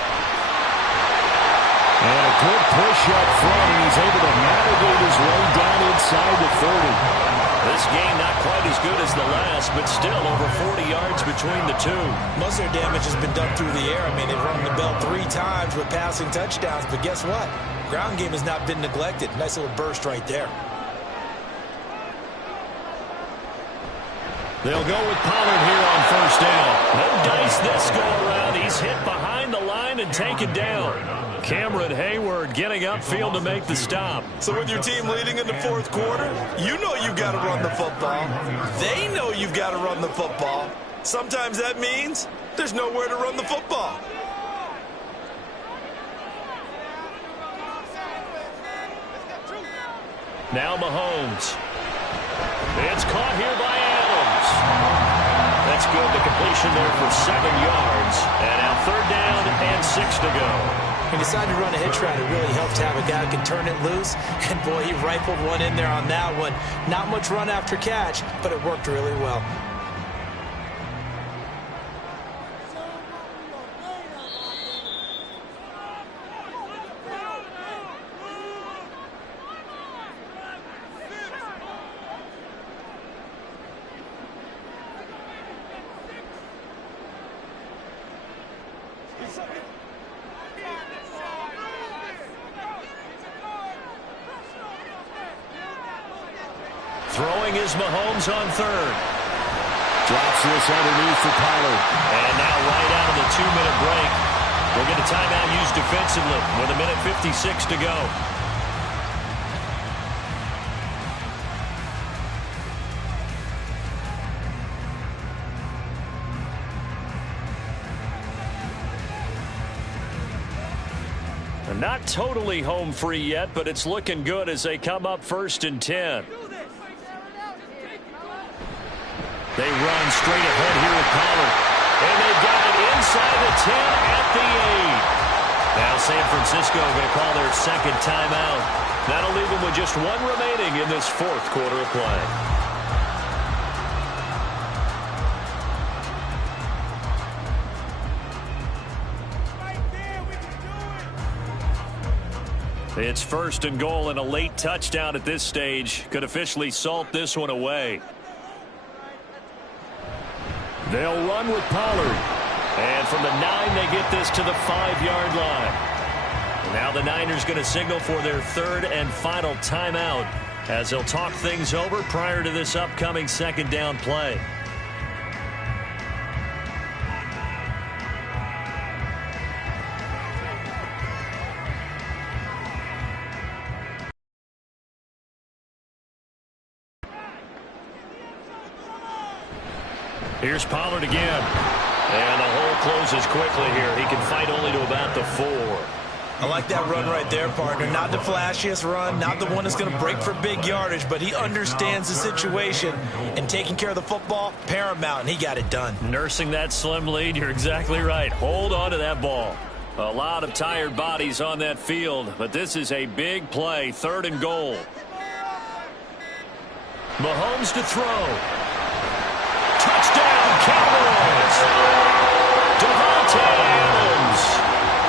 And a good push up front. He's able to navigate his way down inside the 30. This game not quite as good as the last, but still over 40 yards between the two. Most of their damage has been done through the air. I mean, they've rung the bell 3 times with passing touchdowns, but guess what? Ground game has not been neglected. Nice little burst right there. They'll go with Pollard here on first down. No dice this go around. He's hit behind the line and taken down. Cameron Hayward getting upfield to make the stop. So with your team leading in the fourth quarter, you know you've got to run the football. They know you've got to run the football. Sometimes that means there's nowhere to run the football. Now Mahomes. It's caught here by Adams. That's good. The completion there for 7 yards. And now third down and 6 to go. He decided to run a hitch route. It really helped to have a guy who can turn it loose. And, boy, he rifled one in there on that one. Not much run after catch, but it worked really well. Throwing is Mahomes on third. Drops this underneath for Pollard. And now right out of the 2-minute break, we'll get a timeout used defensively with 1:56 to go. Not totally home free yet, but it's looking good as they come up 1st and 10. They run straight ahead here with Pollard. And they've got it inside the 10 at the 8. Now San Francisco going to call their second timeout. That'll leave them with just 1 remaining in this fourth quarter of play. It's 1st and goal, and a late touchdown at this stage could officially salt this one away. They'll run with Pollard. And from the 9, they get this to the 5-yard line. Now the Niners going to signal for their third and final timeout as they'll talk things over prior to this upcoming second down play. Here's Pollard again. And the hole closes quickly here. He can fight only to about the 4. I like that run right there, partner. Not the flashiest run, not the one that's going to break for big yardage, but he understands the situation, and taking care of the football, paramount, and he got it done. Nursing that slim lead, you're exactly right. Hold on to that ball. A lot of tired bodies on that field, but this is a big play, 3rd and goal. Mahomes to throw. Touchdown, Cowboys! Davante Adams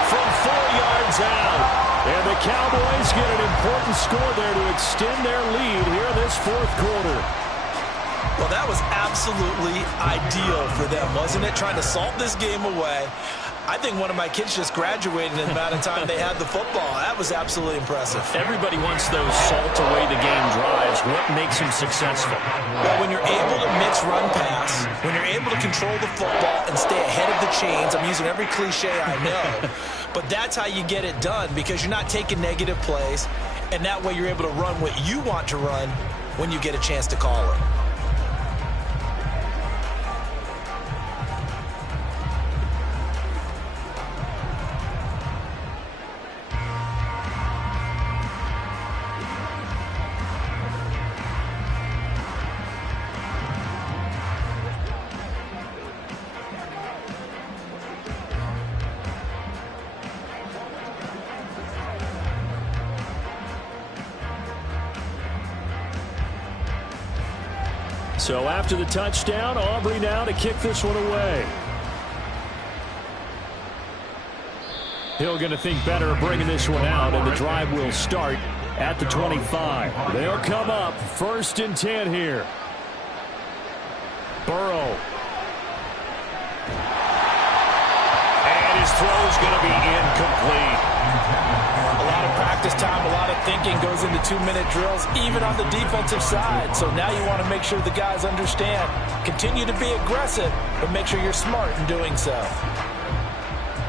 from 4 yards out. And the Cowboys get an important score there to extend their lead here in this fourth quarter. Well, that was absolutely ideal for them, wasn't it? Trying to salt this game away. I think one of my kids just graduated in the amount of time they had the football. That was absolutely impressive. Everybody wants those salt-away-the-game drives. What makes them successful? Well, when you're able to mix run-pass, when you're able to control the football and stay ahead of the chains, I'm using every cliche I know, but that's how you get it done because you're not taking negative plays, and that way you're able to run what you want to run when you get a chance to call it. So after the touchdown, Aubrey now to kick this one away. Hill going to think better of bringing this one out, and the drive will start at the 25. They'll come up 1st and 10 here. Burrow. And his throw is going to be incomplete. A lot of practice practice time, a lot of thinking goes into 2-minute drills, even on the defensive side. So now you want to make sure the guys understand. Continue to be aggressive, but make sure you're smart in doing so.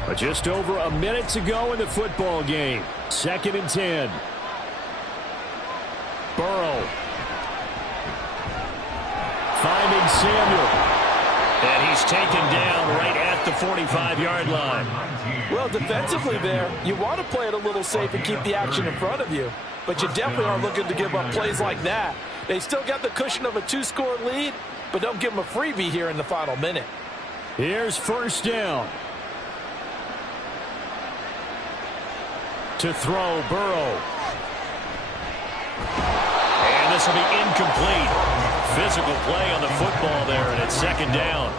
But just over a minute to go in the football game. 2nd and 10. Burrow. Finding Samuel. And he's taken down right at the 45-yard line. Well, defensively there, you want to play it a little safe and keep the action in front of you. But you definitely aren't looking to give up plays like that. They still got the cushion of a 2-score lead, but don't give them a freebie here in the final minute. Here's 1st down. To throw, Burrow. And this will be incomplete. Physical play on the football there, and it's 2nd down.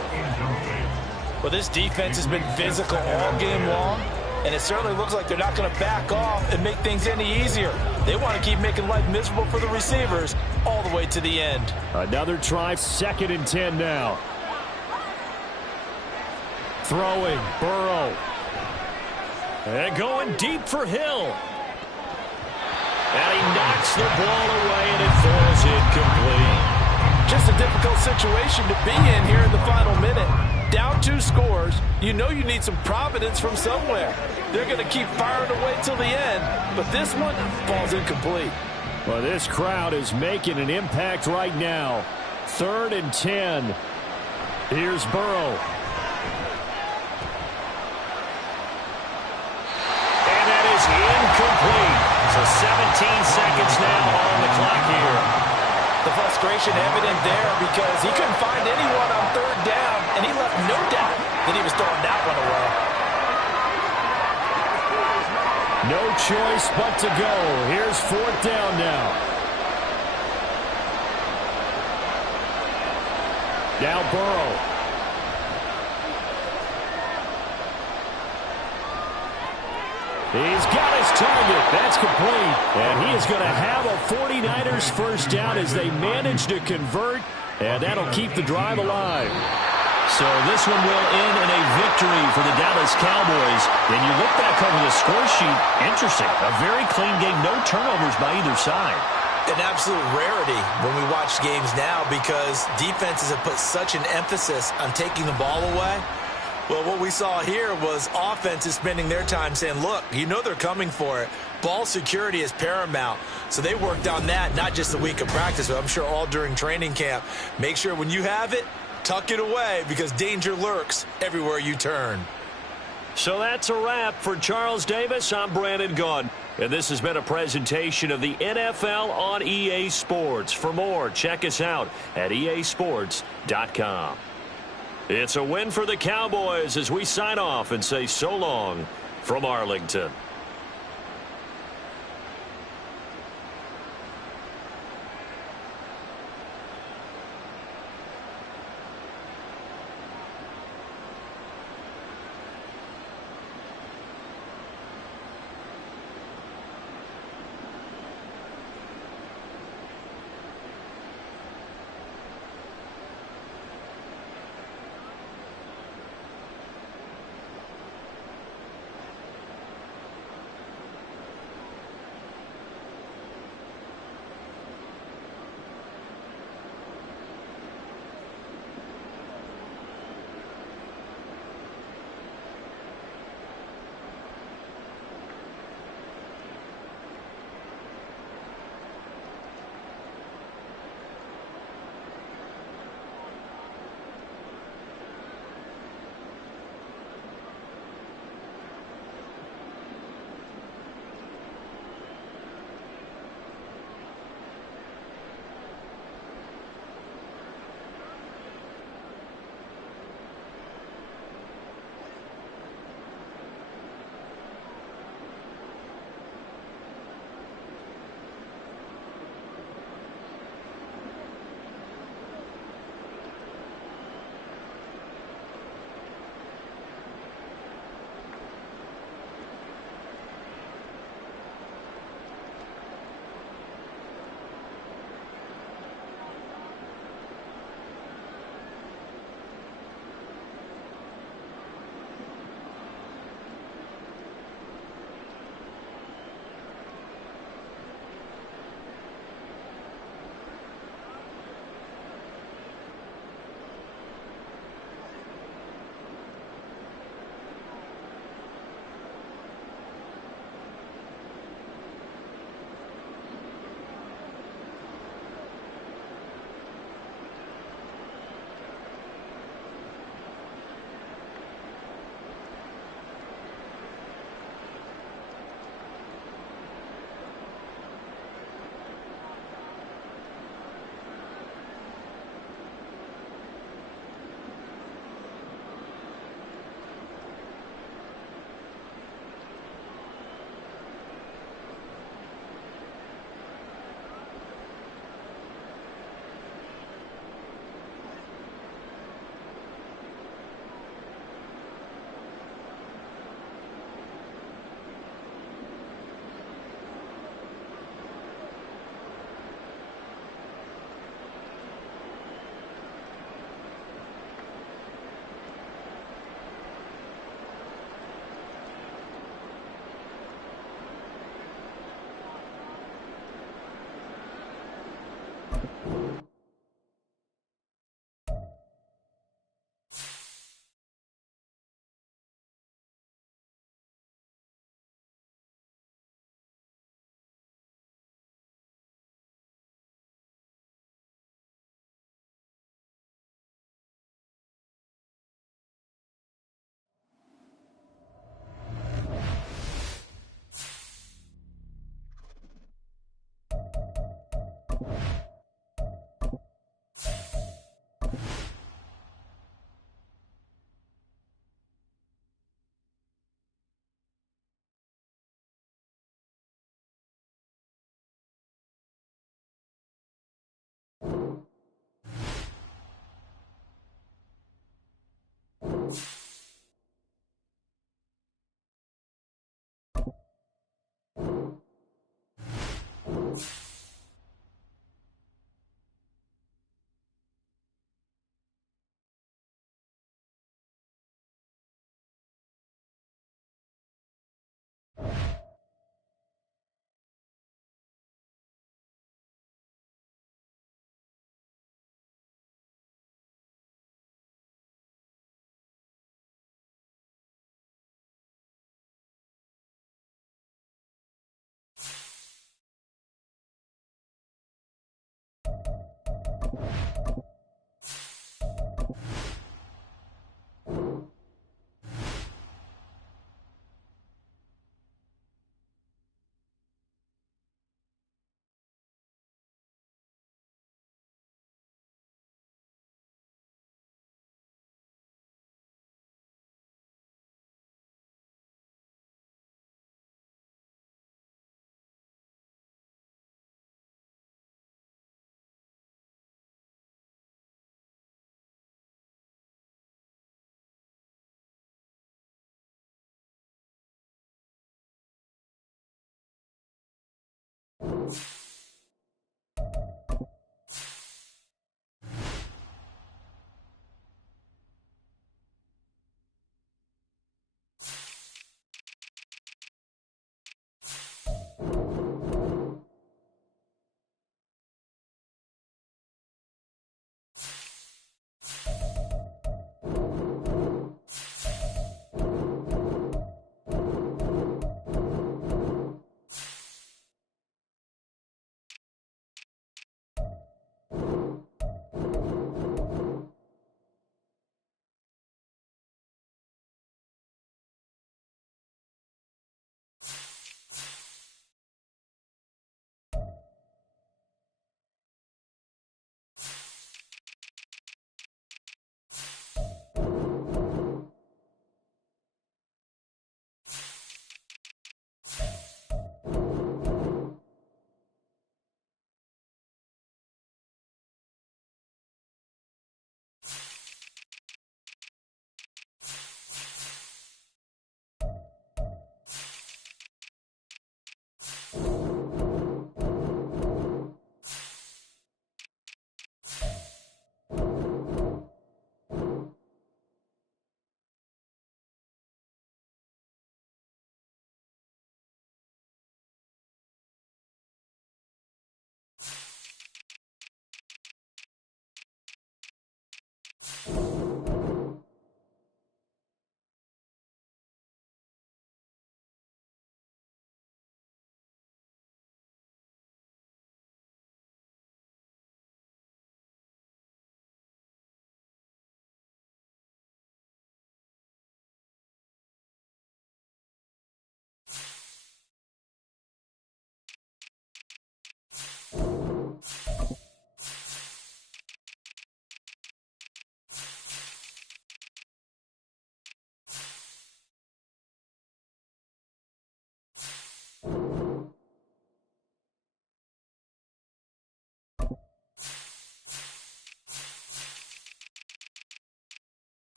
Well, this defense has been physical all game long, and it certainly looks like they're not going to back off and make things any easier. They want to keep making life miserable for the receivers all the way to the end. Another try, 2nd and 10 now. Throwing, Burrow. And going deep for Hill. And he knocks the ball away, and it falls incomplete. Just a difficult situation to be in here in the final minute. Down 2 scores, you know you need some providence from somewhere. They're going to keep firing away till the end, but this one falls incomplete. Well, this crowd is making an impact right now. 3rd and 10. Here's Burrow. And that is incomplete. So 17 seconds now on the clock here. The frustration evident there because he couldn't find anyone on 3rd down, and he left no doubt that he was throwing that one away. No choice but to go. Here's 4th down now. Now Burrow. He's got his target. That's complete. And he is going to have a 49ers 1st down as they manage to convert, and that'll keep the drive alive. So this one will end in a victory for the Dallas Cowboys. And you look back over the score sheet, interesting. A very clean game, no turnovers by either side. An absolute rarity when we watch games now because defenses have put such an emphasis on taking the ball away. Well, what we saw here was offenses spending their time saying, look, you know they're coming for it. Ball security is paramount. So they worked on that, not just the week of practice, but I'm sure all during training camp. Make sure when you have it, tuck it away because danger lurks everywhere you turn. So that's a wrap for Charles Davis. I'm Brandon Gaudin. And this has been a presentation of the NFL on EA Sports. For more, check us out at easports.com. It's a win for the Cowboys as we sign off and say so long from Arlington.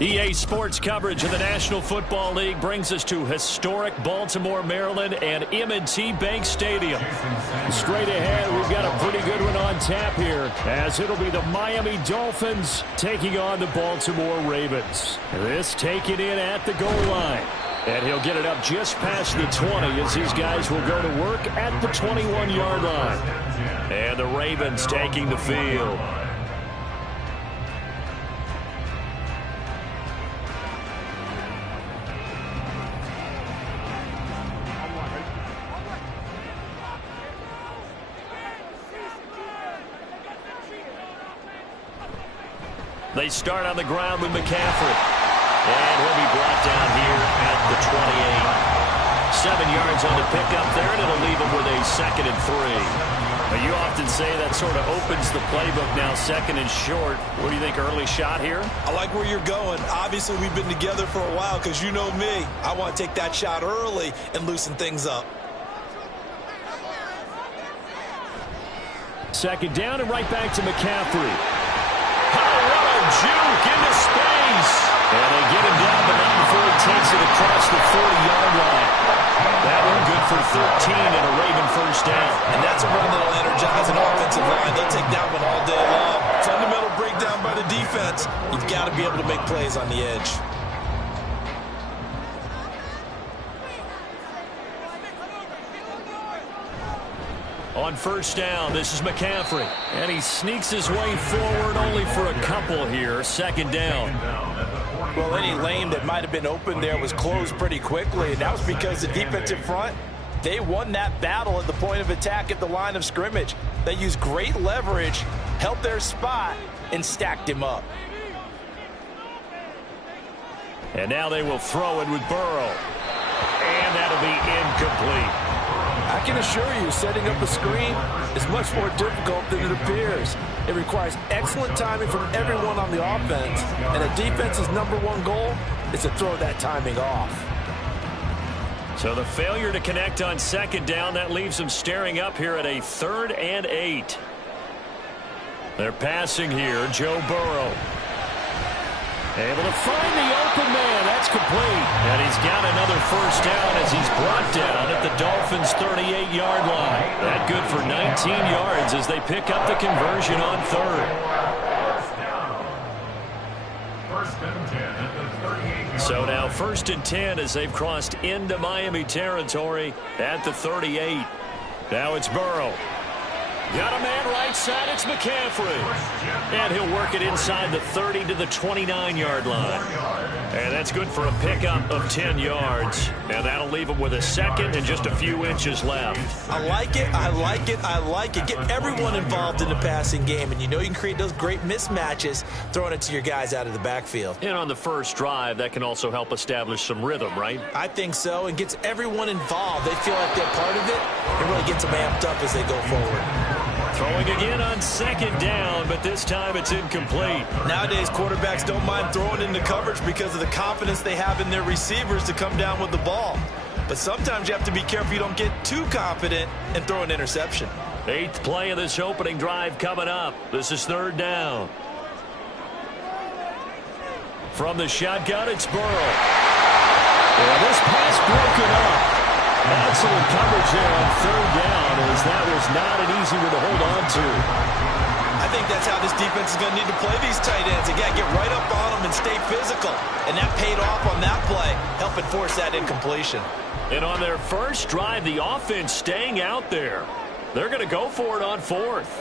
EA Sports coverage of the National Football League brings us to historic Baltimore, Maryland, and M&T Bank Stadium. Straight ahead, we've got a pretty good one on tap here, as it'll be the Miami Dolphins taking on the Baltimore Ravens. This taken in at the goal line. And he'll get it up just past the 20 as these guys will go to work at the 21-yard line. And the Ravens taking the field. They start on the ground with McCaffrey. And he'll be brought down here at the 28. 7 yards on the pickup there, and it'll leave him with a 2nd and 3. But you often say that sort of opens the playbook now, 2nd and short. What do you think, early shot here? I like where you're going. Obviously, we've been together for a while because you know me. I want to take that shot early and loosen things up. 2nd down and right back to McCaffrey. Juke into space. And they get him down, but not before he takes it across the 40-yard line. That one good for 13 and a Raven first down. And that's a run that'll energize an offensive line. They'll take that one all day long. Fundamental breakdown by the defense. You've got to be able to make plays on the edge. On first down, this is McCaffrey. And he sneaks his way forward only for a couple here. 2nd down. Well, any lane that might have been open there was closed pretty quickly, and that was because the defensive front, they won that battle at the point of attack at the line of scrimmage. They used great leverage, held their spot, and stacked him up. And now they will throw it with Burrow. And that'll be incomplete. I can assure you, setting up a screen is much more difficult than it appears. It requires excellent timing from everyone on the offense, and a defense's #1 goal is to throw that timing off. So the failure to connect on 2nd down, that leaves them staring up here at a 3rd and 8. They're passing here, Joe Burrow. Able to find the open man. That's complete. And he's got another first down as he's brought down at the Dolphins' 38-yard line. That good for 19 yards as they pick up the conversion on 3rd. So now 1st and 10 as they've crossed into Miami territory at the 38. Now it's Burrow. Got a man right side, it's McCaffrey. And he'll work it inside the 30 to the 29-yard line. And that's good for a pickup of 10 yards. And that'll leave him with a 2nd and just a few inches left. I like it, I like it, I like it. Get everyone involved in the passing game, and you know you can create those great mismatches throwing it to your guys out of the backfield. And on the first drive, that can also help establish some rhythm, right? I think so, and gets everyone involved. They feel like they're part of it, and really gets them amped up as they go forward. Throwing again on 2nd down, but this time it's incomplete. Nowadays, quarterbacks don't mind throwing into coverage because of the confidence they have in their receivers to come down with the ball. But sometimes you have to be careful you don't get too confident and throw an interception. 8th play of this opening drive coming up. This is 3rd down. From the shotgun, it's Burrow. And this pass broken up. Excellent coverage there on 3rd down, as that was not an easy one to hold on to. I think that's how this defense is going to need to play these tight ends. They got to get right up on them and stay physical. And that paid off on that play, helping force that incompletion. And on their first drive, the offense staying out there. They're going to go for it on 4th.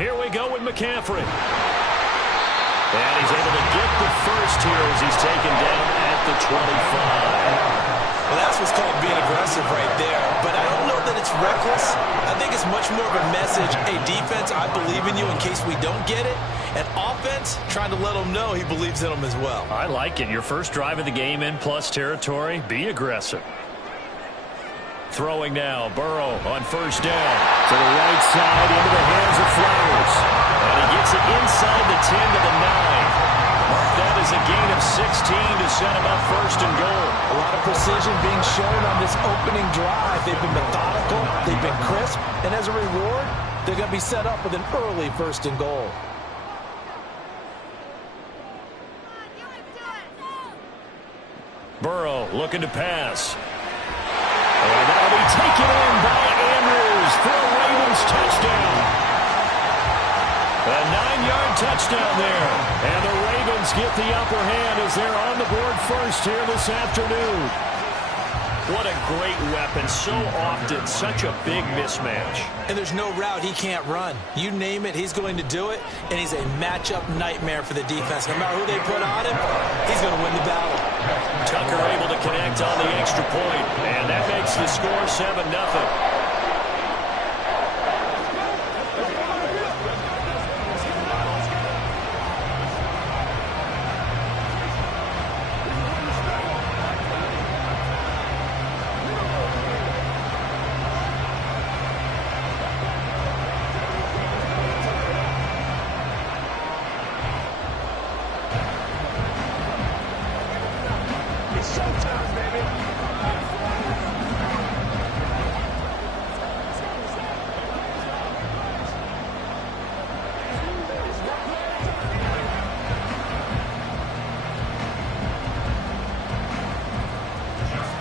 Here we go with McCaffrey. And he's able to get the first here as he's taken down at the 25. Well, that's what's called being aggressive right there. But I don't know that it's reckless. I think it's much more of a message. Hey, defense, I believe in you in case we don't get it. And offense, trying to let them know he believes in them as well. I like it. Your first drive of the game in plus territory. Be aggressive. Throwing now. Burrow on first down. To the right side into the hands of Flowers. And he gets it inside the 10 to the 9. Mark that as a gain of 16 to set him up 1st and goal. A lot of precision being shown on this opening drive. They've been methodical, they've been crisp, and as a reward, they're going to be set up with an early 1st and goal. Burrow looking to pass. And that'll be taken in by Andrews for a Ravens touchdown. A 9-yard touchdown there. And the Ravens get the upper hand as they're on the board first here this afternoon. What a great weapon. So often, such a big mismatch. And there's no route he can't run. You name it, he's going to do it, and he's a matchup nightmare for the defense. No matter who they put on him, he's going to win the battle. Tucker able to connect on the extra point, and that makes the score 7-0.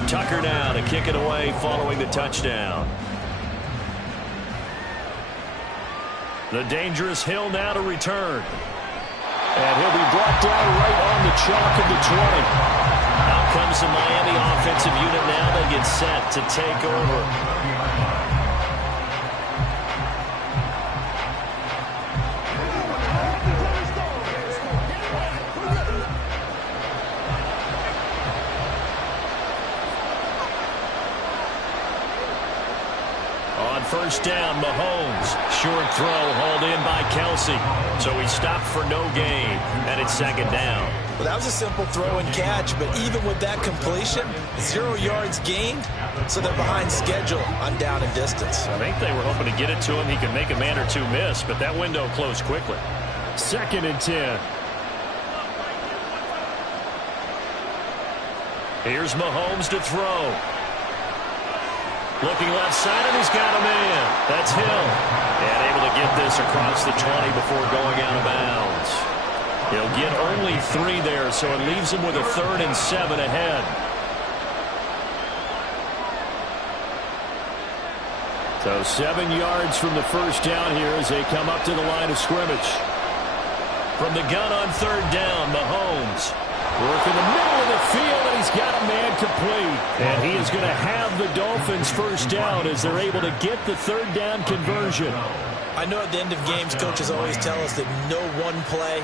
Tucker now to kick it away following the touchdown. The dangerous Hill now to return. And he'll be brought down right on the chalk of the 20. Out comes the Miami offensive unit now. They get set to take over. First down, Mahomes. Short throw hauled in by Kelsey. So he stopped for no gain, and it's second down. Well, that was a simple throw and catch, but even with that completion, 0 yards gained, so they're behind schedule on down and distance. I think they were hoping to get it to him. He could make a man or two miss, but that window closed quickly. 2nd and 10. Here's Mahomes to throw. Looking left side, and he's got a man. That's Hill. And able to get this across the 20 before going out of bounds. He'll get only 3 there, so it leaves him with a 3rd and 7 ahead. So 7 yards from the first down here as they come up to the line of scrimmage. From the gun on 3rd down, Mahomes. Work in the middle of the field, and he's got a man complete. And he is going to have the Dolphins first down as they're able to get the 3rd down conversion. I know at the end of games, coaches always tell us that no one play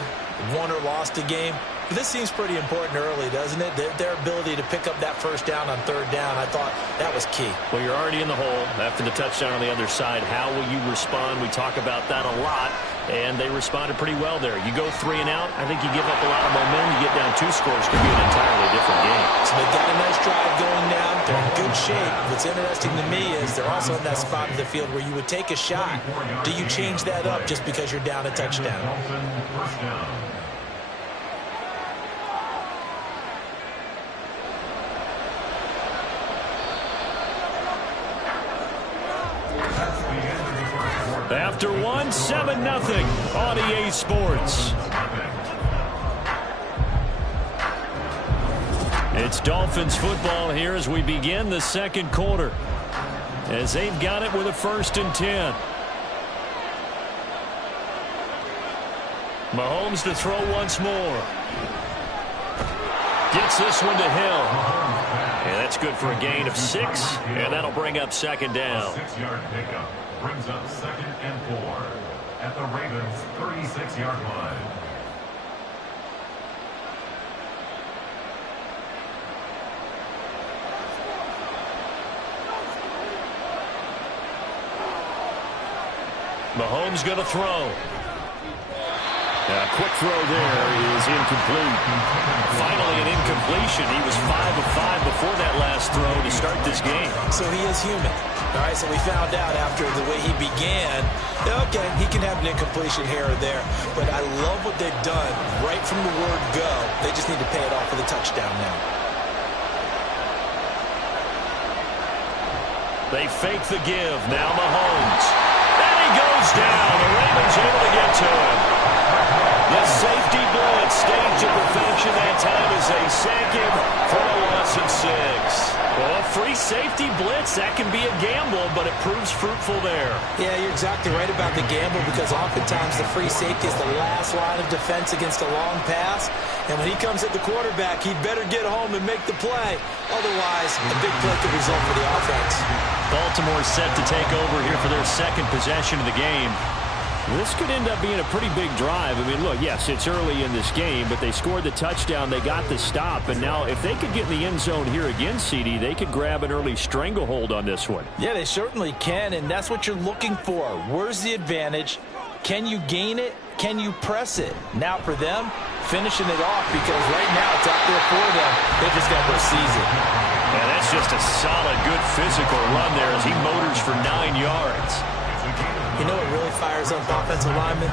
won or lost a game. But this seems pretty important early, doesn't it? Their ability to pick up that first down on 3rd down, I thought that was key. Well, you're already in the hole after the touchdown on the other side. How will you respond? We talk about that a lot, and they responded pretty well there. You go 3 and out, I think you give up a lot of momentum. You get down 2 scores, could be an entirely different game. So they've got a nice drive going now. They're in good shape. What's interesting to me is they're also in that spot of the field where you would take a shot. Do you change that up just because you're down a touchdown? After 1, 7-0 on EA Sports. It's Dolphins football here as we begin the 2nd quarter. As they've got it with a 1st and 10. Mahomes to throw once more. Gets this one to Hill. And that's good for a gain of 6. And that'll bring up 2nd down. 6-yard pickup brings up 2nd and 4 at the Ravens' 36-yard line. Mahomes going to throw. A quick throw there is incomplete. Finally an incompletion. He was 5 of 5 before that last throw to start this game. So he is human. All right, so we found out after the way he began, okay, he can have an incompletion here or there, but I love what they've done right from the word go. They just need to pay it off with a touchdown now. They fake the give. Now Mahomes. And he goes down. The Ravens able to get to him. The safety blitz staged to perfection that time as they sack him for a loss of 6. Well, free safety blitz, that can be a gamble, but it proves fruitful there. Yeah, you're exactly right about the gamble because oftentimes the free safety is the last line of defense against a long pass. And when he comes at the quarterback, he'd better get home and make the play. Otherwise, a big play could result for the offense. Baltimore set to take over here for their second possession of the game. This could end up being a pretty big drive. I mean, look, yes, it's early in this game, but they scored the touchdown. They got the stop. And now if they could get in the end zone here again, CD, they could grab an early stranglehold on this one. Yeah, they certainly can, and that's what you're looking for. Where's the advantage? Can you gain it? Can you press it? Now for them, finishing it off because right now it's out there for them. They just got to go seize it. And that's just a solid, good physical run there as he motors for 9 yards. You know what really fires up offensive linemen?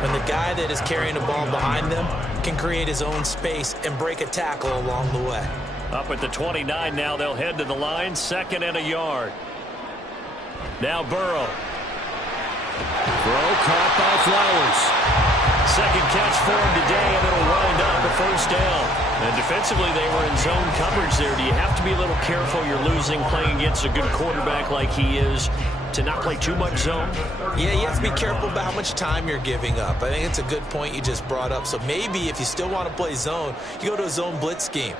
When the guy that is carrying the ball behind them can create his own space and break a tackle along the way. Up at the 29 now, they'll head to the line, 2nd and a yard. Now Burrow. Throw caught by Flowers. Second catch for him today, and it'll wind up a first down. And defensively, they were in zone coverage there. Do you have to be a little careful? You're losing playing against a good quarterback like he is to not play too much zone? Yeah, you have to be careful about how much time you're giving up. I think it's a good point you just brought up. So maybe if you still want to play zone, you go to a zone blitz scheme.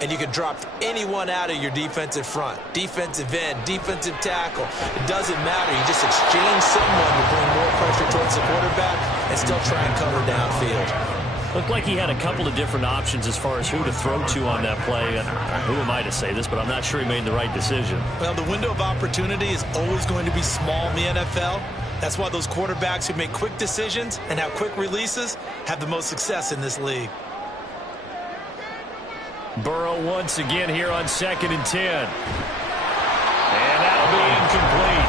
And you can drop anyone out of your defensive front, defensive end, defensive tackle. It doesn't matter. You just exchange someone to bring more pressure towards the quarterback and still try and cover downfield. Looked like he had a couple of different options as far as who to throw to on that play. And who am I to say this, but I'm not sure he made the right decision. Well, the window of opportunity is always going to be small in the NFL. That's why those quarterbacks who make quick decisions and have quick releases have the most success in this league. Burrow once again here on 2nd and 10. And that'll be incomplete.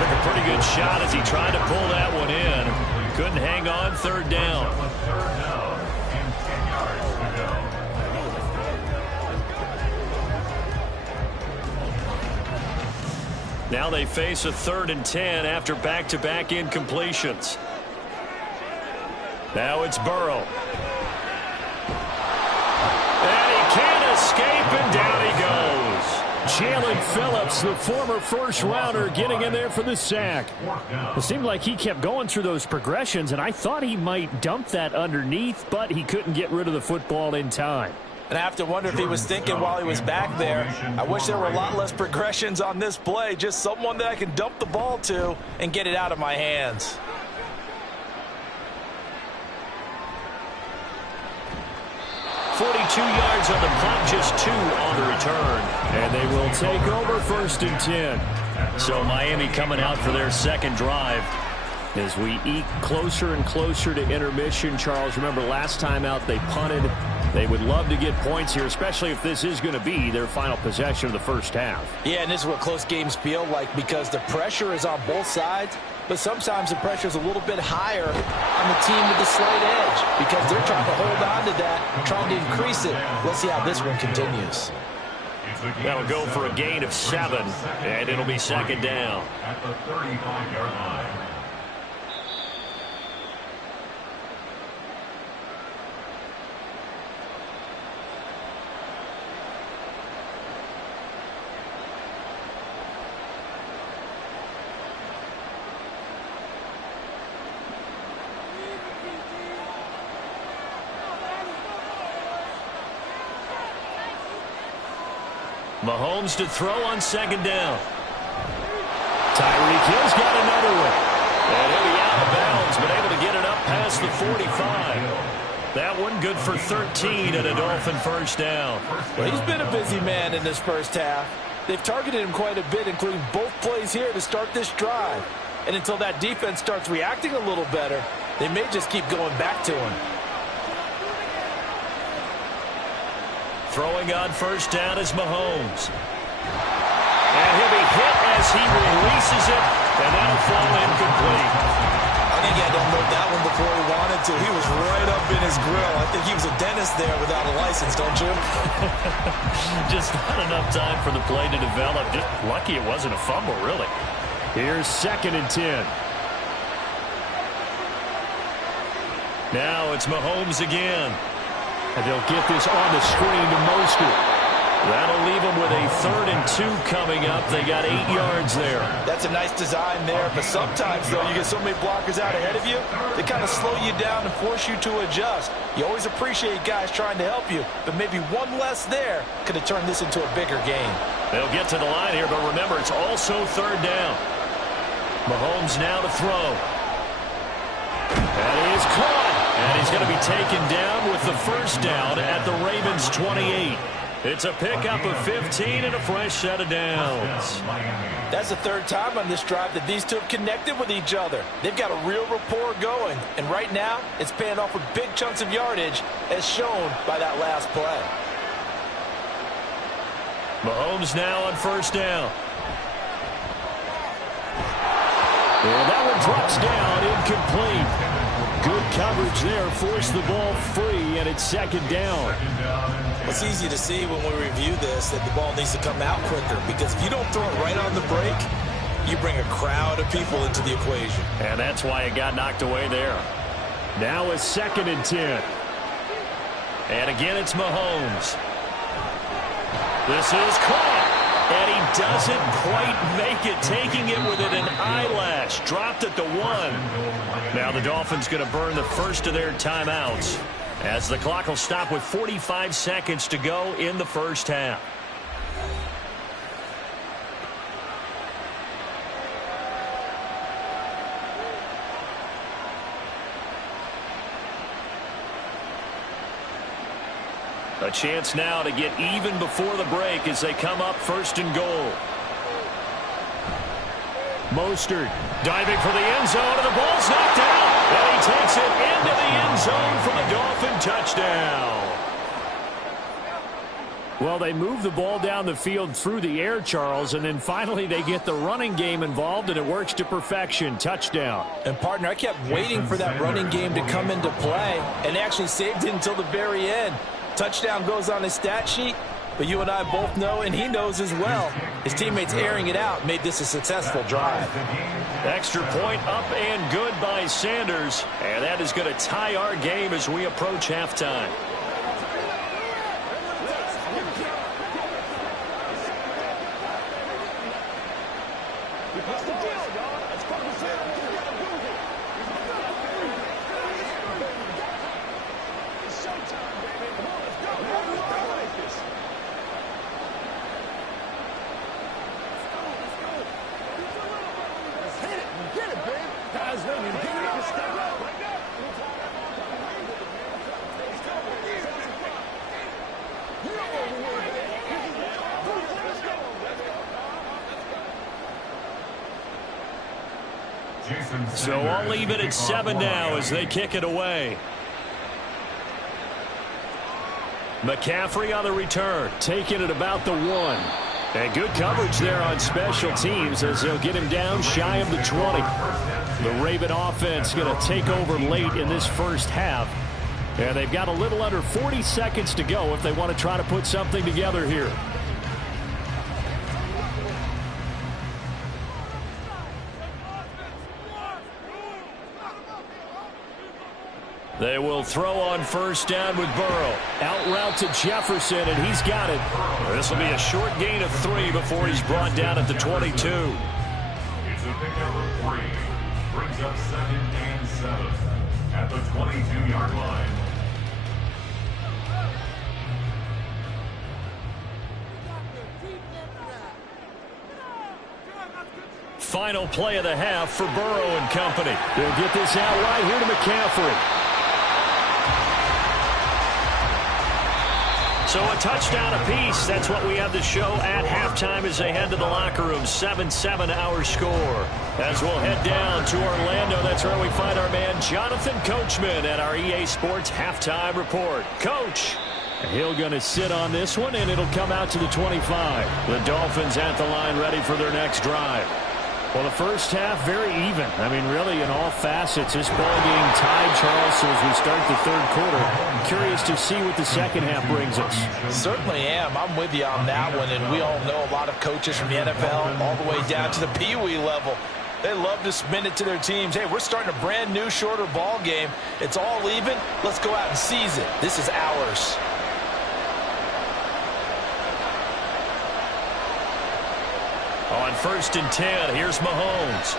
Took a pretty good shot as he tried to pull that one in. Couldn't hang on, 3rd down. And 10 yards to go. Now they face a 3rd and 10 after back-to-back incompletions. Now it's Burrow. And he can't escape, and down he goes. Jalen Phillips, the former first-rounder, getting in there for the sack. It seemed like he kept going through those progressions, and I thought he might dump that underneath, but he couldn't get rid of the football in time. And I have to wonder if he was thinking while he was back there, I wish there were a lot less progressions on this play, just someone that I can dump the ball to and get it out of my hands. .42 yards on the punt, just 2 on the return. And they will take over 1st and 10. So Miami coming out for their second drive. As we eke closer and closer to intermission, Charles, remember last time out they punted. They would love to get points here, especially if this is going to be their final possession of the first half. Yeah, and this is what close games feel like because the pressure is on both sides, but sometimes the pressure is a little bit higher on the team with the slight edge because they're trying to hold on to that, trying to increase it. Let's see how this one continues. That'll go for a gain of 7, and it'll be 2nd down. At the 35-yard line. Mahomes to throw on 2nd down. Tyreek Hill's got another one. And he'll be out of bounds, but able to get it up past the 45. That one good for 13 and a Dolphin first down. Well, he's been a busy man in this first half. They've targeted him quite a bit, including both plays here to start this drive. And until that defense starts reacting a little better, they may just keep going back to him. Throwing on first down is Mahomes. And he'll be hit as he releases it, and that'll fall incomplete. I think he had to unload that one before he wanted to. He was right up in his grill. I think he was a dentist there without a license, don't you? Just not enough time for the play to develop. Just lucky it wasn't a fumble, really. Here's 2nd and 10. Now it's Mahomes again. And they'll get this on the screen to Mostert. That'll leave them with a 3rd and 2 coming up. They got 8 yards there. That's a nice design there, but sometimes, though, you get so many blockers out ahead of you, they kind of slow you down and force you to adjust. You always appreciate guys trying to help you, but maybe one less there could have turned this into a bigger game. They'll get to the line here, but remember, it's also 3rd down. Mahomes now to throw. That is caught. And he's going to be taken down with the 1st down at the Ravens' 28. It's a pickup of 15 and a fresh set of downs. That's the 3rd time on this drive that these two have connected with each other. They've got a real rapport going, and right now it's paying off with big chunks of yardage as shown by that last play. Mahomes now on 1st down. And that one drops down, incomplete. Good coverage there, forced the ball free, and it's 2nd down. It's easy to see when we review this that the ball needs to come out quicker, because if you don't throw it right on the break, you bring a crowd of people into the equation. And that's why it got knocked away there. Now a 2nd and 10. And again, it's Mahomes. This is caught. And he doesn't quite make it, taking it within an eyelash. Dropped at the 1. Now the Dolphins going to burn the first of their timeouts, as the clock will stop with 45 seconds to go in the 1st half. A chance now to get even before the break as they come up 1st and goal. Mostert Diving for the end zone, and the ball's knocked out. And he takes it into the end zone for the Dolphin touchdown. Well, they move the ball down the field through the air, Charles, and then finally they get the running game involved, and it works to perfection. Touchdown. And, partner, I kept waiting for that running game to come into play, and actually saved it until the very end. Touchdown goes on his stat sheet, but you and I both know, and he knows as well, his teammates airing it out made this a successful drive. Extra point up and good by Sanders, and that is going to tie our game as we approach halftime. So I'll leave it at 7 now as they kick it away. McCaffrey on the return, taking it about the 1. And good coverage there on special teams as they'll get him down shy of the 20. The Raven offense going to take over late in this 1st half. And they've got a little under 40 seconds to go if they want to try to put something together here. They will throw on 1st down with Burrow. Out route to Jefferson, and he's got it. This will be a short gain of 3 before he's brought down at the 22. It's a pickup of 3. Brings up 2nd and 7 at the 22-yard line. Final play of the half for Burrow and company. They'll get this out right here to McCaffrey. So a touchdown apiece. That's what we have to show at halftime as they head to the locker room. 7-7 our score. As we'll head down to Orlando, that's where we find our man Jonathan Coachman at our EA Sports Halftime Report. Coach. He'll going to sit on this one, and it'll come out to the 25. The Dolphins at the line ready for their next drive. Well, the 1st half, very even. I mean, really, in all facets, this ball game tied, Charles, so as we start the 3rd quarter. Curious to see what the 2nd half brings us. Certainly am. I'm with you on that one, and we all know a lot of coaches from the NFL all the way down to the Pee-wee level. They love to spin it to their teams. Hey, we're starting a brand new, shorter ball game. It's all even. Let's go out and seize it. This is ours. On 1st and 10, here's Mahomes.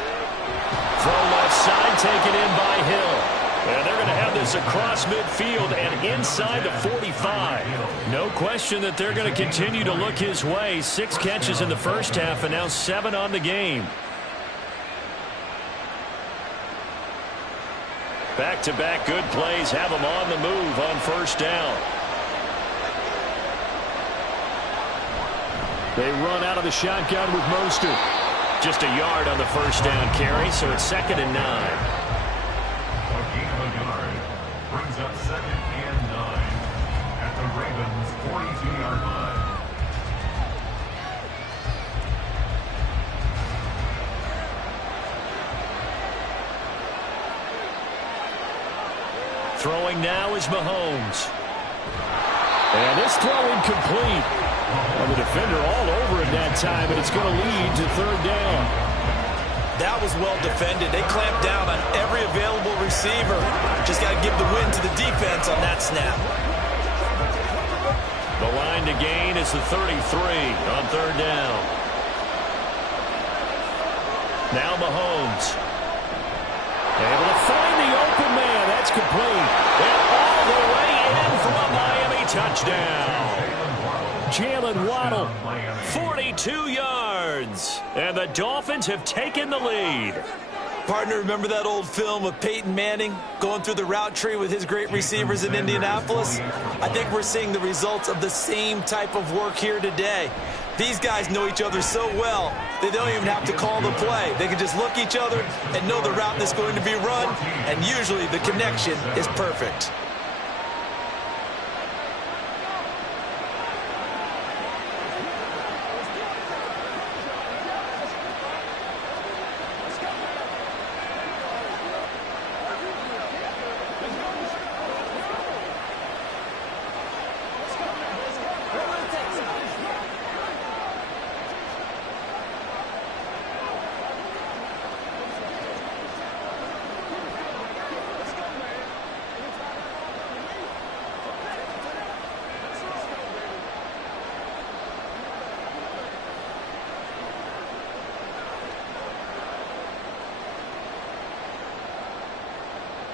Throw left side, taken in by Hill. And they're going to have this across midfield and inside the 45. No question that they're going to continue to look his way. 6 catches in the first half and now 7 on the game. Back-to-back good plays have him on the move on 1st down. They run out of the shotgun with Mostert. Just a yard on the 1st down carry, so it's 2nd and 9. Brings up 2nd and 9 at the Ravens' 42-yard line. Throwing now is Mahomes. And this throw incomplete. And the defender all over it that time, and it's going to lead to 3rd down. That was well defended. They clamped down on every available receiver. Just got to give the win to the defense on that snap. The line to gain is the 33 on 3rd down. Now Mahomes. Able to find the open man. That's complete. And all the way in for a Miami touchdown. Jalen Waddle. 42 yards. And the Dolphins have taken the lead. Partner, remember that old film of Peyton Manning going through the route tree with his great receivers in Indianapolis? I think we're seeing the results of the same type of work here today. These guys know each other so well, they don't even have to call the play. They can just look each other and know the route that's going to be run, and usually the connection is perfect.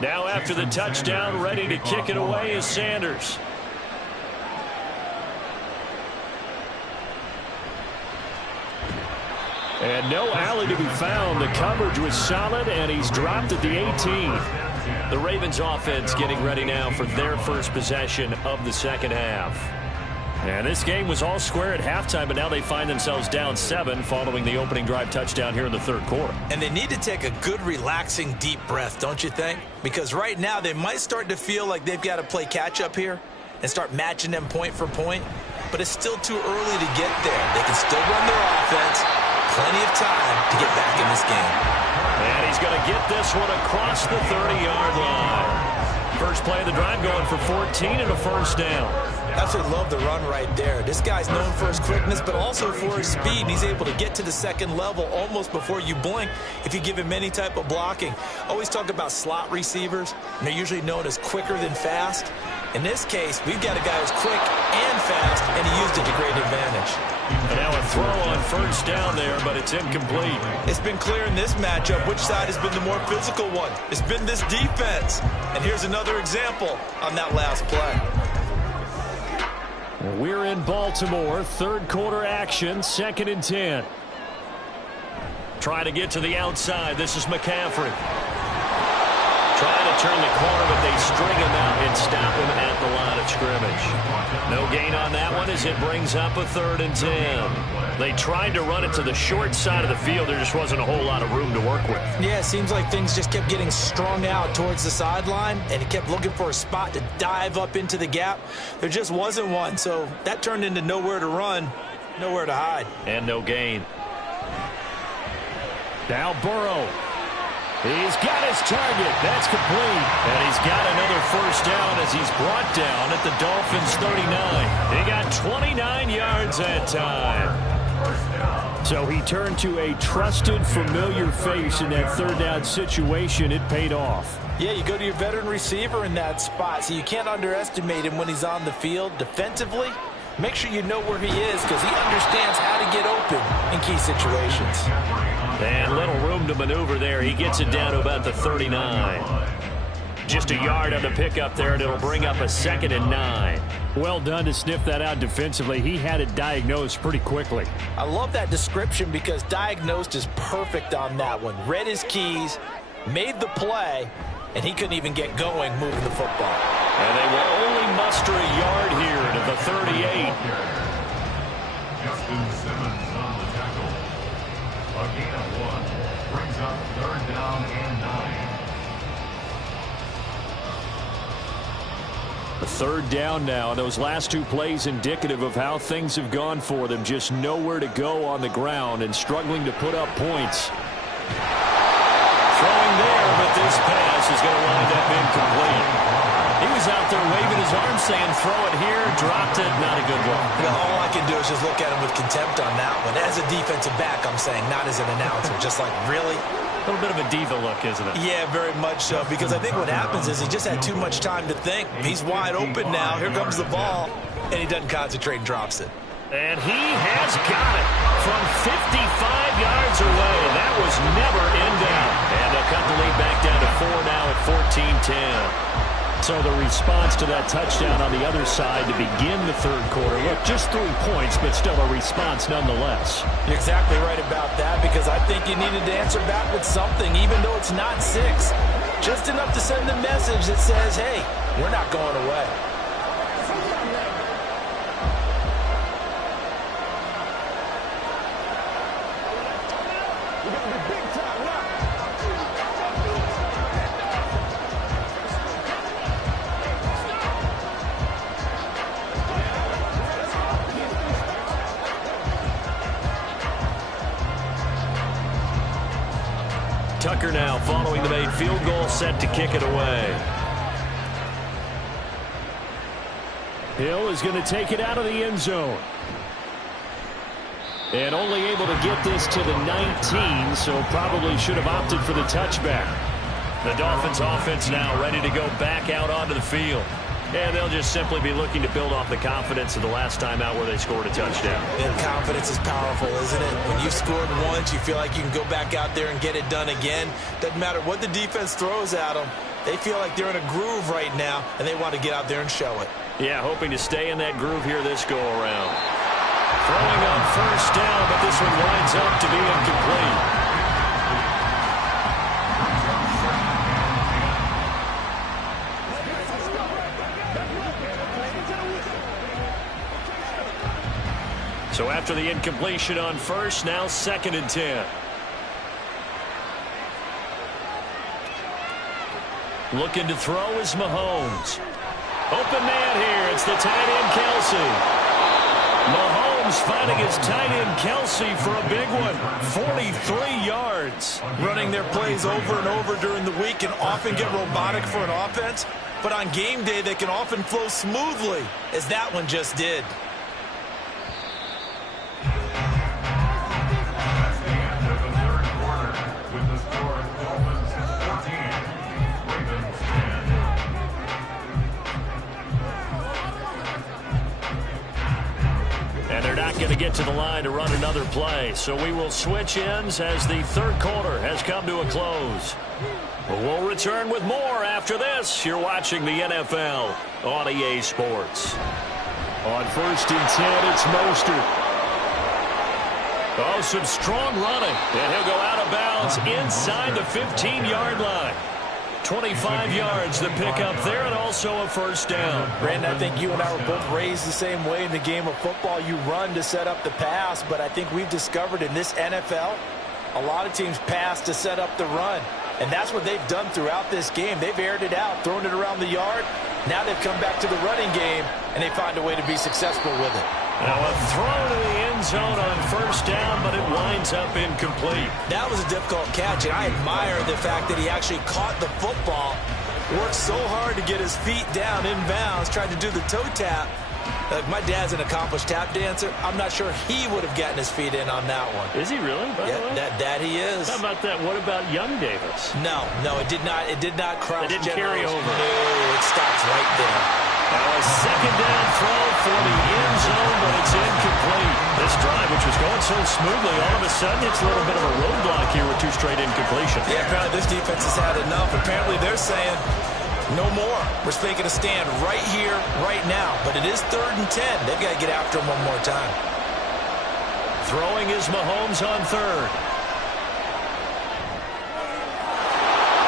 Now after the touchdown, ready to kick it away is Sanders. And no alley to be found. The coverage was solid, and he's dropped at the 18. The Ravens offense getting ready now for their first possession of the 2nd half. And this game was all square at halftime, but now they find themselves down 7 following the opening drive touchdown here in the 3rd quarter. And they need to take a good, relaxing, deep breath, don't you think? Because right now they might start to feel like they've got to play catch-up here and start matching them point for point. But it's still too early to get there. They can still run their offense. Plenty of time to get back in this game. And he's going to get this one across the 30-yard line. First play of the drive going for 14 and a 1st down. Absolutely love the run right there. This guy's known for his quickness, but also for his speed. And he's able to get to the 2nd level almost before you blink if you give him any type of blocking. Always talk about slot receivers, and they're usually known as quicker than fast. In this case, we've got a guy who's quick and fast, and he used it to great advantage. And now a throw on 1st down there, but it's incomplete. It's been clear in this matchup which side has been the more physical one. It's been this defense. And here's another example on that last play. We're in Baltimore. 3rd quarter action. 2nd and 10. Try to get to the outside. This is McCaffrey. Trying to turn the corner, but they string him out and stop him at the line of scrimmage. No gain on that one as it brings up a 3rd and 10. They tried to run it to the short side of the field. There just wasn't a whole lot of room to work with. Yeah, it seems like things just kept getting strung out towards the sideline, and he kept looking for a spot to dive up into the gap. There just wasn't one, so that turned into nowhere to run, nowhere to hide. And no gain. Now Burrow. He's got his target. That's complete. And he's got another 1st down as he's brought down at the Dolphins' 39. He got 29 yards that time. So he turned to a trusted, familiar face in that 3rd down situation. It paid off. Yeah, you go to your veteran receiver in that spot, so you can't underestimate him when he's on the field defensively. make sure you know where he is because he understands how to get open in key situations. And little room to maneuver there. He gets it down to about the 39. Just a yard on the pickup there, and it'll bring up a 2nd and 9. Well done to sniff that out defensively. He had it diagnosed pretty quickly. I love that description because diagnosed is perfect on that one. Read his keys, made the play, and he couldn't even get going moving the football. And they will only muster a yard here to the 38. Justin Simmons on the tackle. A gain of 1 brings up 3rd down and 9. A 3rd down now. Those last 2 plays indicative of how things have gone for them. Just nowhere to go on the ground and struggling to put up points. Throwing there, but this pass is going to wind up incomplete. He was out there waving his arm saying, throw it here, dropped it, not a good look. Well, all I can do is just look at him with contempt on that one. As a defensive back, I'm saying, not as an announcer. Just like, really? A little bit of a diva look, isn't it? Yeah, very much so, because I think what happens is he just had too much time to think. He's wide open now. Here comes the ball, and he doesn't concentrate and drops it. And he has got it from 55 yards away. That was never in doubt. And they'll cut the lead back down to 4 now at 14-10. So the response to that touchdown on the other side to begin the 3rd quarter. Look, just 3 points, but still a response nonetheless. You're exactly right about that because I think you needed to answer back with something, even though it's not 6. Just enough to send the message that says, hey, we're not going away. Tucker now following the made field goal, set to kick it away. Hill is going to take it out of the end zone. And only able to get this to the 19, so probably should have opted for the touchback. The Dolphins offense now ready to go back out onto the field. And they'll just simply be looking to build off the confidence of the last time out where they scored a touchdown. And confidence is powerful, isn't it? When you've scored once, you feel like you can go back out there and get it done again. Doesn't matter what the defense throws at them. They feel like they're in a groove right now, and they want to get out there and show it. Yeah, hoping to stay in that groove here this go-around. Throwing on 1st down, but this one winds up to be incomplete. So after the incompletion on 1st, now 2nd and 10. Looking to throw is Mahomes. Open man here. It's the tight end, Kelce. Mahomes finding his tight end, Kelce, for a big one. 43 yards. Running their plays over and over during the week can often get robotic for an offense, but on game day they can often flow smoothly, as that one just did. Going to get to the line to run another play. So we will switch ends as the 3rd quarter has come to a close. We'll return with more after this. You're watching the NFL on EA Sports. On 1st and 10, it's Mostert. Oh, some strong running. And he'll go out of bounds inside the 15-yard line. 25 yards the pickup there, and also a 1st down. Brandon, I think you and I were both raised the same way in the game of football. You run to set up the pass, but I think we've discovered in this NFL, a lot of teams pass to set up the run. And that's what they've done throughout this game. They've aired it out, thrown it around the yard. Now they've come back to the running game, and they find a way to be successful with it. Now a throw to the end zone on 1st down, but it winds up incomplete. That was a difficult catch, and I admire the fact that he actually caught the football, worked so hard to get his feet down inbounds, tried to do the toe tap. Like, my dad's an accomplished tap dancer. I'm not sure he would have gotten his feet in on that one. Is he really? Yeah, that he is. How about that? What about Young Davis? No, it did not. It did not cross. It didn't carry over. No, it stops right there. Now a second down throw for the end zone, but it's incomplete. This drive, which was going so smoothly, all of a sudden it's a little bit of a roadblock here with 2 straight incompletions. Yeah, apparently this defense has had enough. Apparently they're saying no more. We're making a stand right here, right now. But it is 3rd and 10. They've got to get after him one more time. Throwing is Mahomes on 3rd.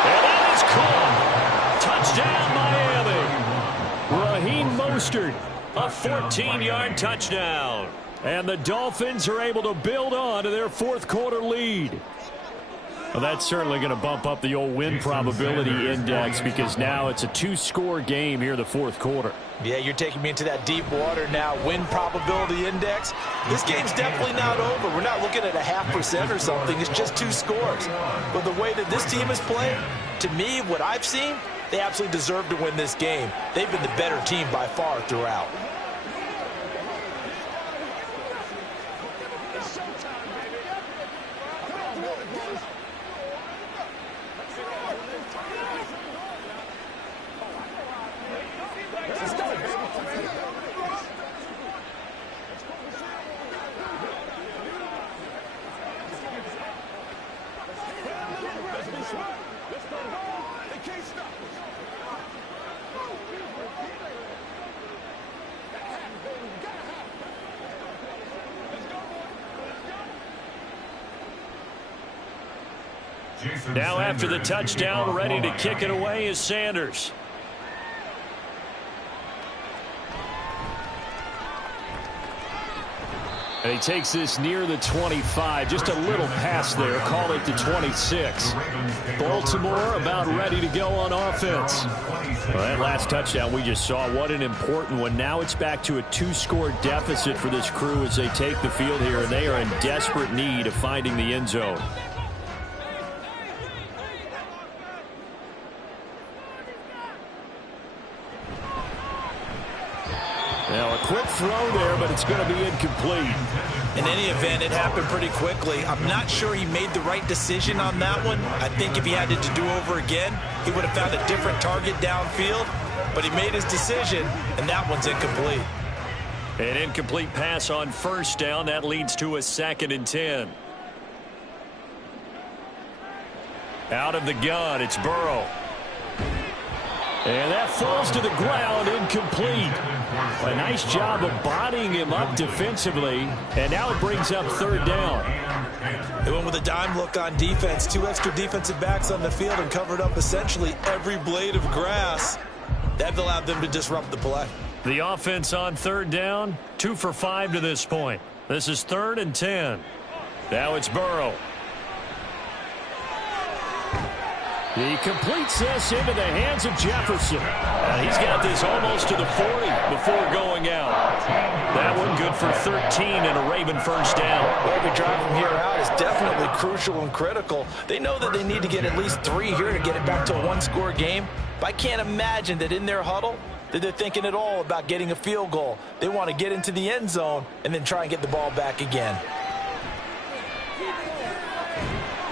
And that is caught. Touchdown, Miami. Raheem Mostert. A 14-yard touchdown. And the Dolphins are able to build on to their 4th quarter lead. Well, that's certainly going to bump up the old win probability index because now it's a 2-score game here in the 4th quarter. Yeah, you're taking me into that deep water now. Win probability index. This game's definitely not over. We're not looking at a 0.5% or something. It's just 2 scores. But the way that this team is playing, to me, what I've seen, they absolutely deserve to win this game. They've been the better team by far throughout. Now after the touchdown, ready to kick it away is Sanders. And he takes this near the 25. Just a little pass there. Call it the 26. Baltimore about ready to go on offense. Well, that last touchdown we just saw, what an important one. Now it's back to a 2-score deficit for this crew as they take the field here. And they are in desperate need of finding the end zone. Now a quick throw there, but it's going to be incomplete. In any event, it happened pretty quickly. I'm not sure he made the right decision on that one. I think if he had to do over again, he would have found a different target downfield. But he made his decision, and that one's incomplete. An incomplete pass on 1st down. That leads to a 2nd and 10. Out of the gun, it's Burrow. And that falls to the ground, incomplete. A nice job of bodying him up defensively. And now it brings up 3rd down. They went with a dime look on defense. 2 extra defensive backs on the field and covered up essentially every blade of grass. That allowed them to disrupt the play. The offense on 3rd down, 2 for 5 to this point. This is 3rd and 10. Now it's Burrow. He completes this into the hands of Jefferson. He's got this almost to the 40 before going out. That one good for 13 and a Raven 1st down. Every drive from here out is definitely crucial and critical. They know that they need to get at least 3 here to get it back to a 1-score game. But I can't imagine that in their huddle that they're thinking at all about getting a field goal. They want to get into the end zone and then try and get the ball back again.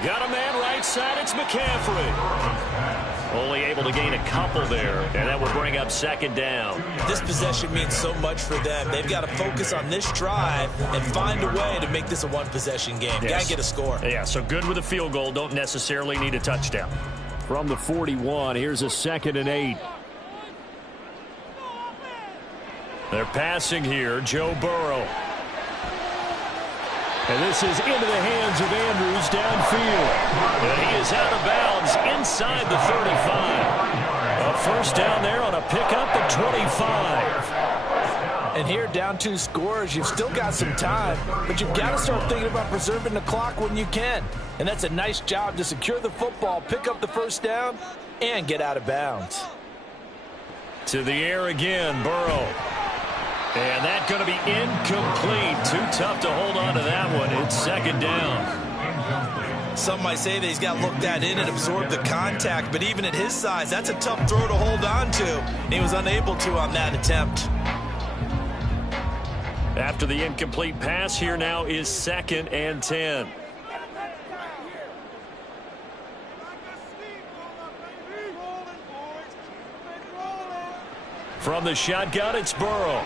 Got a man right side. It's McCaffrey. Only able to gain a couple there, and that will bring up 2nd down. This possession means so much for them. They've got to focus on this drive and find a way to make this a 1-possession game. Yes. Got to get a score. Yeah, so good with a field goal. Don't necessarily need a touchdown. From the 41, here's a 2nd and 8. They're passing here. Joe Burrow. And this is into the hands of Andrews downfield. And he is out of bounds inside the 35. A 1st down there on a pickup at 25. And here, down 2 scores, you've still got some time, but you've got to start thinking about preserving the clock when you can. And that's a nice job to secure the football, pick up the 1st down, and get out of bounds. To the air again, Burrow. And that's going to be incomplete. Too tough to hold on to that one. It's 2nd down. Some might say that he's got looked at in and absorbed the contact, but even at his size, that's a tough throw to hold on to. And he was unable to on that attempt. After the incomplete pass, here now is 2nd and 10. From the shotgun, it's Burrow.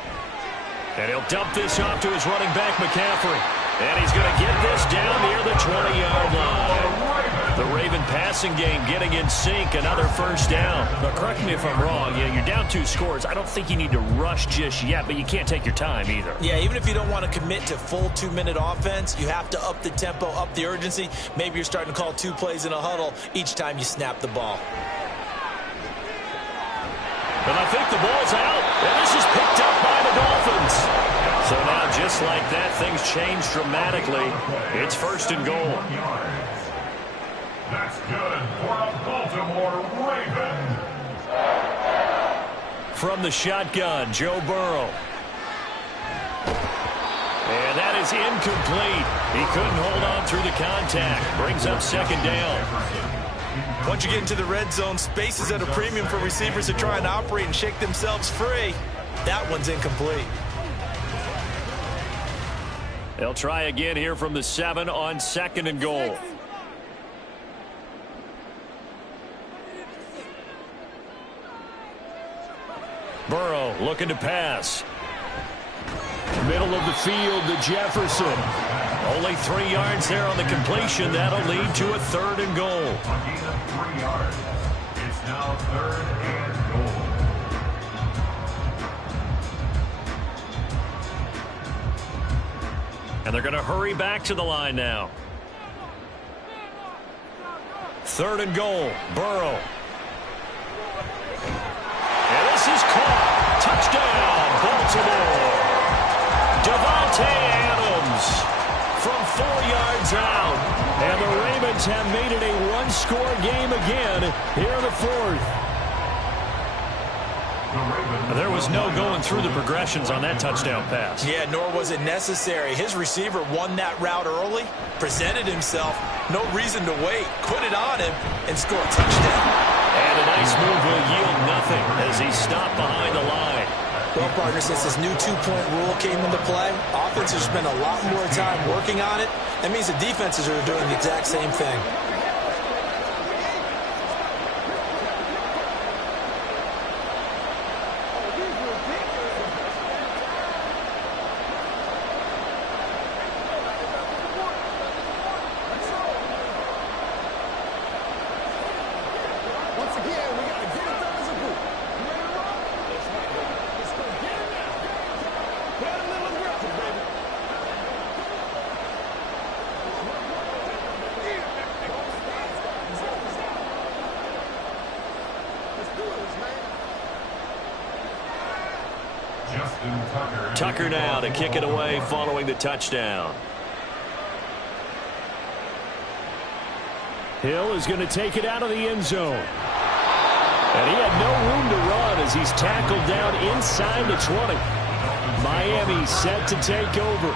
And he'll dump this off to his running back, McCaffrey. And he's going to get this down near the 20-yard line. The Raven passing game getting in sync, another first down. But correct me if I'm wrong, you're down 2 scores. I don't think you need to rush just yet, but you can't take your time either. Yeah, even if you don't want to commit to full 2-minute offense, you have to up the tempo, up the urgency. Maybe you're starting to call 2 plays in a huddle each time you snap the ball. But I think the ball's out, and this is picked up by the Dolphins. So now, just like that, things change dramatically. It's first and goal. That's good for a Baltimore Raven. From the shotgun, Joe Burrow. And that is incomplete. He couldn't hold on through the contact. Brings up second down. Once you get into the red zone, space is at a premium for receivers to try and operate and shake themselves free. That one's incomplete. They'll try again here from the 7 on second and goal. Burrow looking to pass. Middle of the field to Jefferson. Only 3 yards there on the completion. That'll lead to a third and goal. A gain of 3 yards. It's now third and goal. And they're going to hurry back to the line now. Third and goal. Burrow. And this is caught. Touchdown, Baltimore. Davante Adams from 4 yards out. And the Ravens have made it a one-score game again here in the fourth. There was no going through the progressions on that touchdown pass. Yeah, nor was it necessary. His receiver won that route early, presented himself, no reason to wait, put it on him, and score a touchdown. And a nice move will yield nothing as he stopped behind the line. Well, partner, since this new 2-point rule came into play, offenses spend a lot more time working on it. That means the defenses are doing the exact same thing. Tucker now to kick it away following the touchdown. Hill is going to take it out of the end zone. And he had no room to run as he's tackled down inside the 20. Miami set to take over.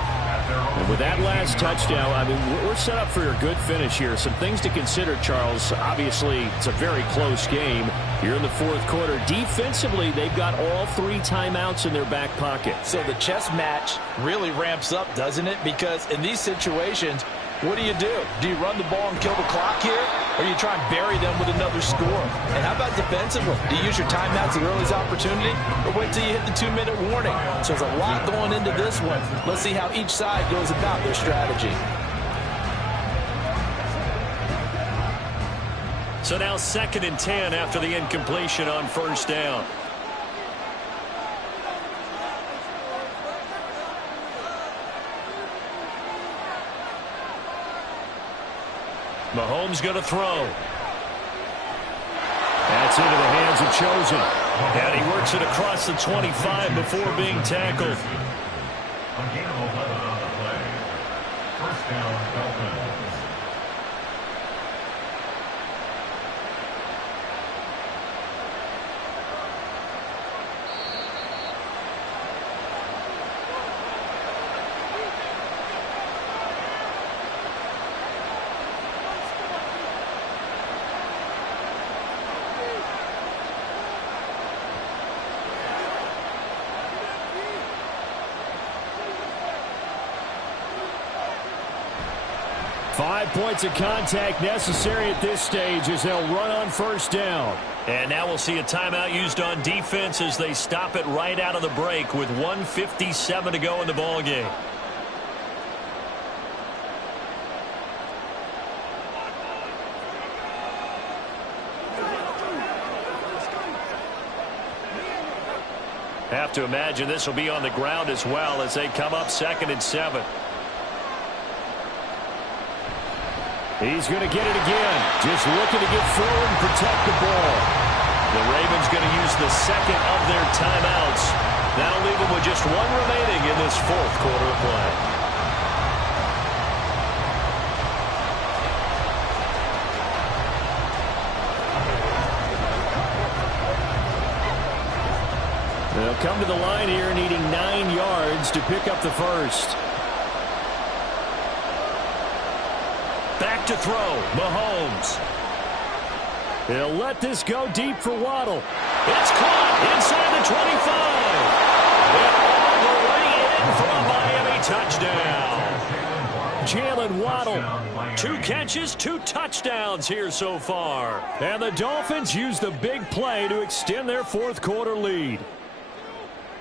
And with that last touchdown, I mean, we're set up for a good finish here. Some things to consider, Charles. Obviously, it's a very close game here in the fourth quarter. Defensively, they've got all 3 timeouts in their back pocket. So the chess match really ramps up, doesn't it? Because in these situations, what do? Do you run the ball and kill the clock here? Or you try and bury them with another score? And how about defensively? Do you use your timeouts at earliest opportunity? Or wait till you hit the 2-minute warning? So there's a lot going into this one. Let's see how each side goes about their strategy. So now 2nd and 10 after the incompletion on first down. Mahomes going to throw. That's into the hands of Chosen. And he works it across the 25 before being tackled. A gain of 11 on the play. First down, Dolphins. 5 points of contact necessary at this stage as they'll run on first down. And now we'll see a timeout used on defense as they stop it right out of the break with 1:57 to go in the ballgame. Have to imagine this will be on the ground as well as they come up 2nd and 7. He's going to get it again. Just looking to get forward and protect the ball. The Ravens going to use the second of their timeouts. That'll leave them with just one remaining in this 4th quarter of play. They'll come to the line here needing 9 yards to pick up the first. Back to throw, Mahomes. He'll let this go deep for Waddle. It's caught inside the 25. And all the way in for a Miami touchdown. Jalen Waddle. 2 catches, 2 touchdowns here so far. And the Dolphins use the big play to extend their 4th quarter lead.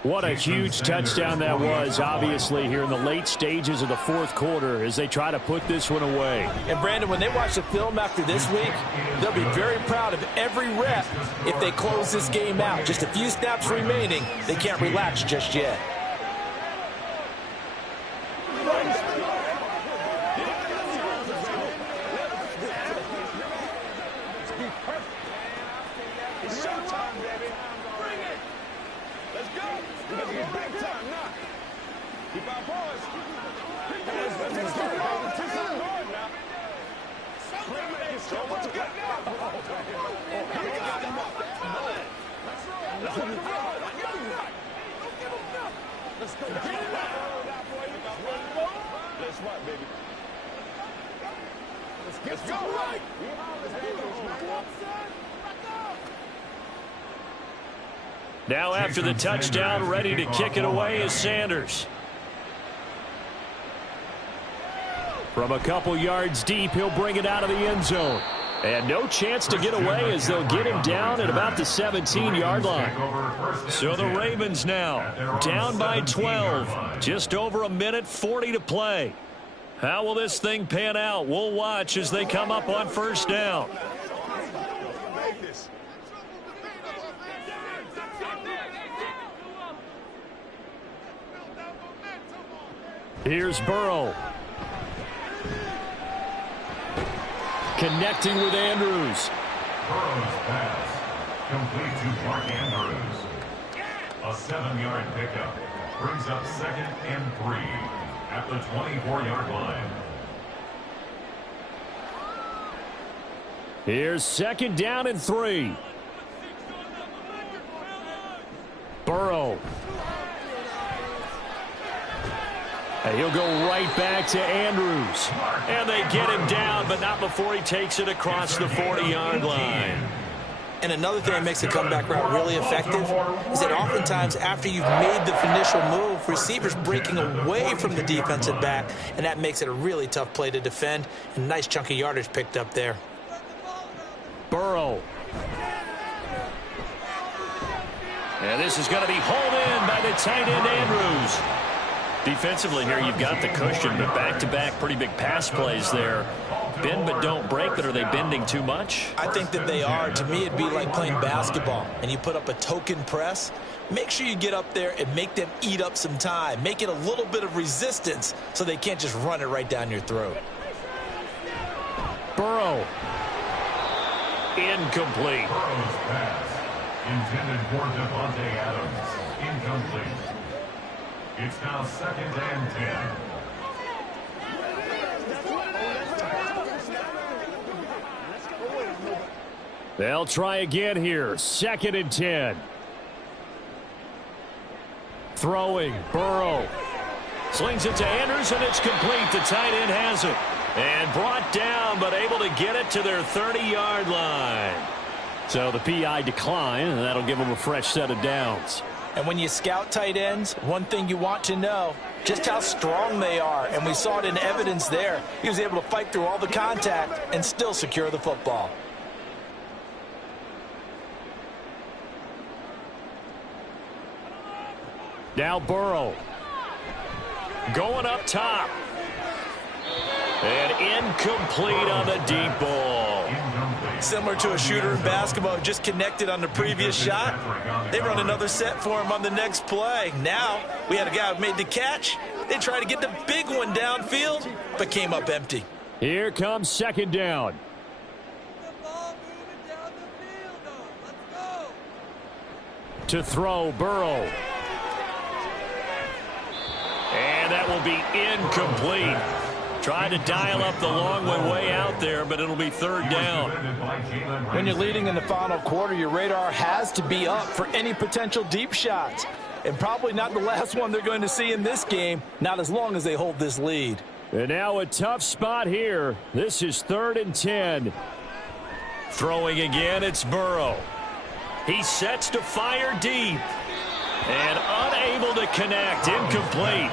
What a huge touchdown that was, obviously, here in the late stages of the 4th quarter as they try to put this one away. And, Brandon, when they watch the film after this week, they'll be very proud of every rep if they close this game out. Just a few snaps remaining. They can't relax just yet. Now after the touchdown, ready to kick it away is Sanders. From a couple yards deep, he'll bring it out of the end zone. And no chance to get away as they'll get him down at about the 17-yard line. So the Ravens now down by 12. Just over 1:40 to play. How will this thing pan out? We'll watch as they come up on first down. Here's Burrow. Connecting with Andrews. Burrow's pass. Complete to Mark Andrews. A 7-yard pickup. Brings up 2nd and 3 at the 24-yard line. Here's 2nd down and 3. Burrow. And he'll go right back to Andrews. And they get him down, but not before he takes it across the 40-yard line. And another thing that makes the comeback route really effective is that oftentimes after you've made the initial move, receivers breaking away from the defensive back, and that makes it a really tough play to defend. And nice chunky yardage picked up there. Burrow. And this is going to be hauled in by the tight end Andrews. Defensively here, you've got the cushion, but back-to-back pretty big pass plays there. Bend but don't break, but are they bending too much? I think that they are. To me, it'd be like playing basketball, and you put up a token press. Make sure you get up there and make them eat up some time. Make it a little bit of resistance so they can't just run it right down your throat. Burrow. Incomplete. Burrow's pass. Intended for Devontae Adams. Incomplete. It's now 2nd and 10. They'll try again here. 2nd and 10. Throwing. Burrow. Slings it to Andrews, and it's complete. The tight end has it. And brought down, but able to get it to their 30-yard line. So the PI decline, and that'll give them a fresh set of downs. And when you scout tight ends, one thing you want to know, just how strong they are. And we saw it in evidence there. He was able to fight through all the contact and still secure the football. Now Burrow. Going up top. And incomplete on the deep ball. Similar to a shooter in basketball who just connected on the previous shot. They run another set for him on the next play. Now we had a guy who made the catch. They tried to get the big one downfield, but came up empty. Here comes second down. To throw, Burrow. And that will be incomplete. Tried to dial up the long one way out there, but it'll be third down. When you're leading in the final quarter, your radar has to be up for any potential deep shots. And probably not the last one they're going to see in this game, not as long as they hold this lead. And now a tough spot here. This is 3rd and 10. Throwing again, it's Burrow. He sets to fire deep. And unable to connect, incomplete.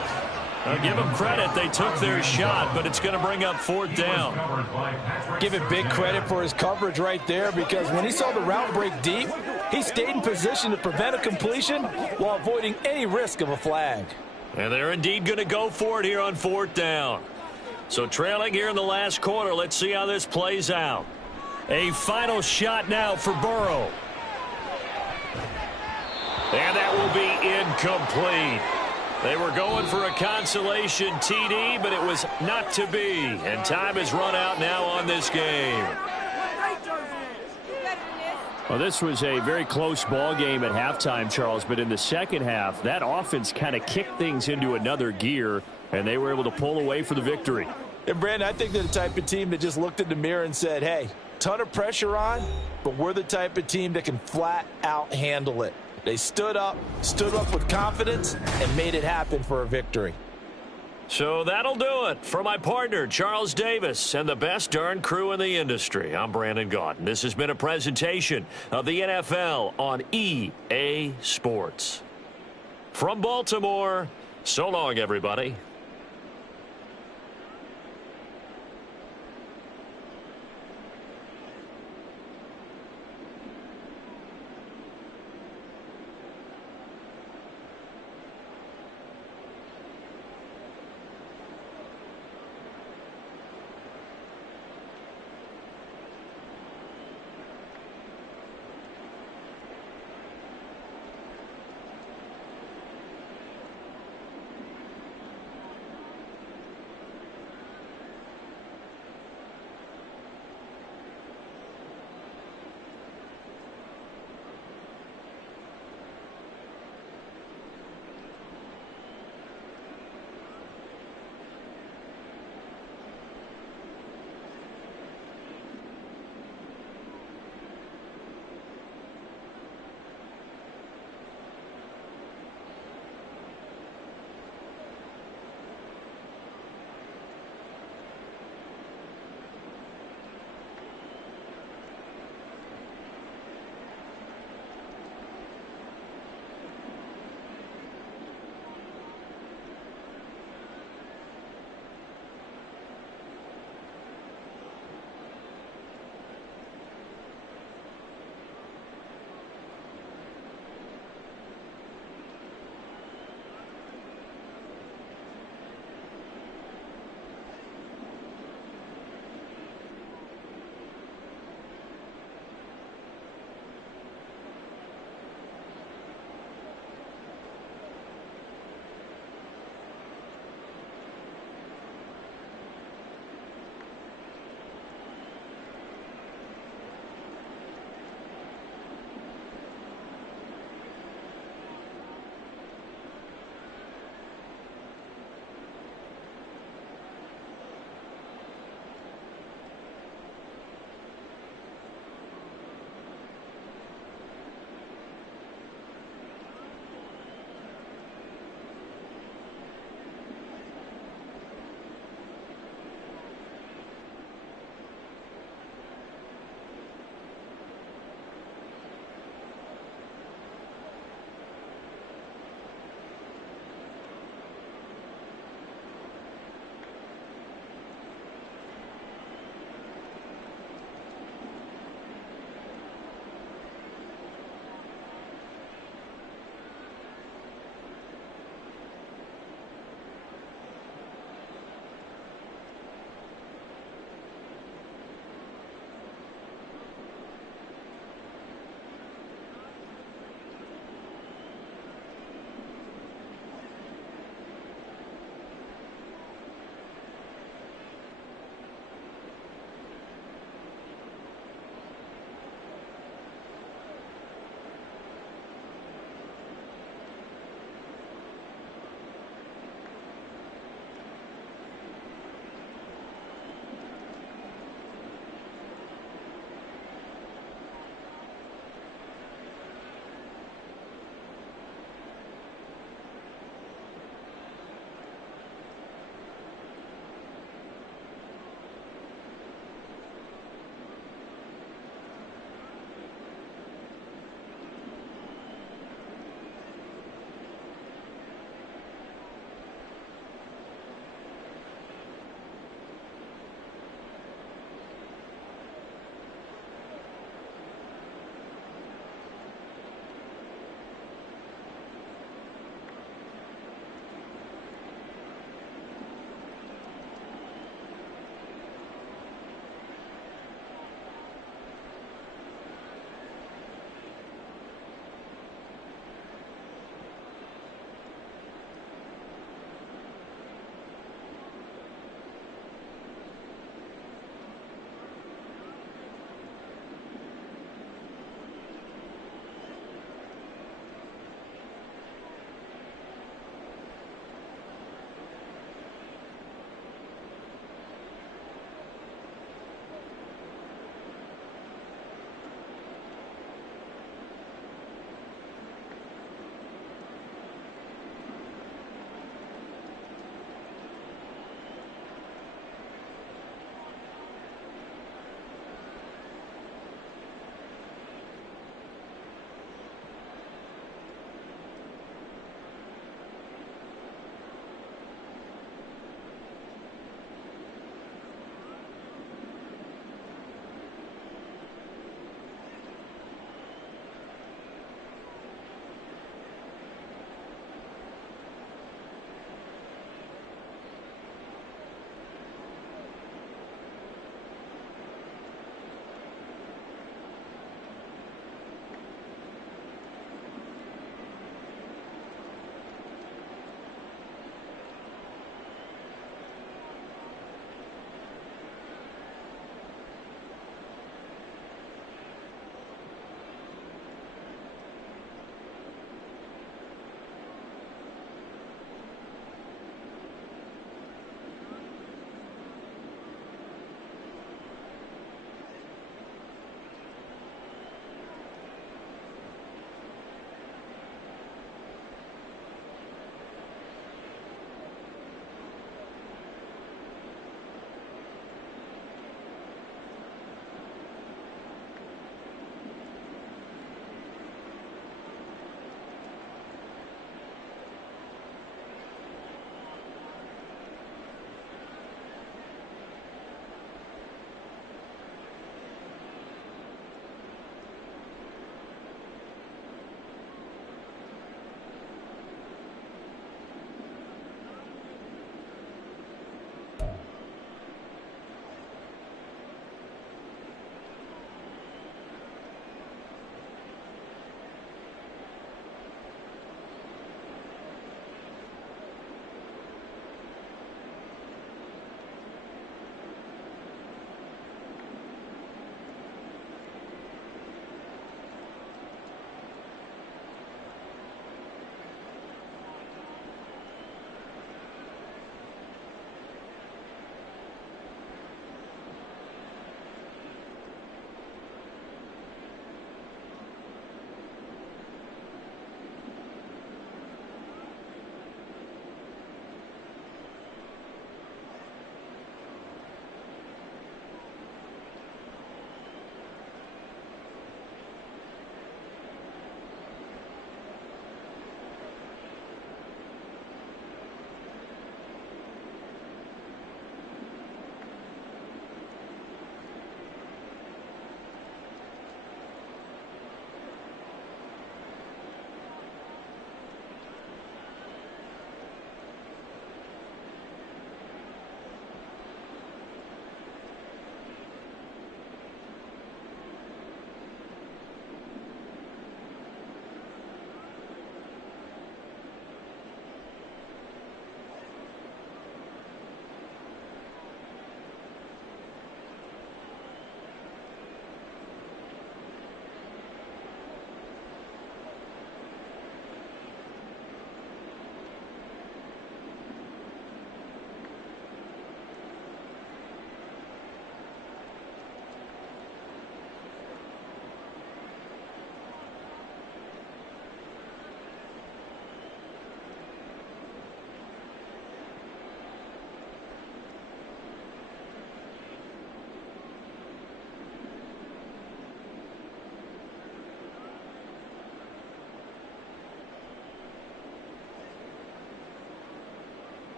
I'll give them credit. They took their shot, but it's going to bring up 4th down. Give it big credit for his coverage right there, because when he saw the route break deep, he stayed in position to prevent a completion while avoiding any risk of a flag. And they're indeed going to go for it here on 4th down. So trailing here in the last quarter, let's see how this plays out. A final shot now for Burrow. And that will be incomplete. They were going for a consolation TD, but it was not to be. And time has run out now on this game. Well, this was a very close ball game at halftime, Charles, but in the second half, that offense kind of kicked things into another gear, and they were able to pull away for the victory. And, Brandon, I think they're the type of team that just looked in the mirror and said, hey, ton of pressure on, but we're the type of team that can flat out handle it. They stood up with confidence, and made it happen for a victory. So that'll do it for my partner, Charles Davis, and the best darn crew in the industry. I'm Brandon Gaudin. This has been a presentation of the NFL on EA Sports. From Baltimore, so long, everybody.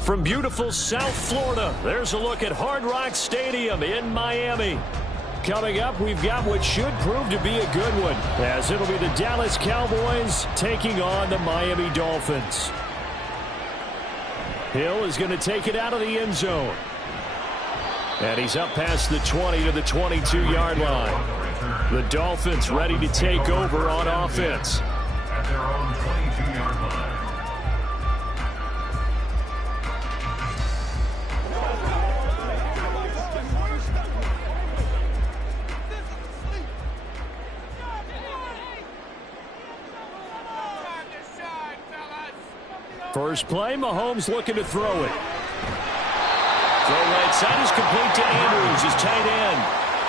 From beautiful South Florida, there's a look at Hard Rock Stadium in Miami. Coming up, we've got what should prove to be a good one, as it'll be the Dallas Cowboys taking on the Miami Dolphins. Hill is going to take it out of the end zone. And he's up past the 20 to the 22-yard line. The Dolphins ready to take over on offense. At their own 22-yard line. First play, Mahomes looking to throw it. Throw right side is complete to Andrews, his tight end.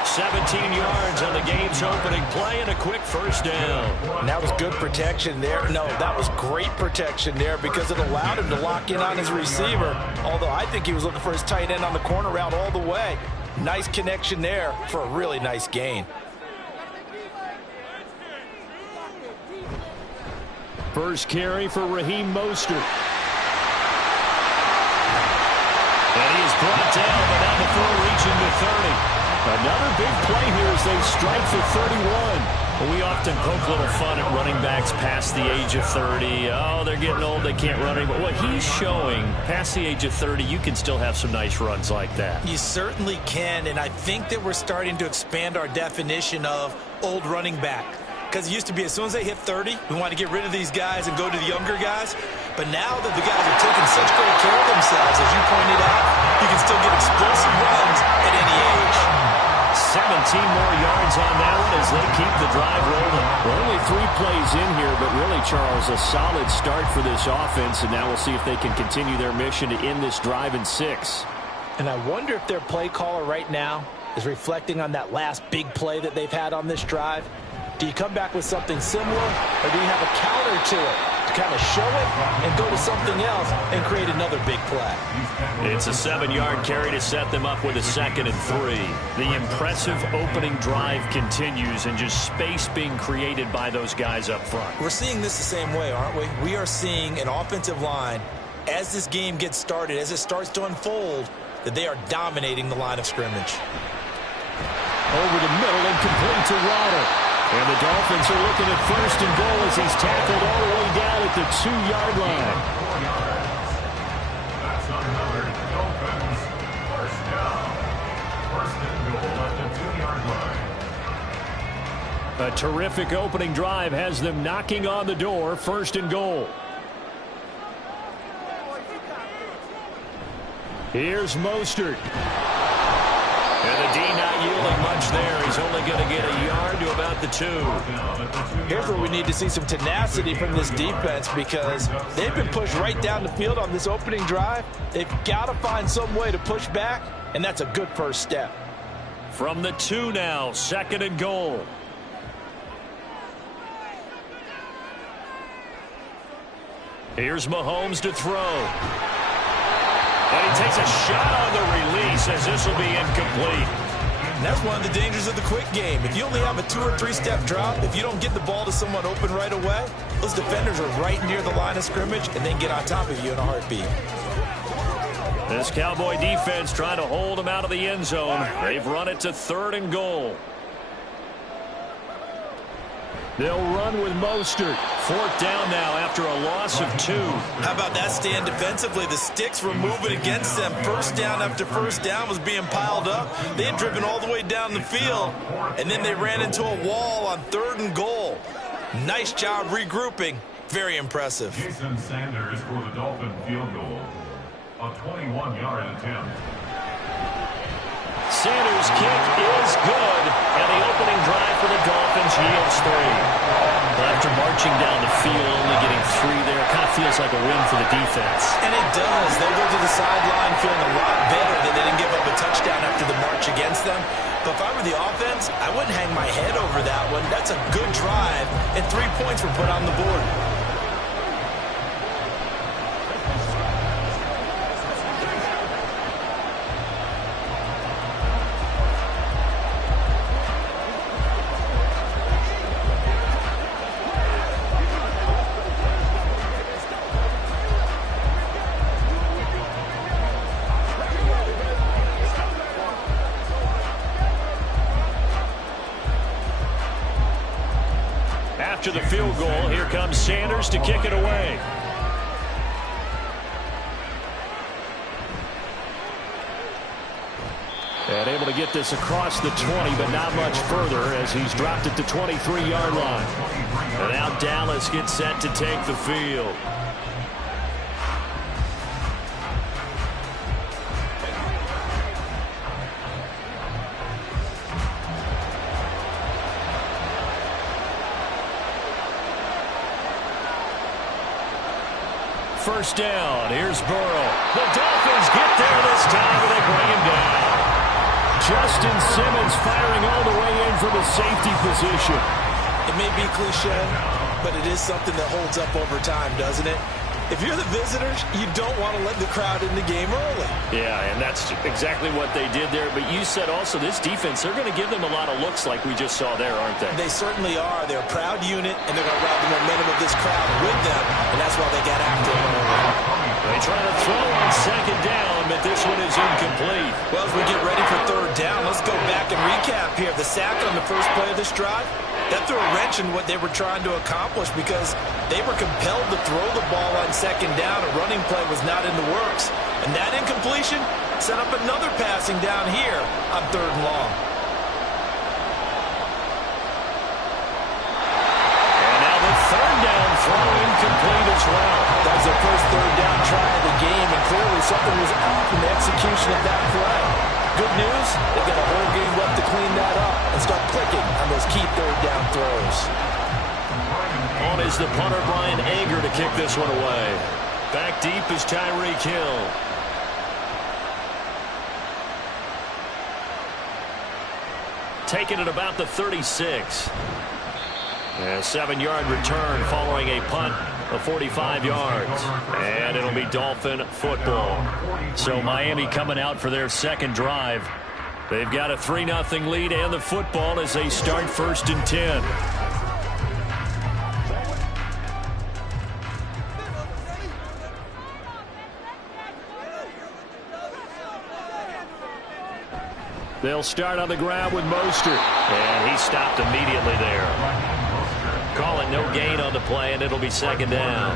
17 yards on the game's opening play and a quick first down. And that was good protection there. No, that was great protection there because it allowed him to lock in on his receiver. Although I think he was looking for his tight end on the corner route all the way. Nice connection there for a really nice gain. First carry for Raheem Mostert. And he is brought down, but now the throw reaching the 30. Another big play here as they strike for 31. Well, we often poke a little fun at running backs past the age of 30. Oh, they're getting old, they can't run anymore. What he's showing, past the age of 30, you can still have some nice runs like that. You certainly can, and I think that we're starting to expand our definition of old running back. Because it used to be as soon as they hit 30, we want to get rid of these guys and go to the younger guys. But now that the guys are taking such great care of themselves, as you pointed out, you can still get explosive runs at any age. 17 more yards on that one as they keep the drive rolling. Well, only 3 plays in here, but really, Charles, a solid start for this offense, and now we'll see if they can continue their mission to end this drive in 6. And I wonder if their play caller right now is reflecting on that last big play that they've had on this drive. Do you come back with something similar, or do you have a counter to it to kind of show it and go to something else and create another big play? It's a 7-yard carry to set them up with a 2nd and 3. The impressive opening drive continues and just space being created by those guys up front. We're seeing this the same way, aren't we? We are seeing an offensive line, as this game gets started, as it starts to unfold, that they are dominating the line of scrimmage. Over the middle and complete to Waddle. And the Dolphins are looking at 1st and goal as he's tackled all the way down at the 2-yard line. That's another Dolphins first down. 1st and goal at the 2-yard line. A terrific opening drive has them knocking on the door. 1st and goal. Here's Mostert. And the D not yielding much there. He's only going to get a yard to about the 2. Here's where we need to see some tenacity from this defense because they've been pushed right down the field on this opening drive. They've got to find some way to push back, and that's a good first step. From the 2 now, 2nd and goal. Here's Mahomes to throw. And he takes a shot on the release as this will be incomplete. And that's one of the dangers of the quick game. If you only have a 2- or 3-step drop, if you don't get the ball to someone open right away, those defenders are right near the line of scrimmage and they get on top of you in a heartbeat. This Cowboy defense trying to hold him out of the end zone. They've run it to 3rd and goal. They'll run with Mostert. 4th down now after a loss of 2. How about that stand defensively? The sticks were moving against them. First down after first down was being piled up. They had driven all the way down the field, and then they ran into a wall on 3rd and goal. Nice job regrouping. Very impressive. Jason Sanders for the Dolphin field goal. A 21-yard attempt. Sanders' kick is good, and the opening drive for the Dolphins yields 3. After marching down the field, only getting 3 there, it kind of feels like a win for the defense. And it does. They'll go to the sideline feeling a lot better that they didn't give up a touchdown after the march against them. But if I were the offense, I wouldn't hang my head over that one. That's a good drive, and 3 points were put on the board. after the field goal. Here comes Sanders to kick it away. And able to get this across the 20, but not much further as he's dropped it to 23-yard line. And now Dallas gets set to take the field. First down. Here's Burrow. The Dolphins get there this time, and they bring him down. Justin Simmons firing all the way in from the safety position. It may be cliche, but it is something that holds up over time, doesn't it? If you're the visitors, you don't want to let the crowd in the game early. Yeah, and that's exactly what they did there. But you said also this defense, they're going to give them a lot of looks like we just saw there, aren't they? They certainly are. They're a proud unit, and they're going to ride the momentum of this crowd with them, and that's why they got after them early. They try to throw on second down, but this one is incomplete. Well, as we get ready for third down, let's go back and recap here. The sack on the first play of this drive, that threw a wrench in what they were trying to accomplish because they were compelled to throw the ball on second down. A running play was not in the works. And that incompletion set up another passing down here on third and long. And now the third down throw incomplete as well. That was their first third down try of the game, and clearly something was off in the execution of that play. Good news, they've got a whole game left to clean that up and start clicking on those key third down throws. On is the punter, Brian Anger, to kick this one away. Back deep is Tyreek Hill. Taking it about the 36. A 7-yard return following a punt of 45 yards. And it'll be Dolphin football. So Miami coming out for their second drive. They've got a 3-0 lead and the football as they start 1st and 10. They'll start on the ground with Mostert. And he stopped immediately there. Call it no gain on the play, and it'll be second down.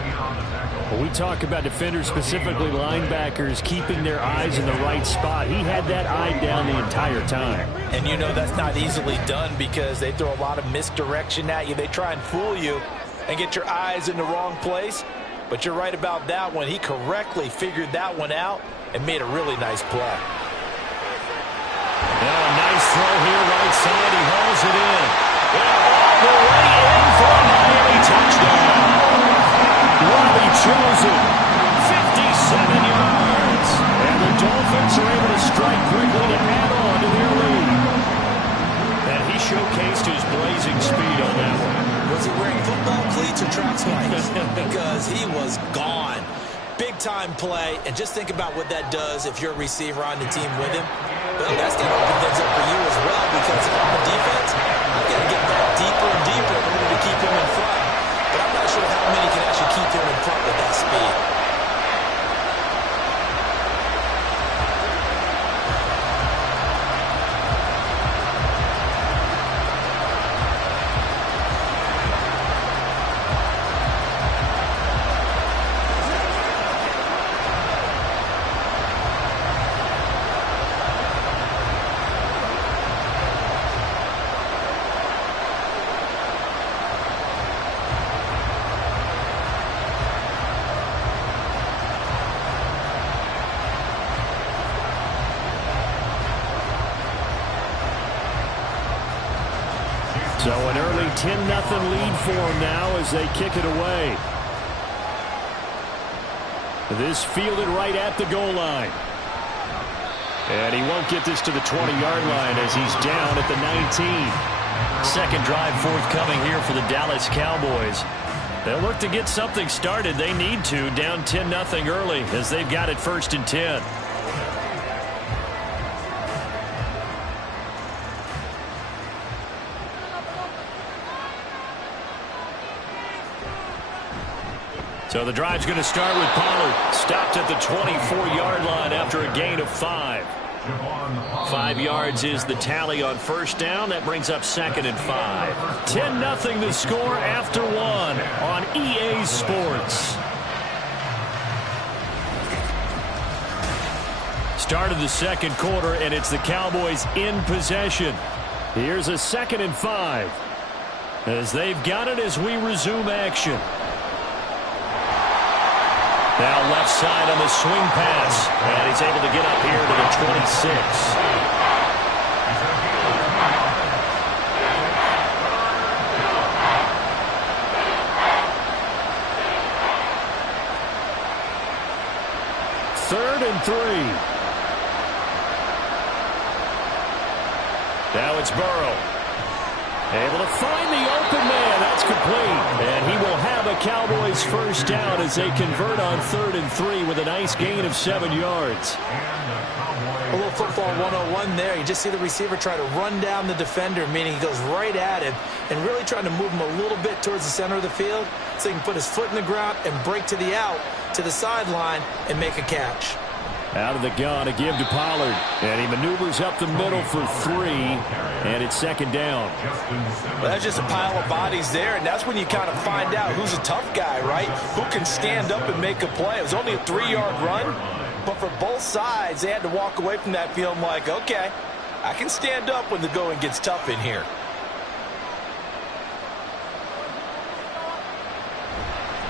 When we talk about defenders, specifically linebackers, keeping their eyes in the right spot, he had that eye down the entire time. And you know that's not easily done because they throw a lot of misdirection at you. They try and fool you and get your eyes in the wrong place. But you're right about that one. He correctly figured that one out and made a really nice play. Oh, nice throw here, right side. He hauls it in. All the way in for a Miami touchdown. Robbie Chosen, 57 yards. And the Dolphins are able to strike quickly to add on to their lead. And he showcased his blazing speed on that one. Was he wearing football cleats or track spikes? Because he was gone. Big-time play, and just think about what that does if you're a receiver on the team with him. Well, that's going to open things up for you as well, because if I'm a defense, I've got to get back deeper and deeper in order to keep him in front. But I'm not sure how many can actually keep him in front with that speed. So an early 10-0 lead for them now as they kick it away. This fielded right at the goal line. And he won't get this to the 20-yard line as he's down at the 19. Second drive forthcoming here for the Dallas Cowboys. They'll look to get something started. They need to, down 10-0 early as they've got it 1st and 10. So the drive's going to start with Pollard. Stopped at the 24-yard line after a gain of 5. 5 yards is the tally on first down. That brings up 2nd and 5. 10-0 the score after 1 on EA Sports. Start of the second quarter, and it's the Cowboys in possession. Here's a 2nd and 5 as they've got it as we resume action. Now left side on the swing pass, and he's able to get up here to the 26. Third and 3. Now it's Burrow. Able to find the open man. That's complete. And he will have a Cowboys first down as they convert on 3rd and 3 with a nice gain of 7 yards. A little football 101 there. You just see the receiver try to run down the defender, meaning he goes right at him and really trying to move him a little bit towards the center of the field so he can put his foot in the ground and break to the out, to the sideline, and make a catch. Out of the gun, a give to Pollard. And he maneuvers up the middle for 3, and it's 2nd down. Well, that's just a pile of bodies there, and that's when you kind of find out who's a tough guy, right? Who can stand up and make a play. It was only a 3-yard run, but for both sides, they had to walk away from that feeling like, okay, I can stand up when the going gets tough in here.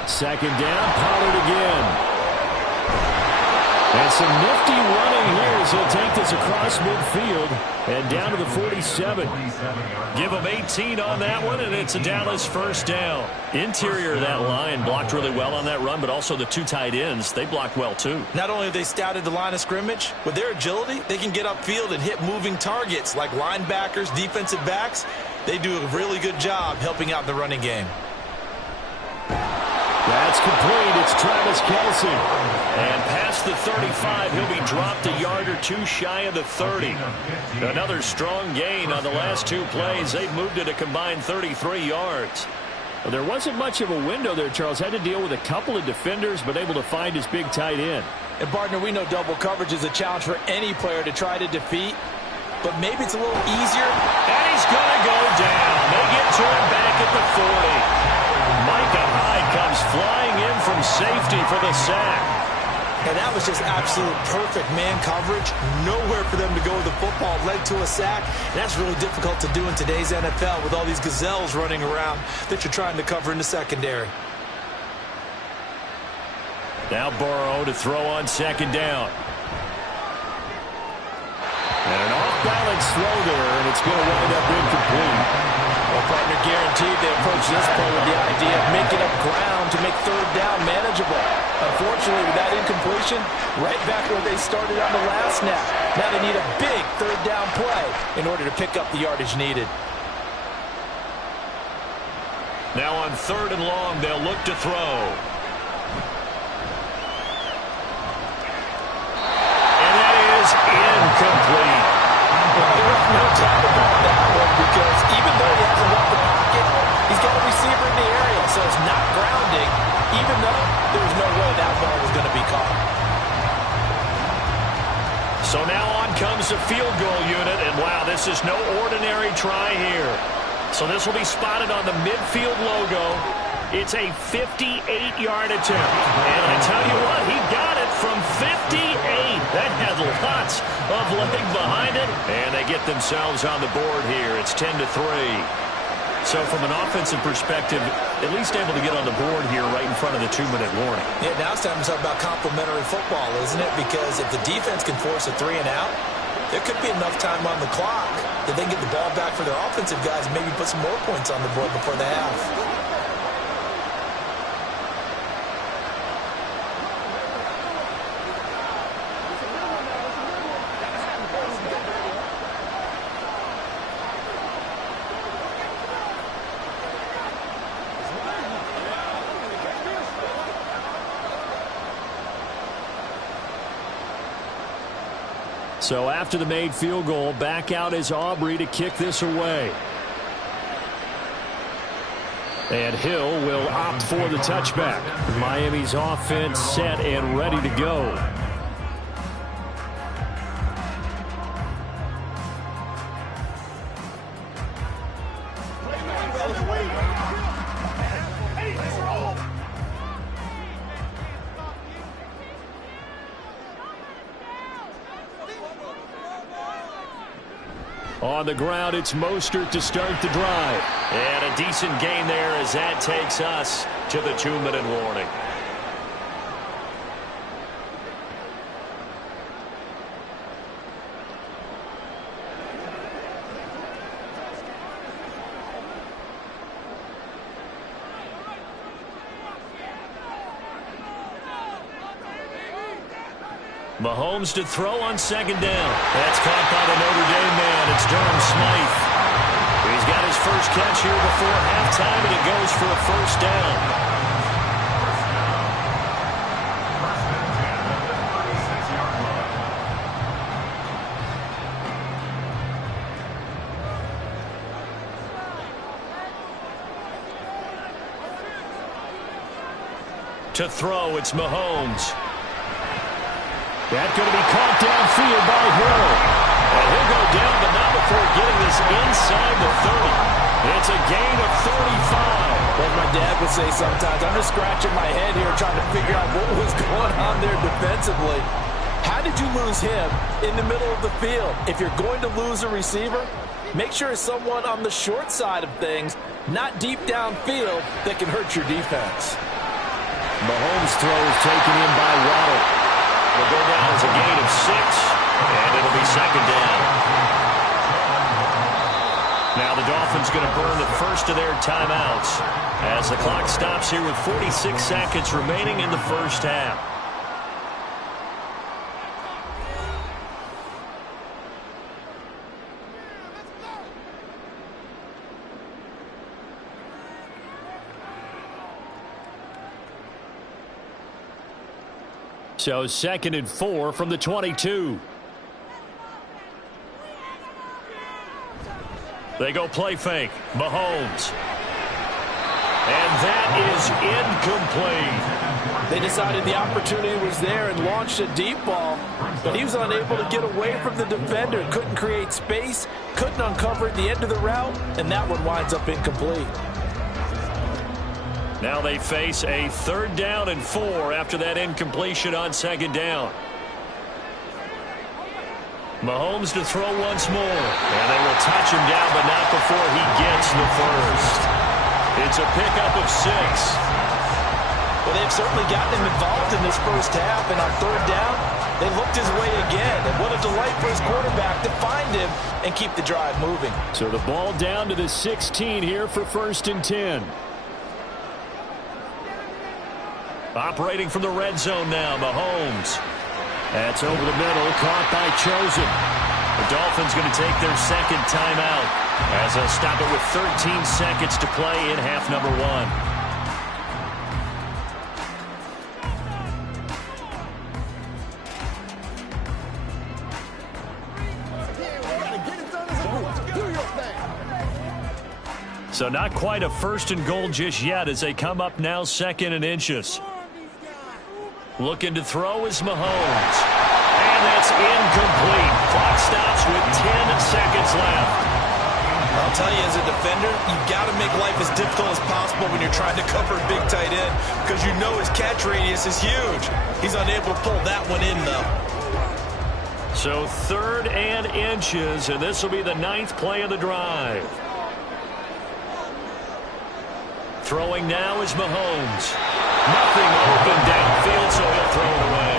Second down, Pollard again. And some nifty running here as he'll take this across midfield and down to the 47. Give him 18 on that one, and it's a Dallas first down. Interior of that line blocked really well on that run, but also the 2 tight ends, they blocked well too. Not only have they scouted the line of scrimmage, with their agility, they can get upfield and hit moving targets like linebackers, defensive backs. They do a really good job helping out the running game. That's complete. It's Travis Kelce. And past the 35, he'll be dropped a yard or 2 shy of the 30. Another strong gain on the last 2 plays. They've moved it a combined 33 yards. Well, there wasn't much of a window there, Charles. Had to deal with a couple of defenders, but able to find his big tight end. And, partner, we know double coverage is a challenge for any player to try to defeat, but maybe it's a little easier. And he's going to go down. They get to him back at the 40. Micah Hyde comes flying in from safety for the sack. And that was just absolute perfect man coverage. Nowhere for them to go with the football. Led to a sack. And that's really difficult to do in today's NFL with all these gazelles running around that you're trying to cover in the secondary. Now Burrow to throw on 2nd down. And an off-balance throw there, and it's going to wind up incomplete. Well, partner, guaranteed they approach this play with the idea of making up ground to make 3rd down manageable. Unfortunately, with that incompletion, right back where they started on the last snap. Now they need a big 3rd down play in order to pick up the yardage needed. Now on 3rd and long, they'll look to throw. And that is incomplete. Well, there was no talk about that one because even though he hasn't left the pocket, he's got a receiver in the area, so it's not grounding, even though there was no way that ball was going to be caught. So now on comes the field goal unit, and wow, this is no ordinary try here. So this will be spotted on the midfield logo. It's a 58-yard attempt. And I tell you what, he got it from 58. That had lots of leg behind it. And they get themselves on the board here. It's 10-3. So from an offensive perspective, at least able to get on the board here right in front of the 2-minute warning. Yeah, now it's time to talk about complementary football, isn't it? Because if the defense can force a 3 and out, there could be enough time on the clock that they can get the ball back for their offensive guys and maybe put some more points on the board before the half. So after the made field goal, back out is Aubrey to kick this away. And Hill will opt for the touchback. Miami's offense set and ready to go. On the ground, it's Mostert to start the drive. And a decent gain there as that takes us to the 2-minute warning. Mahomes to throw on second down. That's caught by the Notre Dame man. It's Durham Smythe. He's got his first catch here before halftime, and it goes for a first down. To throw, it's Mahomes. That's going to be caught downfield by Hill. And he'll go down, but not before getting this inside the 30. It's a gain of 35. As my dad would say sometimes, I'm just scratching my head here trying to figure out what was going on there defensively. How did you lose him in the middle of the field? If you're going to lose a receiver, make sure it's someone on the short side of things, not deep downfield, that can hurt your defense. Mahomes throws taken in by Waddle. It'll go down as a gain of 6, and it'll be second down. Now the Dolphins going to burn the first of their timeouts as the clock stops here with 46 seconds remaining in the first half. So 2nd and 4 from the 22. They go play fake. Mahomes. And that is incomplete. They decided the opportunity was there and launched a deep ball, but he was unable to get away from the defender. Couldn't create space, couldn't uncover at the end of the route, and that one winds up incomplete. Now they face a 3rd down and 4 after that incompletion on 2nd down. Mahomes to throw once more. And they will touch him down, but not before he gets the first. It's a pickup of 6. Well, they've certainly gotten him involved in this first half, and on 3rd down, they looked his way again. And what a delight for his quarterback to find him and keep the drive moving. So the ball down to the 16 here for 1st and 10. Operating from the red zone now, Mahomes. That's over the middle, caught by Chosen. The Dolphins going to take their 2nd timeout as they'll stop it with 13 seconds to play in half number 1. So not quite a 1st and goal just yet as they come up now 2nd and inches. Looking to throw is Mahomes. And that's incomplete. Clock stops with 10 seconds left. I'll tell you, as a defender, you've got to make life as difficult as possible when you're trying to cover a big tight end because you know his catch radius is huge. He's unable to pull that one in, though. So 3rd and inches, and this will be the 9th play of the drive. Throwing now is Mahomes. Nothing open downfield, so he'll throw it away.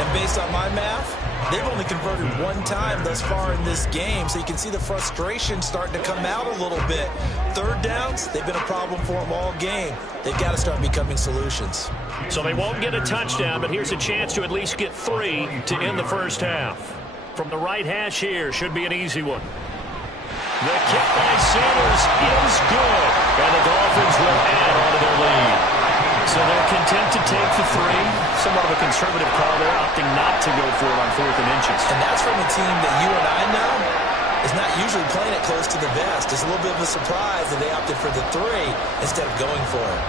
And based on my math, they've only converted 1 time thus far in this game, so you can see the frustration starting to come out a little bit. 3rd downs, they've been a problem for them all game. They've got to start becoming solutions. So they won't get a touchdown, but here's a chance to at least get 3 to end the first half. From the right hash here, should be an easy one. The kick by Sanders is good, and the Dolphins will add on to their lead. So they're content to take the 3. Somewhat of a conservative call there, opting not to go for it on 4th and inches. And that's from a team that you and I know is not usually playing it close to the vest. It's a little bit of a surprise that they opted for the 3 instead of going for it.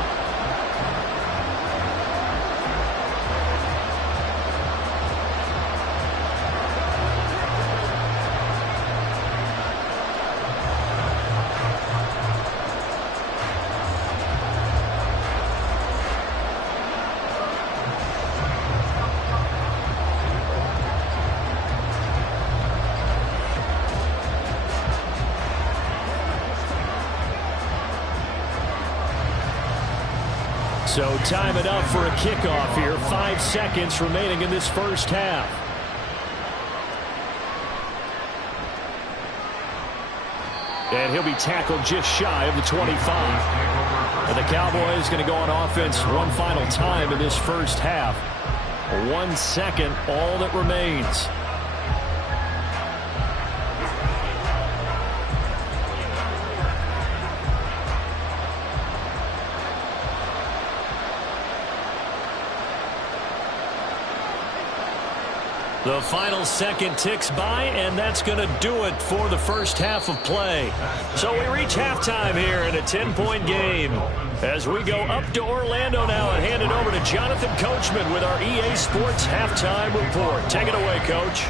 So time it up for a kickoff here. 5 seconds remaining in this first half. And he'll be tackled just shy of the 25. And the Cowboys going to go on offense one final time in this first half. 1 second, all that remains. The final second ticks by, and that's going to do it for the first half of play. So we reach halftime here in a 10-point game. As we go up to Orlando now and hand it over to Jonathan Coachman with our EA Sports Halftime Report. Take it away, Coach.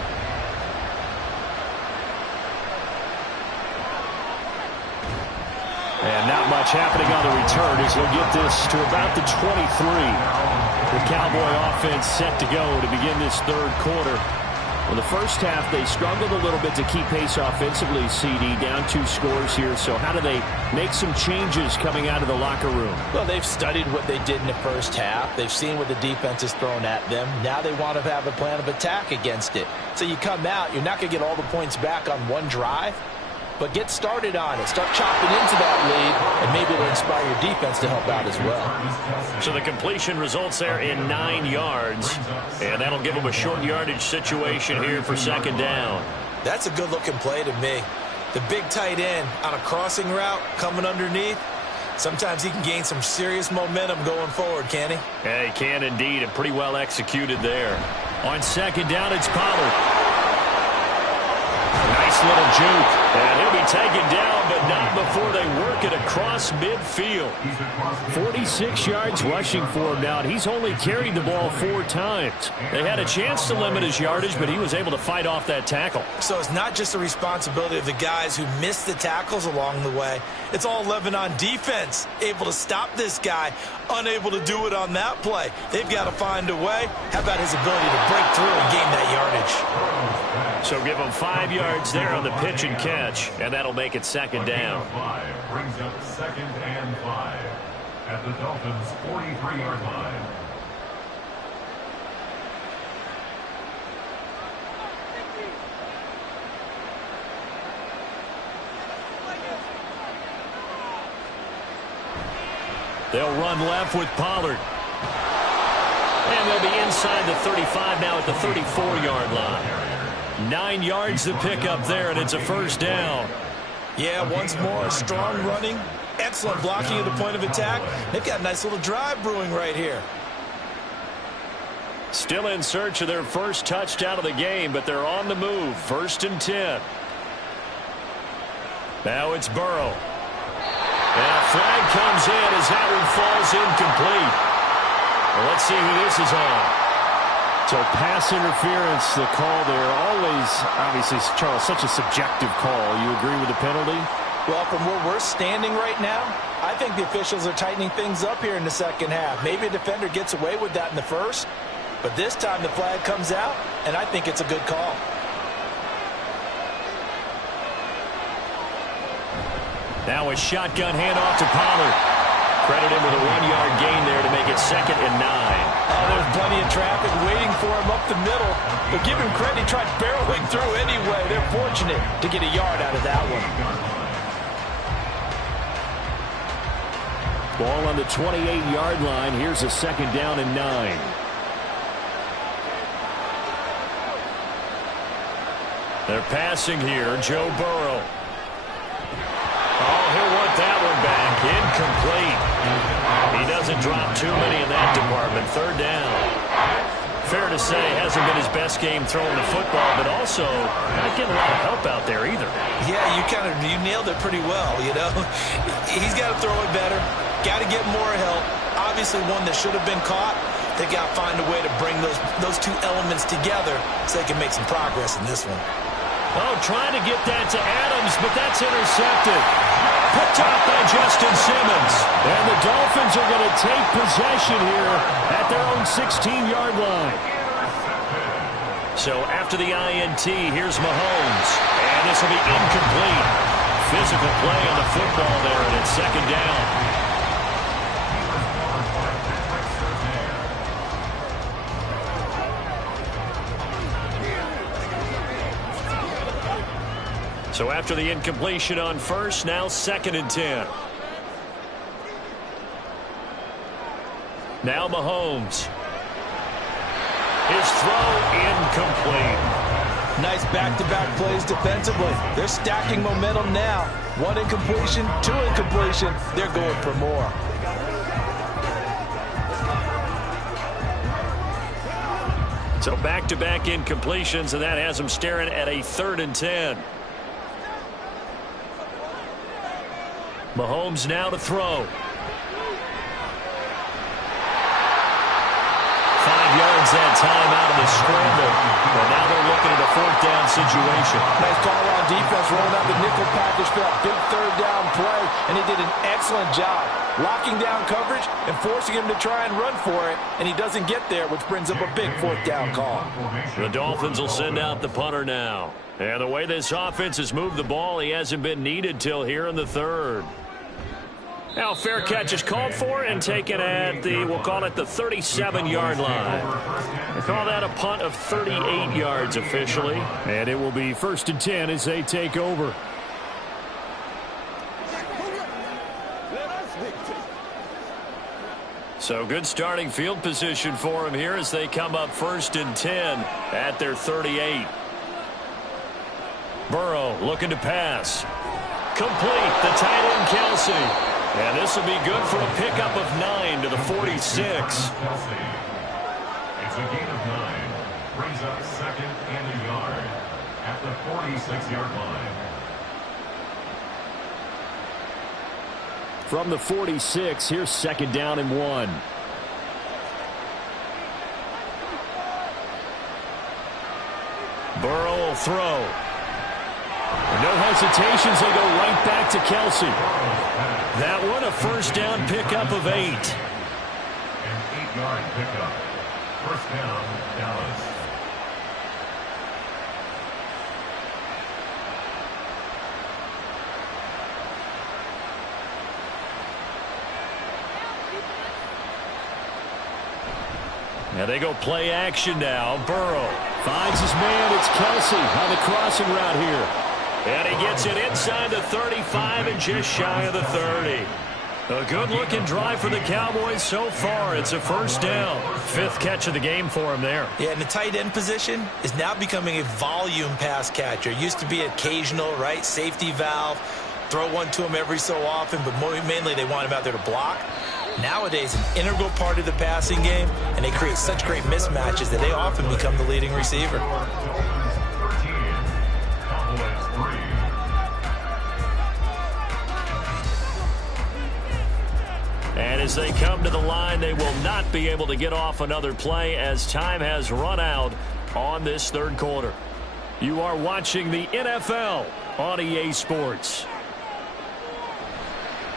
And not much happening on the return as he'll get this to about the 23. The Cowboy offense set to go to begin this third quarter. In the first half, they struggled a little bit to keep pace offensively, CD, down 2 scores here. So how do they make some changes coming out of the locker room? Well, they've studied what they did in the first half. They've seen what the defense has thrown at them. Now they want to have a plan of attack against it. So you come out, you're not going to get all the points back on one drive, but get started on it. Start chopping into that lead, and maybe it'll inspire your defense to help out as well. So the completion results there in 9 yards, and that'll give them a short yardage situation here for second down. That's a good-looking play to me. The big tight end on a crossing route coming underneath. Sometimes he can gain some serious momentum going forward, can he? Yeah, he can indeed, and pretty well executed there. On second down, it's Pollard. Nice little juke, and he'll be taken down, but not before they work it across midfield. 46 yards rushing for him now, and he's only carried the ball 4 times. They had a chance to limit his yardage, but he was able to fight off that tackle. So it's not just the responsibility of the guys who missed the tackles along the way. It's all Lebanon defense, able to stop this guy, unable to do it on that play. They've got to find a way. How about his ability to break through and gain that yardage? So give him 5 yards there on the pitch and catch, and that'll make it second down. 5 brings up second and 5 at the Dolphins' 43-yard line. They'll run left with Pollard. And they'll be inside the 35 now at the 34-yard line. 9 yards to pick up there, and it's a first down. Yeah, once more, strong running, excellent blocking at the point of attack. They've got a nice little drive brewing right here. Still in search of their first touchdown of the game, but they're on the move. 1st and 10. Now it's Burrow. And a flag comes in as that one falls incomplete. Well, let's see who this is on. So pass interference, the call there. Always, obviously, Charles, such a subjective call. You agree with the penalty? Well, from where we're standing right now, I think the officials are tightening things up here in the second half. Maybe a defender gets away with that in the first, but this time the flag comes out, and I think it's a good call. Now a shotgun handoff to Pollard. Credit him with a 1-yard gain there to make it 2nd and 9. Oh, there's plenty of traffic waiting for him up the middle. But give him credit, he tried barreling through anyway. They're fortunate to get a yard out of that one. Ball on the 28-yard line. Here's a 2nd down and 9. They're passing here. Joe Burrow. Oh, he'll want that one back. Incomplete. He doesn't drop too many in that department. 3rd down. Fair to say, hasn't been his best game throwing the football, but also not getting a lot of help out there either. Yeah, you nailed it pretty well, you know. He's got to throw it better. Got to get more help. Obviously one that should have been caught. They got to find a way to bring those two elements together so they can make some progress in this one. Oh, trying to get that to Adams, but that's intercepted. Picked off by Justin Simmons. And the Dolphins are going to take possession here at their own 16-yard line. So after the INT, here's Mahomes. And this will be incomplete. Physical play on the football there, and it's 2nd down. So after the incompletion on first, now 2nd and 10. Now Mahomes. His throw incomplete. Nice back-to-back plays defensively. They're stacking momentum now. 1 incompletion, 2 incompletion. They're going for more. So back-to-back incompletions, and that has them staring at a 3rd and 10. Mahomes now to throw. 5 yards that time out of the scramble. And now they're looking at a 4th down situation. Nice call on defense, rolling out the nickel package for that big 3rd down play, and he did an excellent job locking down coverage and forcing him to try and run for it, and he doesn't get there, which brings up a big 4th down call. The Dolphins will send out the punter now. And the way this offense has moved the ball, he hasn't been needed till here in the 3rd. Now fair catch is called for and taken at the, we'll call it the 37-yard line. They call that a punt of 38 yards officially. And it will be 1st and 10 as they take over. So good starting field position for him here as they come up 1st and 10 at their 38. Burrow looking to pass. Complete, the tight end Kelsey. And this will be good for a pickup of 9 to the 46. It's a gain of 9. Brings up 2nd and a yard at the 46-yard line. From the 46, here's 2nd down and 1. Burrow will throw. No hesitations, they go right back to Kelsey. That one a 1st down pickup of 8. An 8-yard pickup. 1st down, Dallas. Now they go play action now. Burrow finds his man. It's Kelsey on the crossing route here. And he gets it inside the 35 and just shy of the 30. A good-looking drive for the Cowboys so far. It's a 1st down. 5th catch of the game for him there. Yeah, and the tight end position is now becoming a volume pass catcher. Used to be occasional, right? Safety valve. Throw one to him every so often, but mainly they want him out there to block. Nowadays, an integral part of the passing game, and they create such great mismatches that they often become the leading receiver. And as they come to the line, they will not be able to get off another play as time has run out on this 3rd quarter. You are watching the NFL on EA Sports.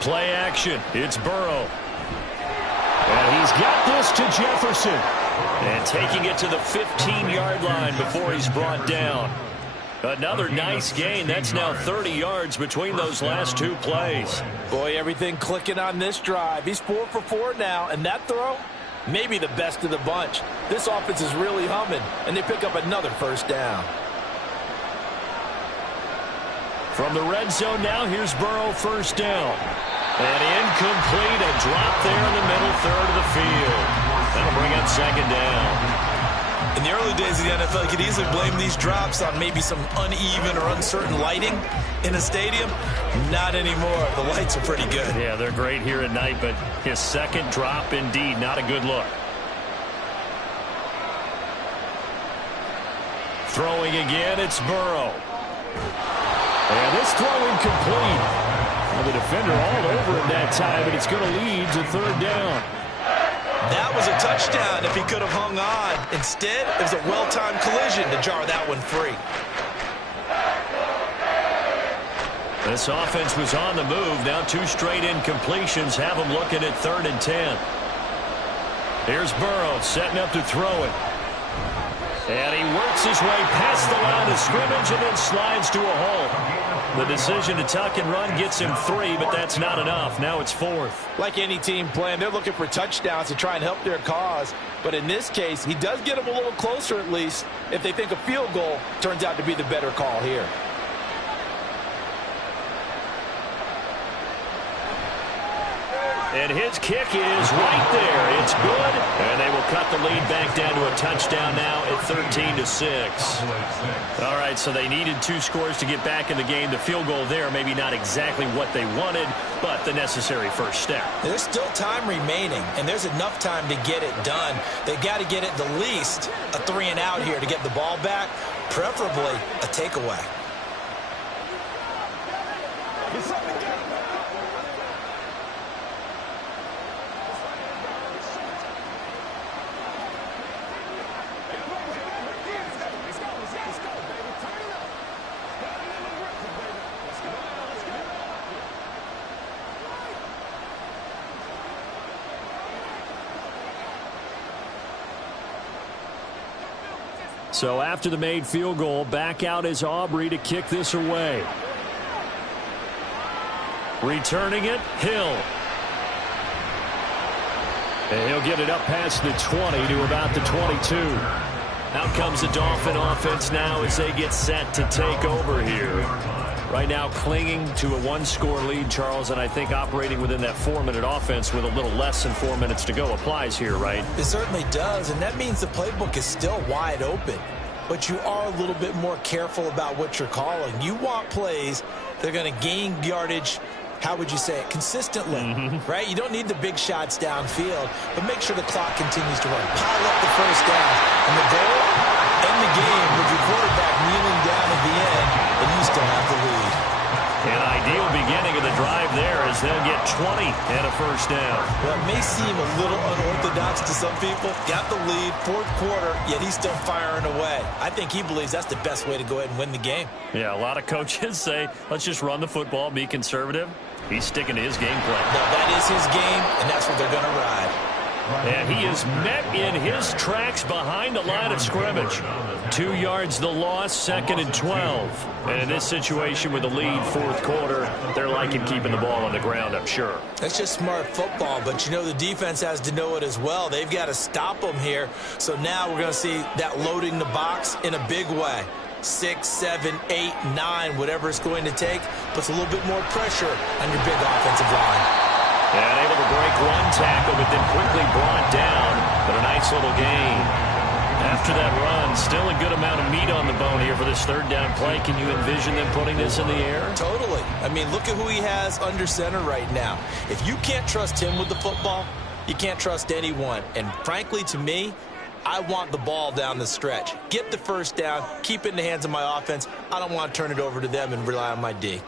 Play action. It's Burrow. And he's got this to Jefferson. And taking it to the 15-yard line before he's brought down. Another nice gain. That's now 30 yards between those last 2 plays. Boy, everything clicking on this drive. He's 4 for 4 now, and that throw, maybe the best of the bunch. This offense is really humming, and they pick up another 1st down. From the red zone now, here's Burrow 1st down. And incomplete, a drop there in the middle 3rd of the field. That'll bring up 2nd down. In the early days of the NFL, you could easily blame these drops on maybe some uneven or uncertain lighting in a stadium. Not anymore. The lights are pretty good. Yeah, they're great here at night, but his 2nd drop, indeed, not a good look. Throwing again, it's Burrow. And this throw incomplete. Well, the defender all over him that time, and it's going to lead to 3rd down. That was a touchdown if he could have hung on. Instead, it was a well-timed collision to jar that one free. This offense was on the move. Now 2 straight incompletions have them looking at 3rd and 10. Here's Burrow setting up to throw it. And he works his way past the line of scrimmage and then slides to a hole. The decision to tuck and run gets him 3, but that's not enough. Now it's 4th. Like any team playing, they're looking for touchdowns to try and help their cause. But in this case, he does get them a little closer at least if they think a field goal turns out to be the better call here. And his kick is right there. It's good. And they will cut the lead back down to a touchdown now at 13-6. All right, so they needed 2 scores to get back in the game. The field goal there, maybe not exactly what they wanted, but the necessary first step. There's still time remaining, and there's enough time to get it done. They've got to get it the least a 3-and-out here to get the ball back, preferably a takeaway. So after the made field goal, back out is Aubrey to kick this away. Returning it, Hill. And he'll get it up past the 20 to about the 22. Out comes the Dolphin offense now as they get set to take over here. Right now clinging to a 1-score lead, Charles, and I think operating within that 4-minute offense with a little less than 4 minutes to go applies here, right? It certainly does, and that means the playbook is still wide open. But you are a little bit more careful about what you're calling. You want plays that are going to gain yardage, how would you say it, consistently, right? You don't need the big shots downfield, but make sure the clock continues to run. Pile up the first down. And the goal, end the game with your quarterback kneeling down at the end, and you still have the lead. An ideal beginning of the drive there as they'll get 20 and a first down. Well, it may seem a little unorthodox to some people. Got the lead, 4th quarter, yet he's still firing away. I think he believes that's the best way to go ahead and win the game. Yeah, a lot of coaches say, let's just run the football, be conservative. He's sticking to his game plan. No, that is his game, and that's what they're going to ride. And he is met in his tracks behind the line of scrimmage. 2 yards the loss, 2nd and 12. And in this situation with the lead, 4th quarter, they're liking keeping the ball on the ground, I'm sure. That's just smart football, but you know the defense has to know it as well. They've got to stop them here. So now we're going to see that loading the box in a big way. 6, 7, 8, 9, whatever it's going to take, puts a little bit more pressure on your big offensive line. And able to break 1 tackle, but then quickly brought down. But a nice little gain. After that run, still a good amount of meat on the bone here for this 3rd down play. Can you envision them putting this in the air? Totally. I mean, look at who he has under center right now. If you can't trust him with the football, you can't trust anyone. And frankly, to me, I want the ball down the stretch. Get the first down, keep it in the hands of my offense. I don't want to turn it over to them and rely on my D.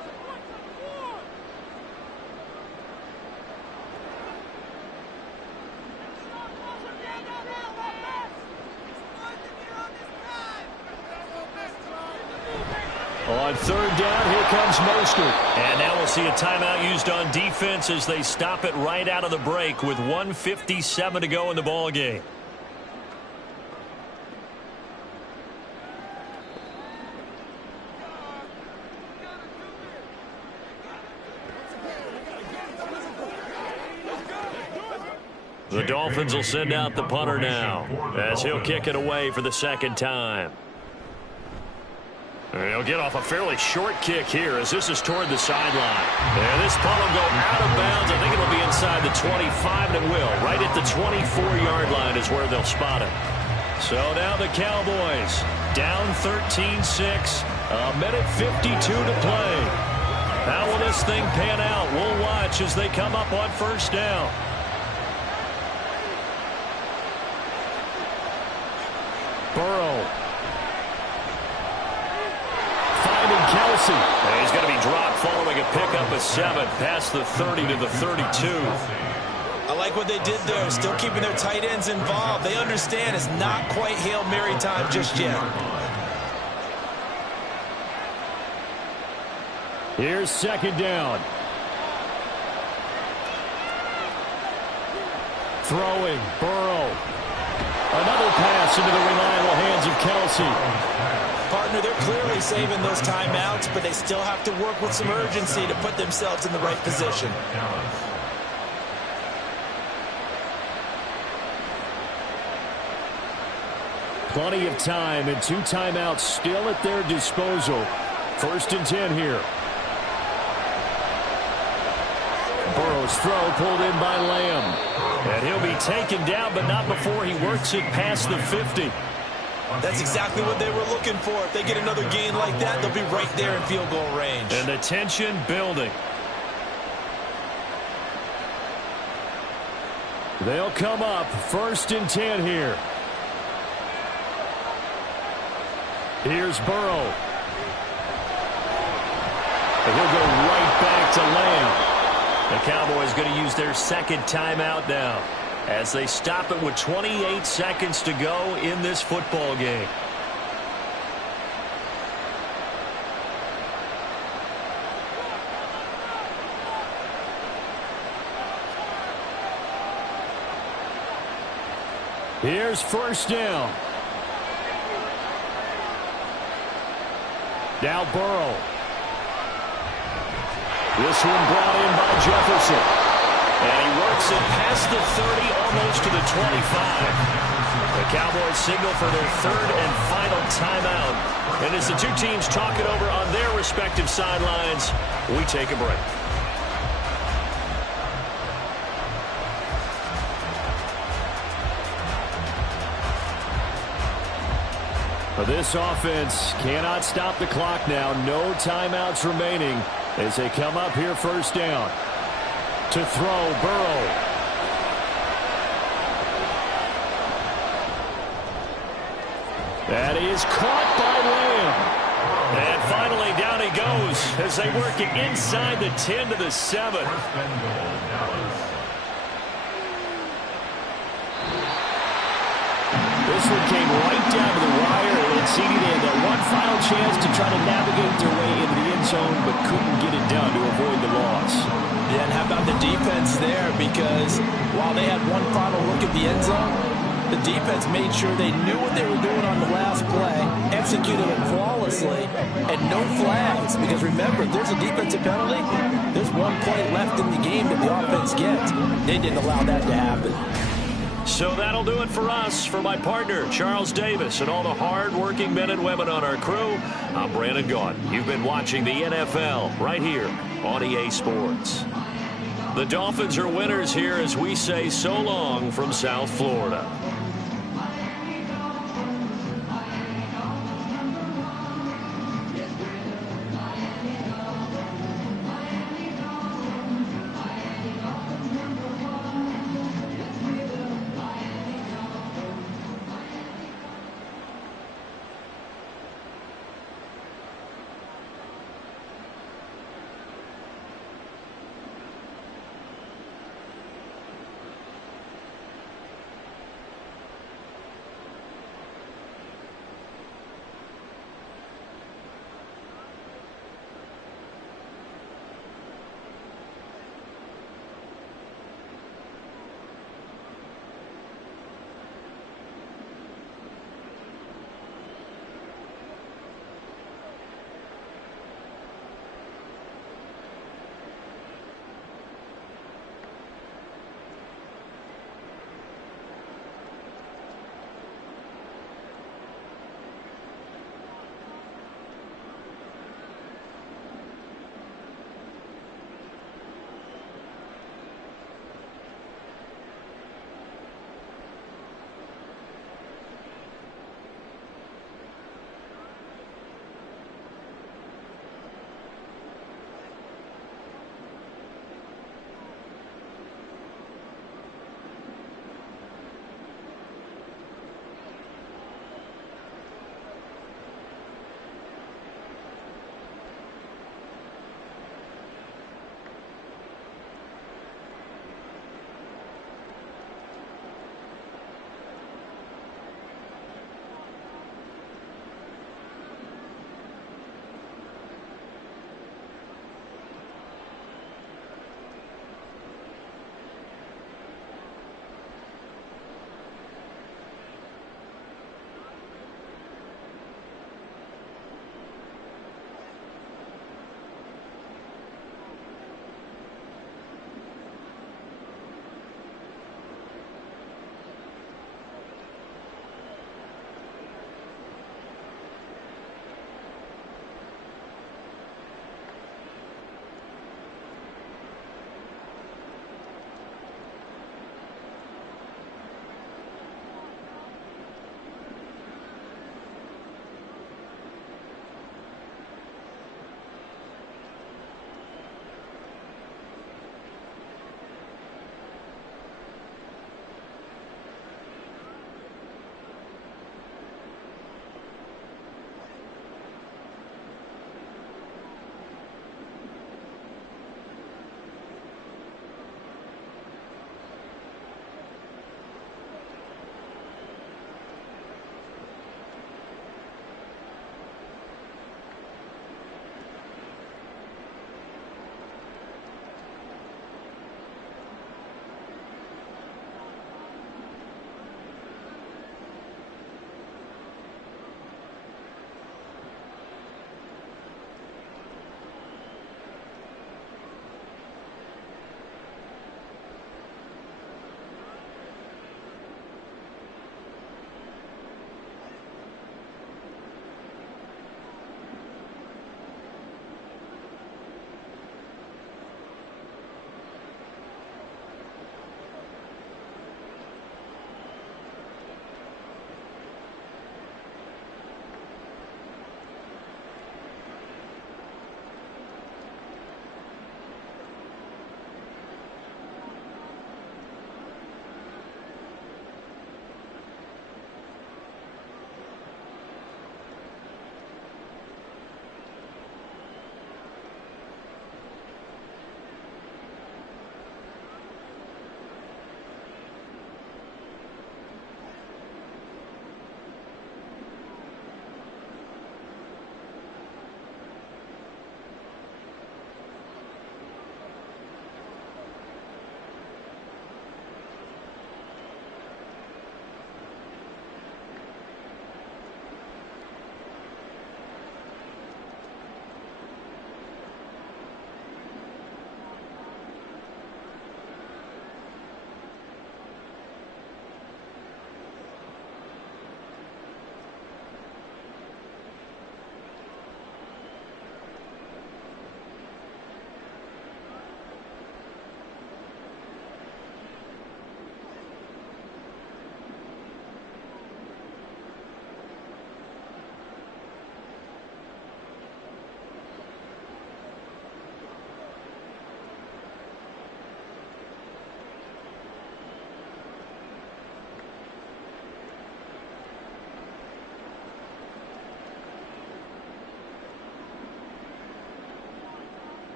On 3rd down, here comes Mostert. And now we'll see a timeout used on defense as they stop it right out of the break with 1:57 to go in the ball game. The Dolphins will send out the punter now as he'll kick it away for the 2nd time. And he'll get off a fairly short kick here as this is toward the sideline. And this punt will go out of bounds. I think it'll be inside the 25, and it will. Right at the 24-yard line is where they'll spot it. So now the Cowboys down 13-6, a minute 52 to play. How will this thing pan out? We'll watch as they come up on 1st down. Burrow. Finding Kelsey. And he's going to be dropped following a pickup of 7 past the 30 to the 32. I like what they did there, still keeping their tight ends involved. They understand it's not quite Hail Mary time just yet. Here's 2nd down. Throwing, Burrow. Another pass into the reliable hands of Kelsey. Partner, they're clearly saving those timeouts, but they still have to work with some urgency to put themselves in the right position. Plenty of time and 2 timeouts still at their disposal. 1st and 10 here. Burrow Burrow's throw pulled in by Lamb. And he'll be taken down, but not before he works it past the 50. That's exactly what they were looking for. If they get another gain like that, they'll be right there in field goal range. And the tension building. They'll come up 1st and 10 here. Here's Burrow. And he'll go right back to Lamb. The Cowboys going to use their second timeout now as they stop it with 28 seconds to go in this football game. Here's 1st down. Now Burrow. This one brought in by Jefferson. And he works it past the 30, almost to the 25. The Cowboys signal for their 3rd and final timeout. And as the two teams talk it over on their respective sidelines, we take a break. This offense cannot stop the clock now. No timeouts remaining as they come up here 1st down. To throw, Burrow. That is caught by Lamb. And finally down he goes as they work it inside the 10 to the 7. This one came right down to the wire, and CD, they had that one final chance to try to navigate their way into the end zone, but couldn't get it done to avoid the loss. Yeah, and how about the defense there? Because while they had one final look at the end zone, the defense made sure they knew what they were doing on the last play, executed it flawlessly, and no flags. Because remember, if there's a defensive penalty, there's one play left in the game that the offense gets. They didn't allow that to happen. So that'll do it for us. For my partner, Charles Davis, and all the hard-working men and women on our crew, I'm Brandon Gaudin. You've been watching the NFL right here on EA Sports. The Dolphins are winners here as we say so long from South Florida.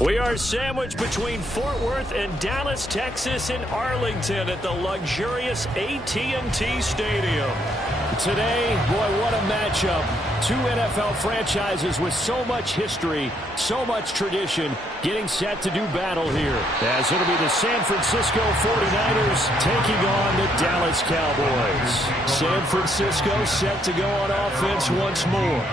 We are sandwiched between Fort Worth and Dallas, Texas in Arlington at the luxurious AT&T Stadium. Today, boy, what a matchup. Two NFL franchises with so much history, so much tradition, getting set to do battle here. As it'll be the San Francisco 49ers taking on the Dallas Cowboys. San Francisco set to go on offense once more.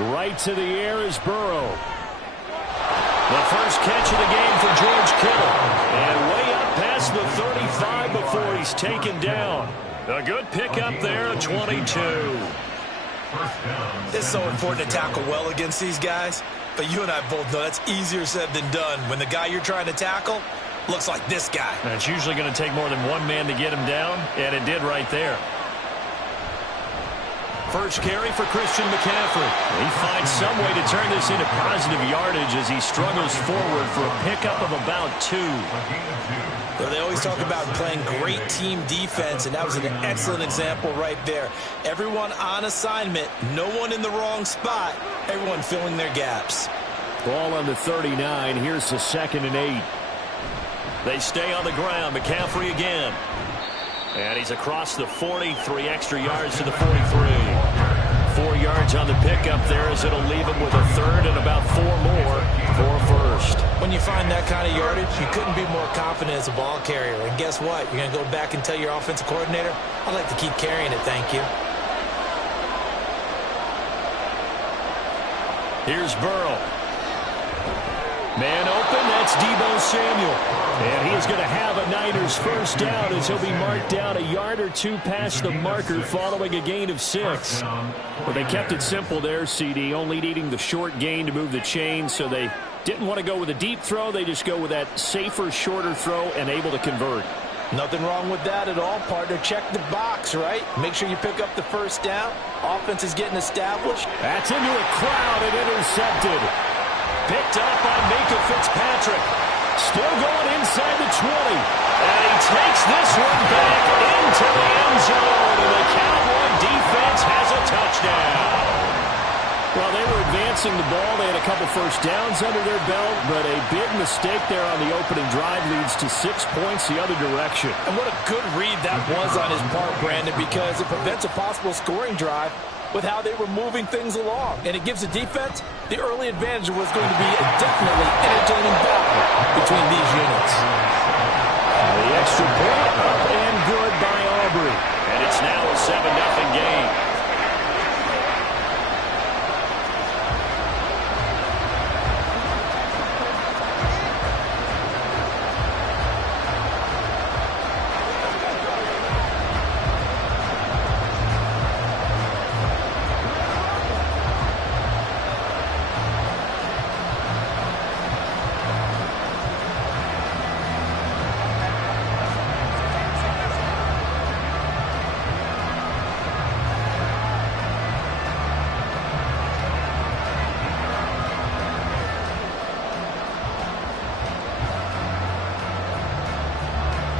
Right to the air is Burrow. The first catch of the game for George Kittle. And way up past the 35 before he's taken down. A good pickup there at 22. It's so important to tackle well against these guys. But you and I both know that's easier said than done when the guy you're trying to tackle looks like this guy. And it's usually going to take more than one man to get him down, and it did right there. First carry for Christian McCaffrey. He finds some way to turn this into positive yardage as he struggles forward for a pickup of about 2. So they always talk about playing great team defense, and that was an excellent example right there. Everyone on assignment, no one in the wrong spot, everyone filling their gaps. Ball on the 39. Here's the 2nd and 8. They stay on the ground. McCaffrey again. And he's across the 40, 3 extra yards to the 43. 4 yards on the pickup there as it'll leave him with a 3rd and about 4 more for a first. When you find that kind of yardage, you couldn't be more confident as a ball carrier. And guess what? You're going to go back and tell your offensive coordinator, I'd like to keep carrying it, thank you. Here's Burrow. Man open, that's Deebo Samuel. And he is going to have a Niners first down as he'll be marked down a yard or 2 past the marker following a gain of 6. But they kept it simple there, CD, only needing the short gain to move the chain, so they didn't want to go with a deep throw. They just go with that safer, shorter throw and able to convert. Nothing wrong with that at all, partner. Check the box, right? Make sure you pick up the first down. Offense is getting established. That's into a crowd and intercepted. Picked up by Minkah Fitzpatrick. Still going inside the 20. And he takes this one back into the end zone. And the Cowboy defense has a touchdown. Well, they were advancing the ball. They had a couple first downs under their belt, but a big mistake there on the opening drive leads to 6 points the other direction. And what a good read that was on his part, Brandon, because it prevents a possible scoring drive with how they were moving things along. And it gives the defense the early advantage of what's going to be a definitely entertaining battle between these units. The extra point up and good by Aubrey. And it's now a 7-0 game.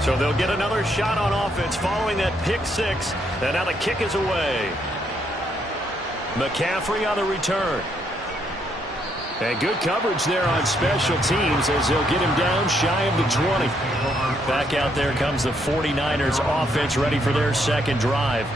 So they'll get another shot on offense following that pick six. And now the kick is away. McCaffrey on the return. And good coverage there on special teams as they'll get him down shy of the 20. Back out there comes the 49ers offense ready for their second drive.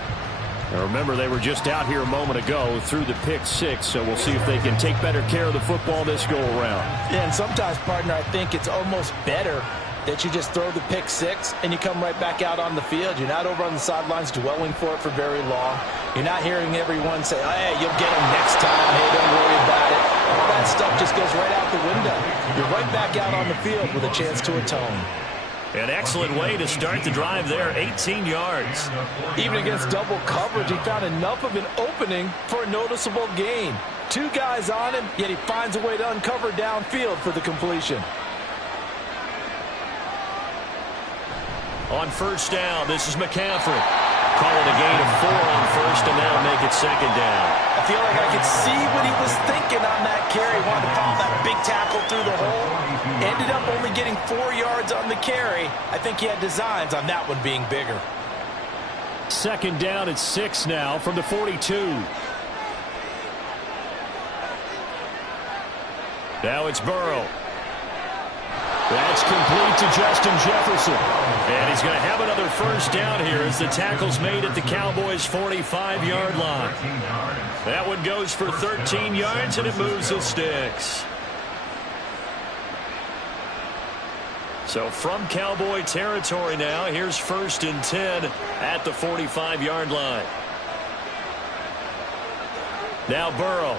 Now remember, they were just out here a moment ago through the pick six, so we'll see if they can take better care of the football this go around. Yeah, and sometimes, partner, I think it's almost better that you just throw the pick six and you come right back out on the field. You're not over on the sidelines dwelling for it for very long. You're not hearing everyone say, oh, hey, you'll get them next time. Hey, don't worry about it. All that stuff just goes right out the window. You're right back out on the field with a chance to atone. An excellent way to start the drive there, 18 yards. Even against double coverage, he found enough of an opening for a noticeable gain. Two guys on him, yet he finds a way to uncover downfield for the completion. On first down, this is McCaffrey. Call it a gain of 4 on first, and that'll make it second down. I feel like I could see what he was thinking on that carry. Wanted to follow that big tackle through the hole. Ended up only getting 4 yards on the carry. I think he had designs on that one being bigger. Second down at 6 now from the 42. Now it's Burrow. That's complete to Justin Jefferson. And he's going to have another first down here as the tackle's made at the Cowboys' 45-yard line. That one goes for 13 yards, and it moves the sticks. So from Cowboy territory now, here's 1st and 10 at the 45-yard line. Now Burrow.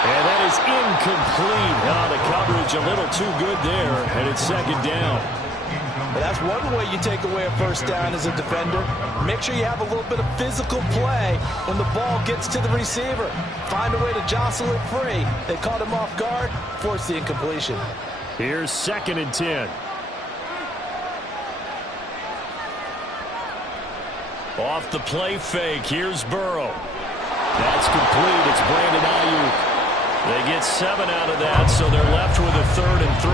And that is incomplete. The coverage a little too good there, and it's second down. Well, that's one way you take away a first down as a defender. Make sure you have a little bit of physical play when the ball gets to the receiver. Find a way to jostle it free. They caught him off guard, force the incompletion. Here's 2nd and 10. Off the play fake, here's Burrow. That's complete. It's Brandon Ayuk. They get 7 out of that, so they're left with a 3rd and 3.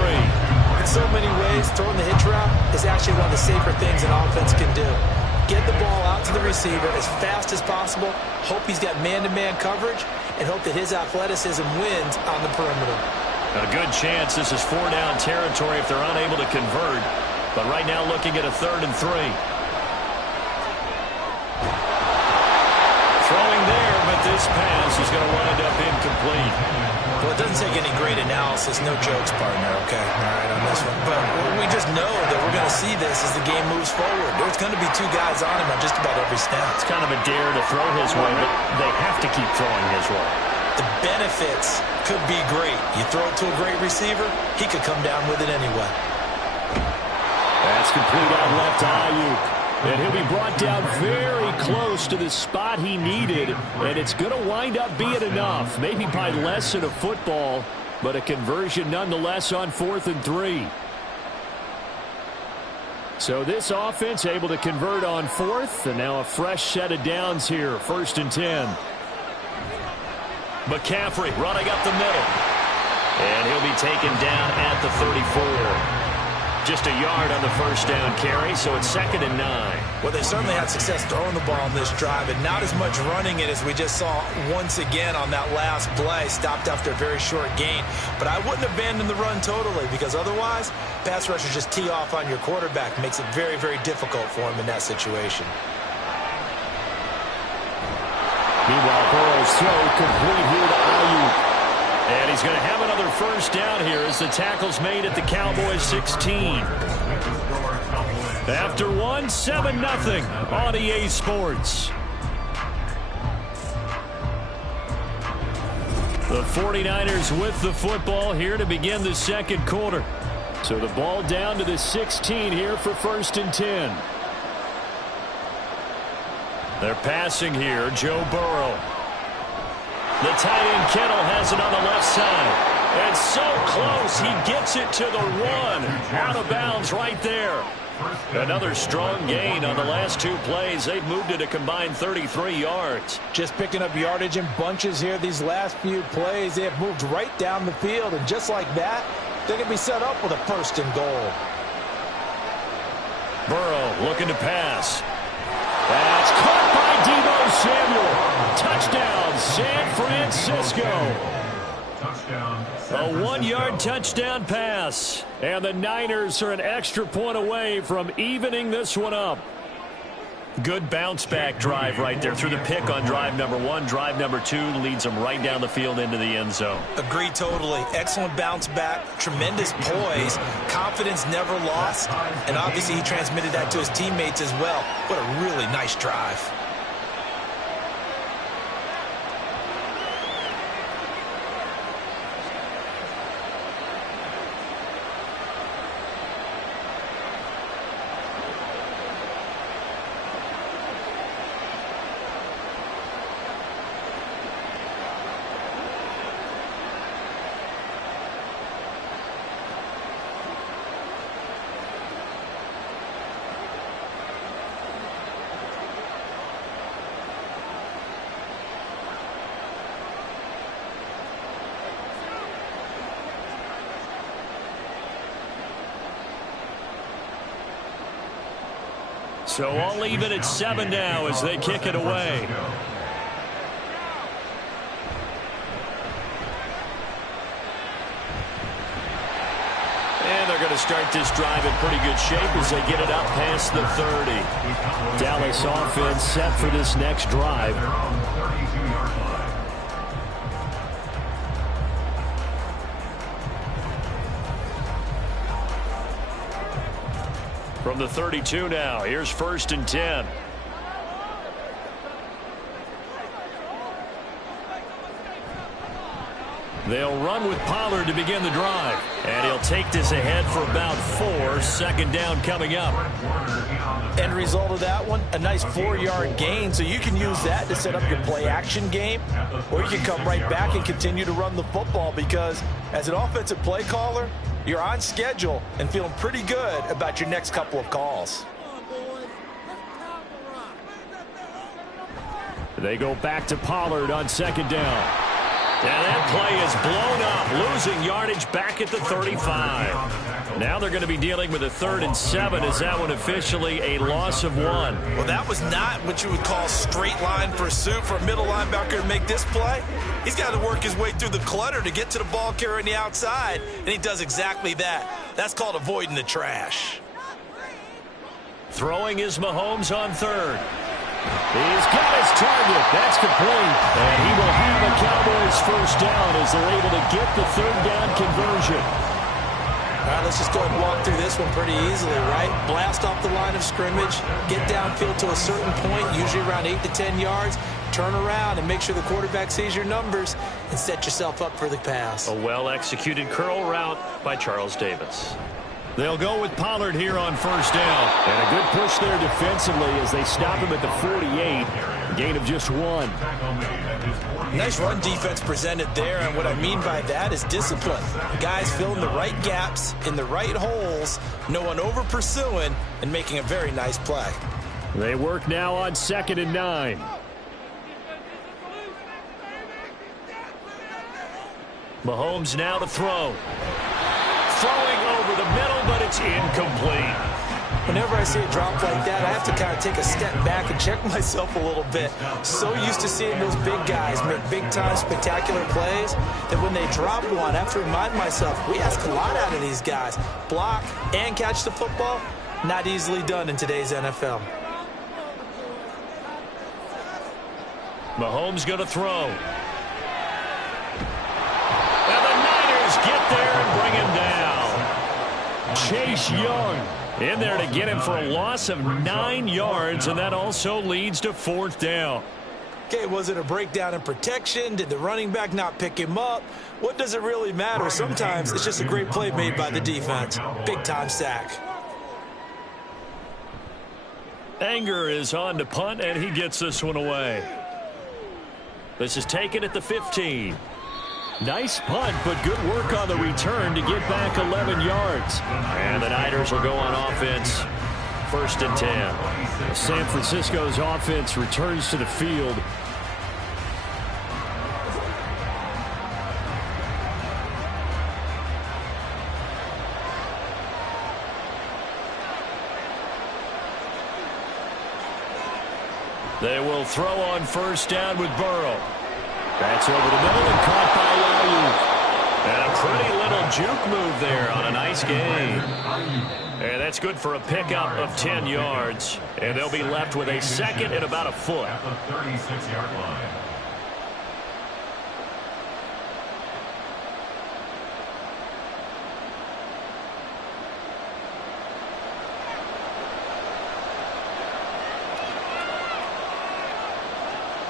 In so many ways, throwing the hitch route is actually one of the safer things an offense can do. Get the ball out to the receiver as fast as possible, hope he's got man-to-man coverage, and hope that his athleticism wins on the perimeter. A good chance this is 4-down territory if they're unable to convert. But right now looking at a 3rd and 3. Throwing there, but this pass is going to wind up incomplete. Well, it doesn't take any great analysis. No jokes, partner, okay? All right, on this one. But we just know that we're going to see this as the game moves forward. There's going to be 2 guys on him on just about every snap. It's kind of a dare to throw his way, but they have to keep throwing his way. The benefits could be great. You throw it to a great receiver, he could come down with it anyway. That's complete out left to Ayuk. And he'll be brought down very close to the spot he needed. And it's going to wind up being enough. Maybe by less than a football, but a conversion nonetheless on 4th and 3. So this offense able to convert on 4th, and now a fresh set of downs here, 1st and 10. McCaffrey running up the middle. And he'll be taken down at the 34. Just a yard on the first down carry, so it's 2nd and 9. Well, they certainly had success throwing the ball in this drive, and not as much running it as we just saw once again on that last play. Stopped after a very short gain. But I wouldn't abandon the run totally, because otherwise, pass rushers just tee off on your quarterback. Makes it very, very difficult for him in that situation. Meanwhile, Burrow's throw complete here to Ayuk. And he's going to have another first down here as the tackle's made at the Cowboys 16. After 7-0 on EA Sports. The 49ers with the football here to begin the second quarter. So the ball down to the 16 here for 1st and 10. They're passing here, Joe Burrow. The tight end Kittle has it on the left side. And so close, he gets it to the 1. Out of bounds right there. Another strong gain on the last 2 plays. They've moved it a combined 33 yards. Just picking up yardage in bunches here these last few plays. They have moved right down the field, and just like that, they're going to be set up with a 1st and goal. Burrow looking to pass. That's caught by Deebo Samuel. Touchdown, San Francisco. A 1-yard touchdown pass. And the Niners are an extra point away from evening this one up. Good bounce-back drive right there. Through the pick on drive number 1. Drive number 2 leads them right down the field into the end zone. Agree totally. Excellent bounce back. Tremendous poise. Confidence never lost. And obviously he transmitted that to his teammates as well. What a really nice drive. So all even at 7 now as they kick it away. And they're going to start this drive in pretty good shape as they get it up past the 30. Dallas offense set for this next drive. From the 32 now, here's 1st and 10. They'll run with Pollard to begin the drive. And he'll take this ahead for about 4. 2nd down coming up. End result of that one, a nice 4-yard gain. So you can use that to set up your play-action game. Or you can come right back and continue to run the football, because as an offensive play caller, you're on schedule and feeling pretty good about your next couple of calls. They go back to Pollard on 2nd down. And that play is blown up, losing yardage back at the 35. Now they're going to be dealing with a 3rd and 7. Is that one officially a loss of 1? Well, that was not what you would call straight line pursuit for a middle linebacker to make this play. He's got to work his way through the clutter to get to the ball carrier on the outside, and he does exactly that. That's called avoiding the trash. Throwing is Mahomes on 3rd. He's got his target. That's complete. And he will have a Cowboys 1st down as they're able to get the 3rd down conversion. All right, let's just go ahead and walk through this one pretty easily, right? Blast off the line of scrimmage, get downfield to a certain point, usually around 8 to 10 yards, turn around and make sure the quarterback sees your numbers and set yourself up for the pass. A well-executed curl route by Charles Davis. They'll go with Pollard here on 1st down. And a good push there defensively as they stop him at the 48. gain of just 1. Nice run defense presented there, and what I mean by that is discipline. Guys filling the right gaps in the right holes, no one over pursuing, and making a very nice play. They work now on 2nd and 9. Mahomes now to throw. Throwing over the middle, but it's incomplete. Whenever I see a drop like that, I have to kind of take a step back and check myself a little bit. So used to seeing those big guys make big-time spectacular plays that when they drop one, I have to remind myself, we ask a lot out of these guys. Block and catch the football, not easily done in today's NFL. Mahomes going to throw. And the Niners get there and bring him down. Chase Young in there to get him for a loss of 9 yards, and that also leads to 4th down. Okay, was it a breakdown in protection? Did the running back not pick him up? What does it really matter? Sometimes it's just a great play made by the defense. Big-time sack. Anger is on to punt, and he gets this one away. This is taken at the 15. Nice punt, but good work on the return to get back 11 yards. And the Niners will go on offense. 1st and 10. San Francisco's offense returns to the field. They will throw on 1st down with Burrow. That's over the middle and caught by Ayuk. And a pretty little juke move there on a nice game. And that's good for a pickup of 10 yards. And they'll be left with a 2nd and about a foot. At the 36-yard line.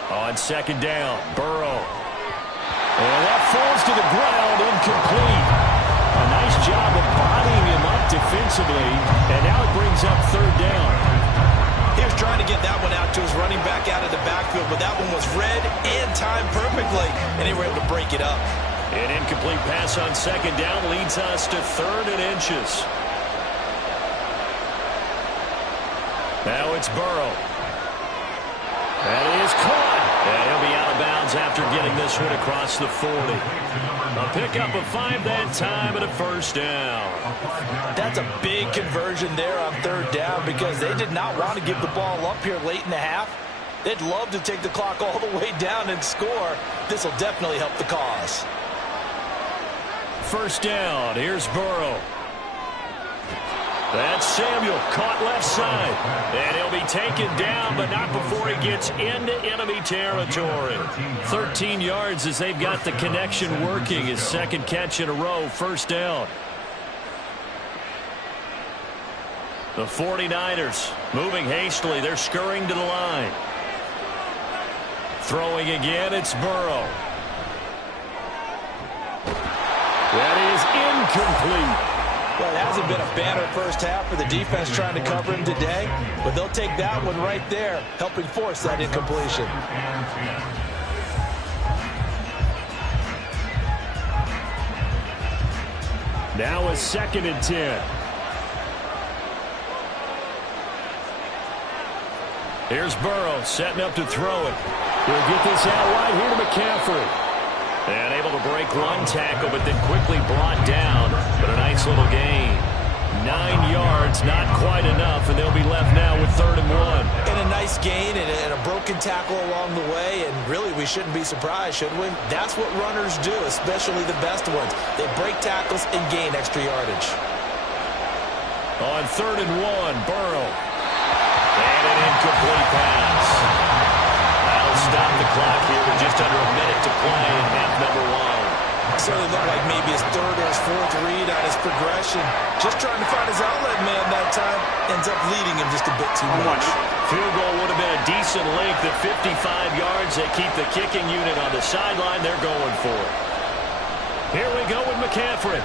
On 2nd down, Burrow. And that falls to the ground, incomplete. A nice job of bodying him up defensively, and now it brings up 3rd down. He was trying to get that one out to his running back out of the backfield, but that one was read and timed perfectly, and they were able to break it up. An incomplete pass on 2nd down leads us to 3rd and inches. Now it's Burrow. That is caught. And he'll be out of bounds after getting this one across the 40. A pickup of 5 that time and a 1st down. That's a big conversion there on 3rd down because they did not want to give the ball up here late in the half. They'd love to take the clock all the way down and score. This will definitely help the cause. 1st down. Here's Burrow. That's Samuel, caught left side. And he'll be taken down, but not before he gets into enemy territory. 13 yards as they've got the connection working. His 2nd catch in a row, 1st down. The 49ers moving hastily. They're scurrying to the line. Throwing again, it's Burrow. That is incomplete. Well, it hasn't been a banner first half for the defense trying to cover him today, but they'll take that one right there, helping force that incompletion. Now a 2nd and 10. Here's Burrow setting up to throw it. He'll get this out wide here to McCaffrey. And able to break one tackle, but then quickly brought down. But a nice little gain. 9 yards, not quite enough, and they'll be left now with 3rd and 1. And a nice gain and a broken tackle along the way, and really we shouldn't be surprised, should we? That's what runners do, especially the best ones. They break tackles and gain extra yardage. On 3rd and 1, Burrow. And an incomplete pass. That'll stop the clock here with just under a minute to play in half number 1. Certainly looked like maybe his 3rd or his 4th read on his progression. Just trying to find his outlet man that time. Ends up leading him just a bit too much. Field goal would have been a decent length at 55 yards. They keep the kicking unit on the sideline. They're going for it. Here we go with McCaffrey.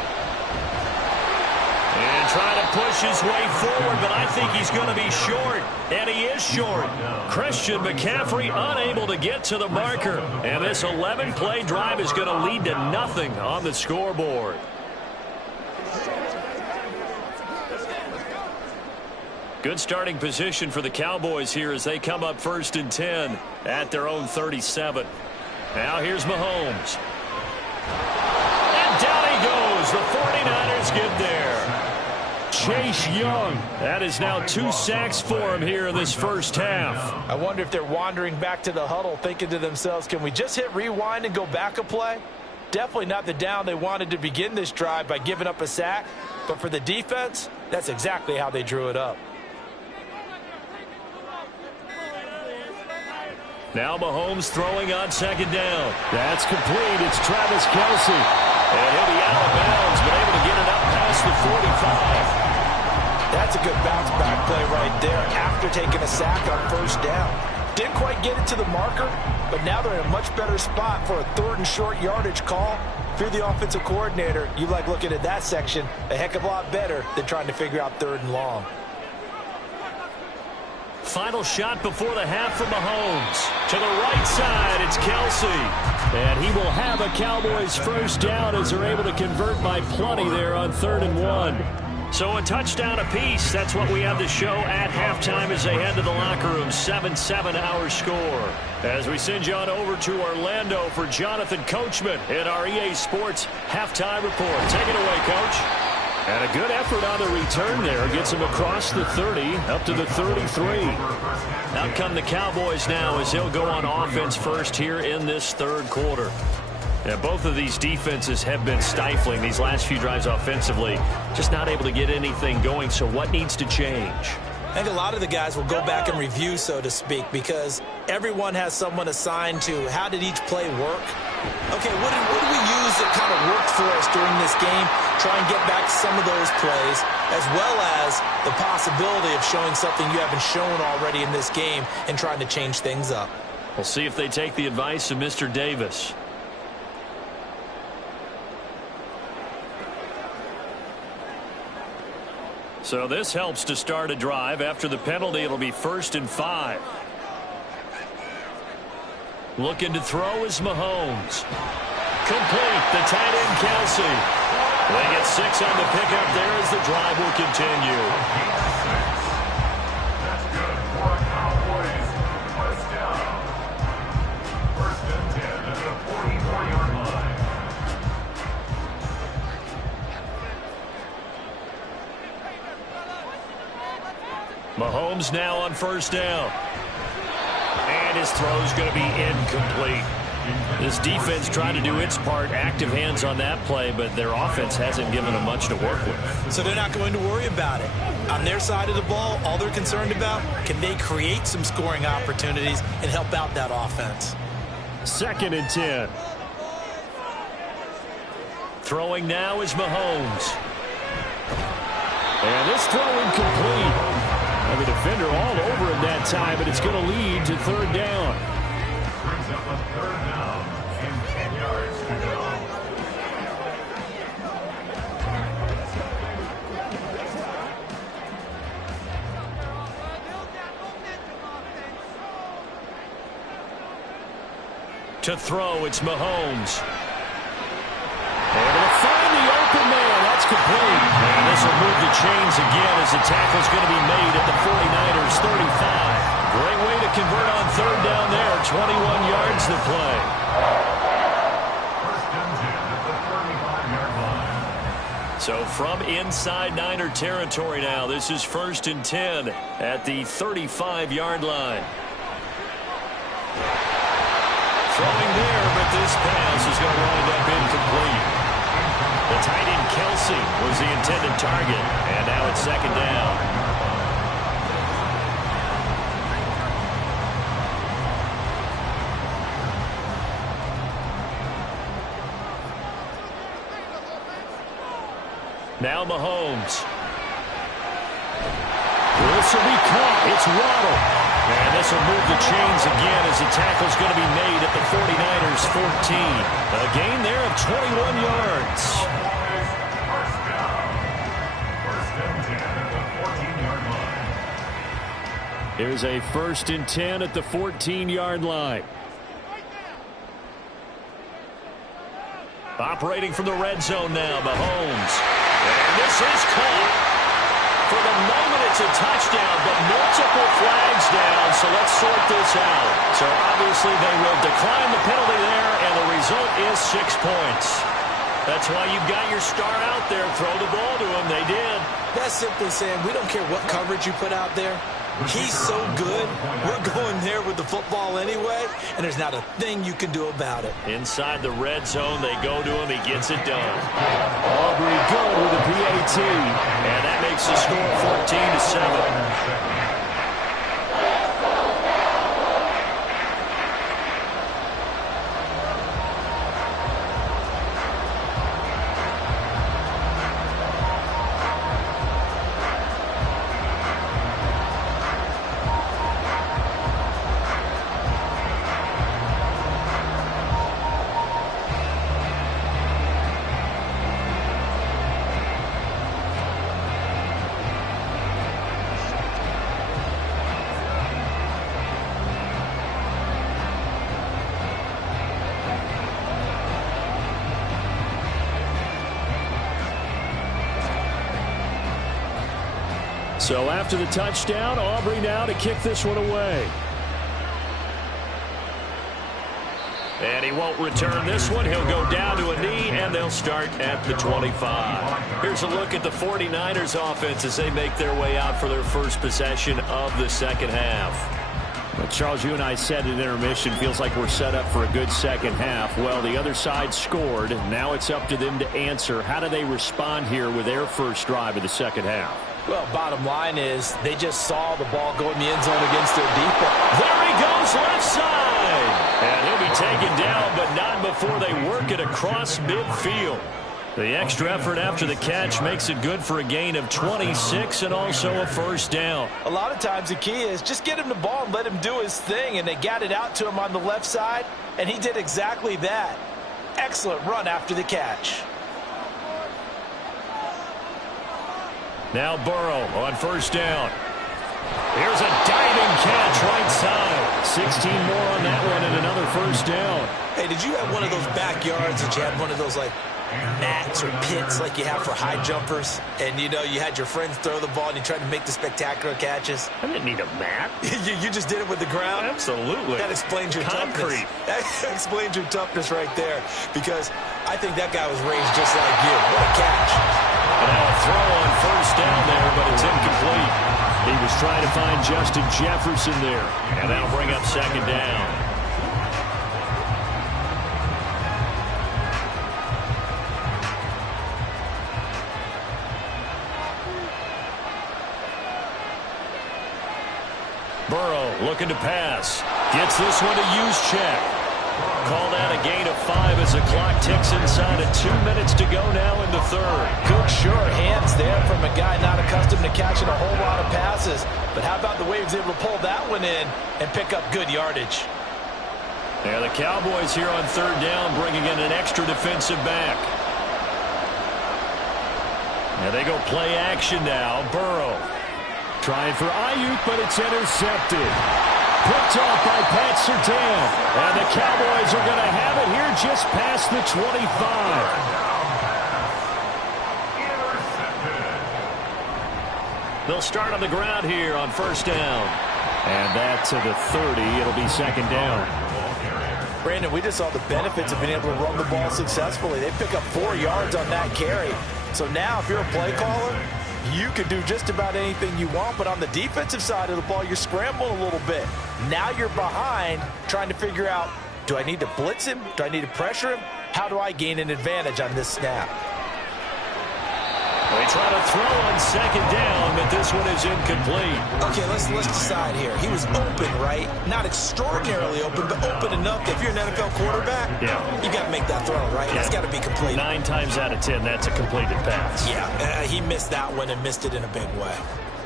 And trying to push his way forward, but I think he's going to be short. And he is short. Christian McCaffrey unable to get to the marker. And this 11-play drive is going to lead to nothing on the scoreboard. Good starting position for the Cowboys here as they come up 1st and 10 at their own 37. Now here's Mahomes. And down he goes. The 49ers get there. Chase Young. That is now 2 sacks for him here in this first half. I wonder if they're wandering back to the huddle thinking to themselves, can we just hit rewind and go back a play? Definitely not the down they wanted to begin this drive by giving up a sack. But for the defense, that's exactly how they drew it up. Now Mahomes throwing on 2nd down. That's complete. It's Travis Kelce. And he'll be out of bounds, but able to get it up past the 45. That's a good bounce back play right there after taking a sack on 1st down. Didn't quite get it to the marker, but now they're in a much better spot for a 3rd and short yardage call. If you're the offensive coordinator, you like looking at that section a heck of a lot better than trying to figure out 3rd and long. Final shot before the half from Mahomes. To the right side, it's Kelce. And he will have a Cowboys 1st down as they're able to convert by plenty there on 3rd and 1. So a touchdown apiece. That's what we have to show at halftime as they head to the locker room. 7-7 our score. As we send you on over to Orlando for Jonathan Coachman in our EA Sports halftime report. Take it away, Coach. And a good effort on the return there. Gets him across the 30, up to the 33. Out come the Cowboys now as they'll go on offense first here in this 3rd quarter. Yeah, both of these defenses have been stifling these last few drives offensively. Just not able to get anything going, so what needs to change? I think a lot of the guys will go back and review, so to speak, because everyone has someone assigned to how did each play work. Okay, what did we use that kind of worked for us during this game? Try and get back some of those plays, as well as the possibility of showing something you haven't shown already in this game and trying to change things up. We'll see if they take the advice of Mr. Davis. So this helps to start a drive. After the penalty, it'll be 1st and 5. Looking to throw is Mahomes. Complete. The tight end, Kelce. They get 6 on the pickup there as the drive will continue. That's good for a Cowboys 1st down. 1st and 10 at the 44-yard line. Mahomes now on 1st down. And his throw's going to be incomplete. This defense tried to do its part, active hands on that play, but their offense hasn't given them much to work with. So they're not going to worry about it. On their side of the ball, all they're concerned about, can they create some scoring opportunities and help out that offense? 2nd and 10. Throwing now is Mahomes. And this throw incomplete. And the defender all over him that time, but it's going to lead to 3rd down. Brings up a 3rd down and 10 yards to go. To throw, it's Mahomes. Able to find the open man. That's complete. And this will move the chains again as the tackle's going to be made at the 49ers 35. Great way to convert on 3rd down there. 21 yards to play. 1st and 10 at the 35-yard line. So from inside Niner territory now, this is 1st and 10 at the 35-yard line. Throwing there, but this pass is going to wind up incomplete. The tight end Kelce was the intended target, and now it's 2nd down. Now Mahomes. This will be caught. It's Waddle. And this will move the chains again as the tackle's going to be made at the 49ers 14. A gain there of 21 yards. Here's a 1st and 10 at the 14-yard line. Operating from the red zone now, Mahomes. And this is caught. For the moment, it's a touchdown, but multiple flags down, so let's sort this out. So obviously they will decline the penalty there, and the result is 6 points. That's why you've got your star out there. Throw the ball to him. They did. That's simply saying we don't care what coverage you put out there. He's so good. We're going there with the football anyway, and there's not a thing you can do about it. Inside the red zone, they go to him. He gets it done. Aubrey good with the PAT. And that makes the score 14-7. So after the touchdown, Aubrey now to kick this one away. And he won't return this one. He'll go down to a knee, and they'll start at the 25. Here's a look at the 49ers offense as they make their way out for their first possession of the second half. Well, Charles, you and I said at intermission, feels like we're set up for a good second half. Well, the other side scored. Now it's up to them to answer. How do they respond here with their first drive of the second half? Well, bottom line is they just saw the ball go in the end zone against their defense. There he goes, left side. And he'll be taken down, but not before they work it across midfield. The extra effort after the catch makes it good for a gain of 26 and also a first down. A lot of times the key is just get him the ball and let him do his thing, and they got it out to him on the left side, and he did exactly that. Excellent run after the catch. Now Burrow on first down. Here's a diving catch right side. 16 more on that one and another first down. Hey, did you have one of those backyards that you had one of those, like, mats or pits like you have for high jumpers? And, you know, you had your friends throw the ball and you tried to make the spectacular catches? I didn't need a mat. you just did it with the ground? Absolutely. That explains your concrete. That explains your toughness right there, because I think that guy was raised just like you. What a catch. And now a throw on first down there, but it's incomplete. He was trying to find Justin Jefferson there. And that'll bring up second down. Burrow looking to pass. Gets this one to Juszczyk. Called out a gain of 5 as the clock ticks inside of 2 minutes to go now in the third. Good sure hands there from a guy not accustomed to catching a whole lot of passes. But how about the way he was able to pull that one in and pick up good yardage? Yeah, the Cowboys here on third down bringing in an extra defensive back. Now they go play action now. Burrow. Trying for Ayuk, but it's intercepted. Picked off by Pat Surtain. And the Cowboys are going to have it here just past the 25. They'll start on the ground here on first down. And that to the 30. It'll be second down. Brandon, we just saw the benefits of being able to run the ball successfully. They pick up 4 yards on that carry. So now if you're a play caller, you can do just about anything you want, but on the defensive side of the ball, you're scrambling a little bit. Now you're behind trying to figure out, do I need to blitz him? Do I need to pressure him? How do I gain an advantage on this snap? They try to throw on second down, but this one is incomplete. Okay, let's decide here. He was open, right? Not extraordinarily open, but open enough that if you're an NFL quarterback, you got to make that throw, right? Yeah. That's got to be complete. 9 times out of 10, that's a completed pass. Yeah, he missed that one and missed it in a big way.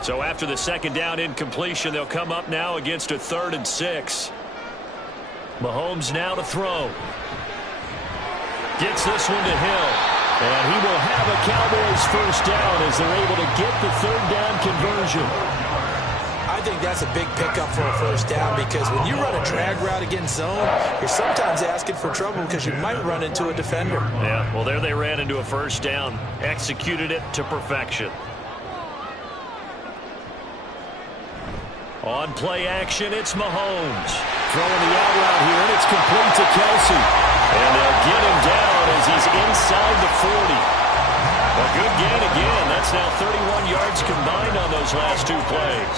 So after the second down incompletion, they'll come up now against a 3rd and 6. Mahomes now to throw. Gets this one to Hill. And he will have a Cowboys first down as they're able to get the 3rd down conversion. I think that's a big pickup for a first down because when you run a drag route against zone, you're sometimes asking for trouble because you might run into a defender. Yeah, well, there they ran into a first down. Executed it to perfection. On play action, it's Mahomes. Throwing the out route here, and it's complete to Kelsey. And they'll get him down as he's inside the 40. A good gain again. That's now 31 yards combined on those last two plays.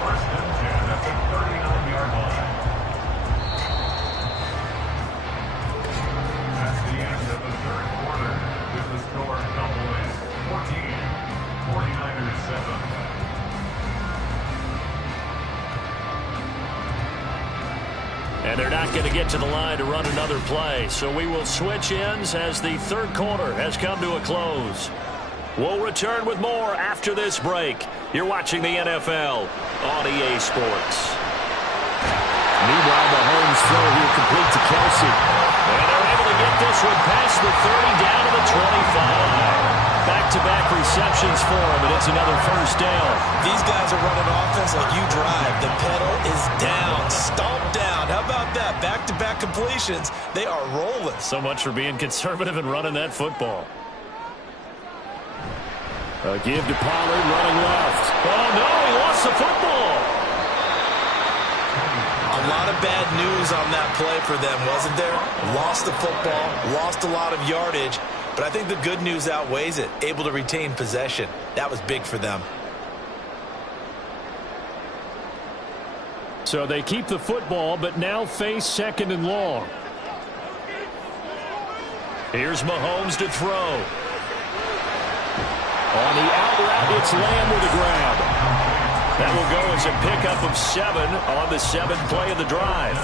First and 10 at the 39-yard line. That's the end of the third quarter with the score Cowboys 14, 49ers 7. And they're not going to get to the line to run another play. So we will switch ends as the third quarter has come to a close. We'll return with more after this break. You're watching the NFL on EA Sports. Meanwhile, Mahomes throw here complete to Kelsey. And they're able to get this one past the 30 down to the 25. Back-to-back receptions for him, and it's another first down. These guys are running offense like you drive. The pedal is down, stomped down. How about that? Back-to-back completions. They are rolling. So much for being conservative and running that football. A give to Pollard running left. Oh, no, he lost the football. A lot of bad news on that play for them, wasn't there? Lost the football, lost a lot of yardage. But I think the good news outweighs it. Able to retain possession. That was big for them. So they keep the football, but now face second and long. Here's Mahomes to throw. On the out route, it's Lamb with a grab. That will go as a pickup of 7 on the 7th play of the drive.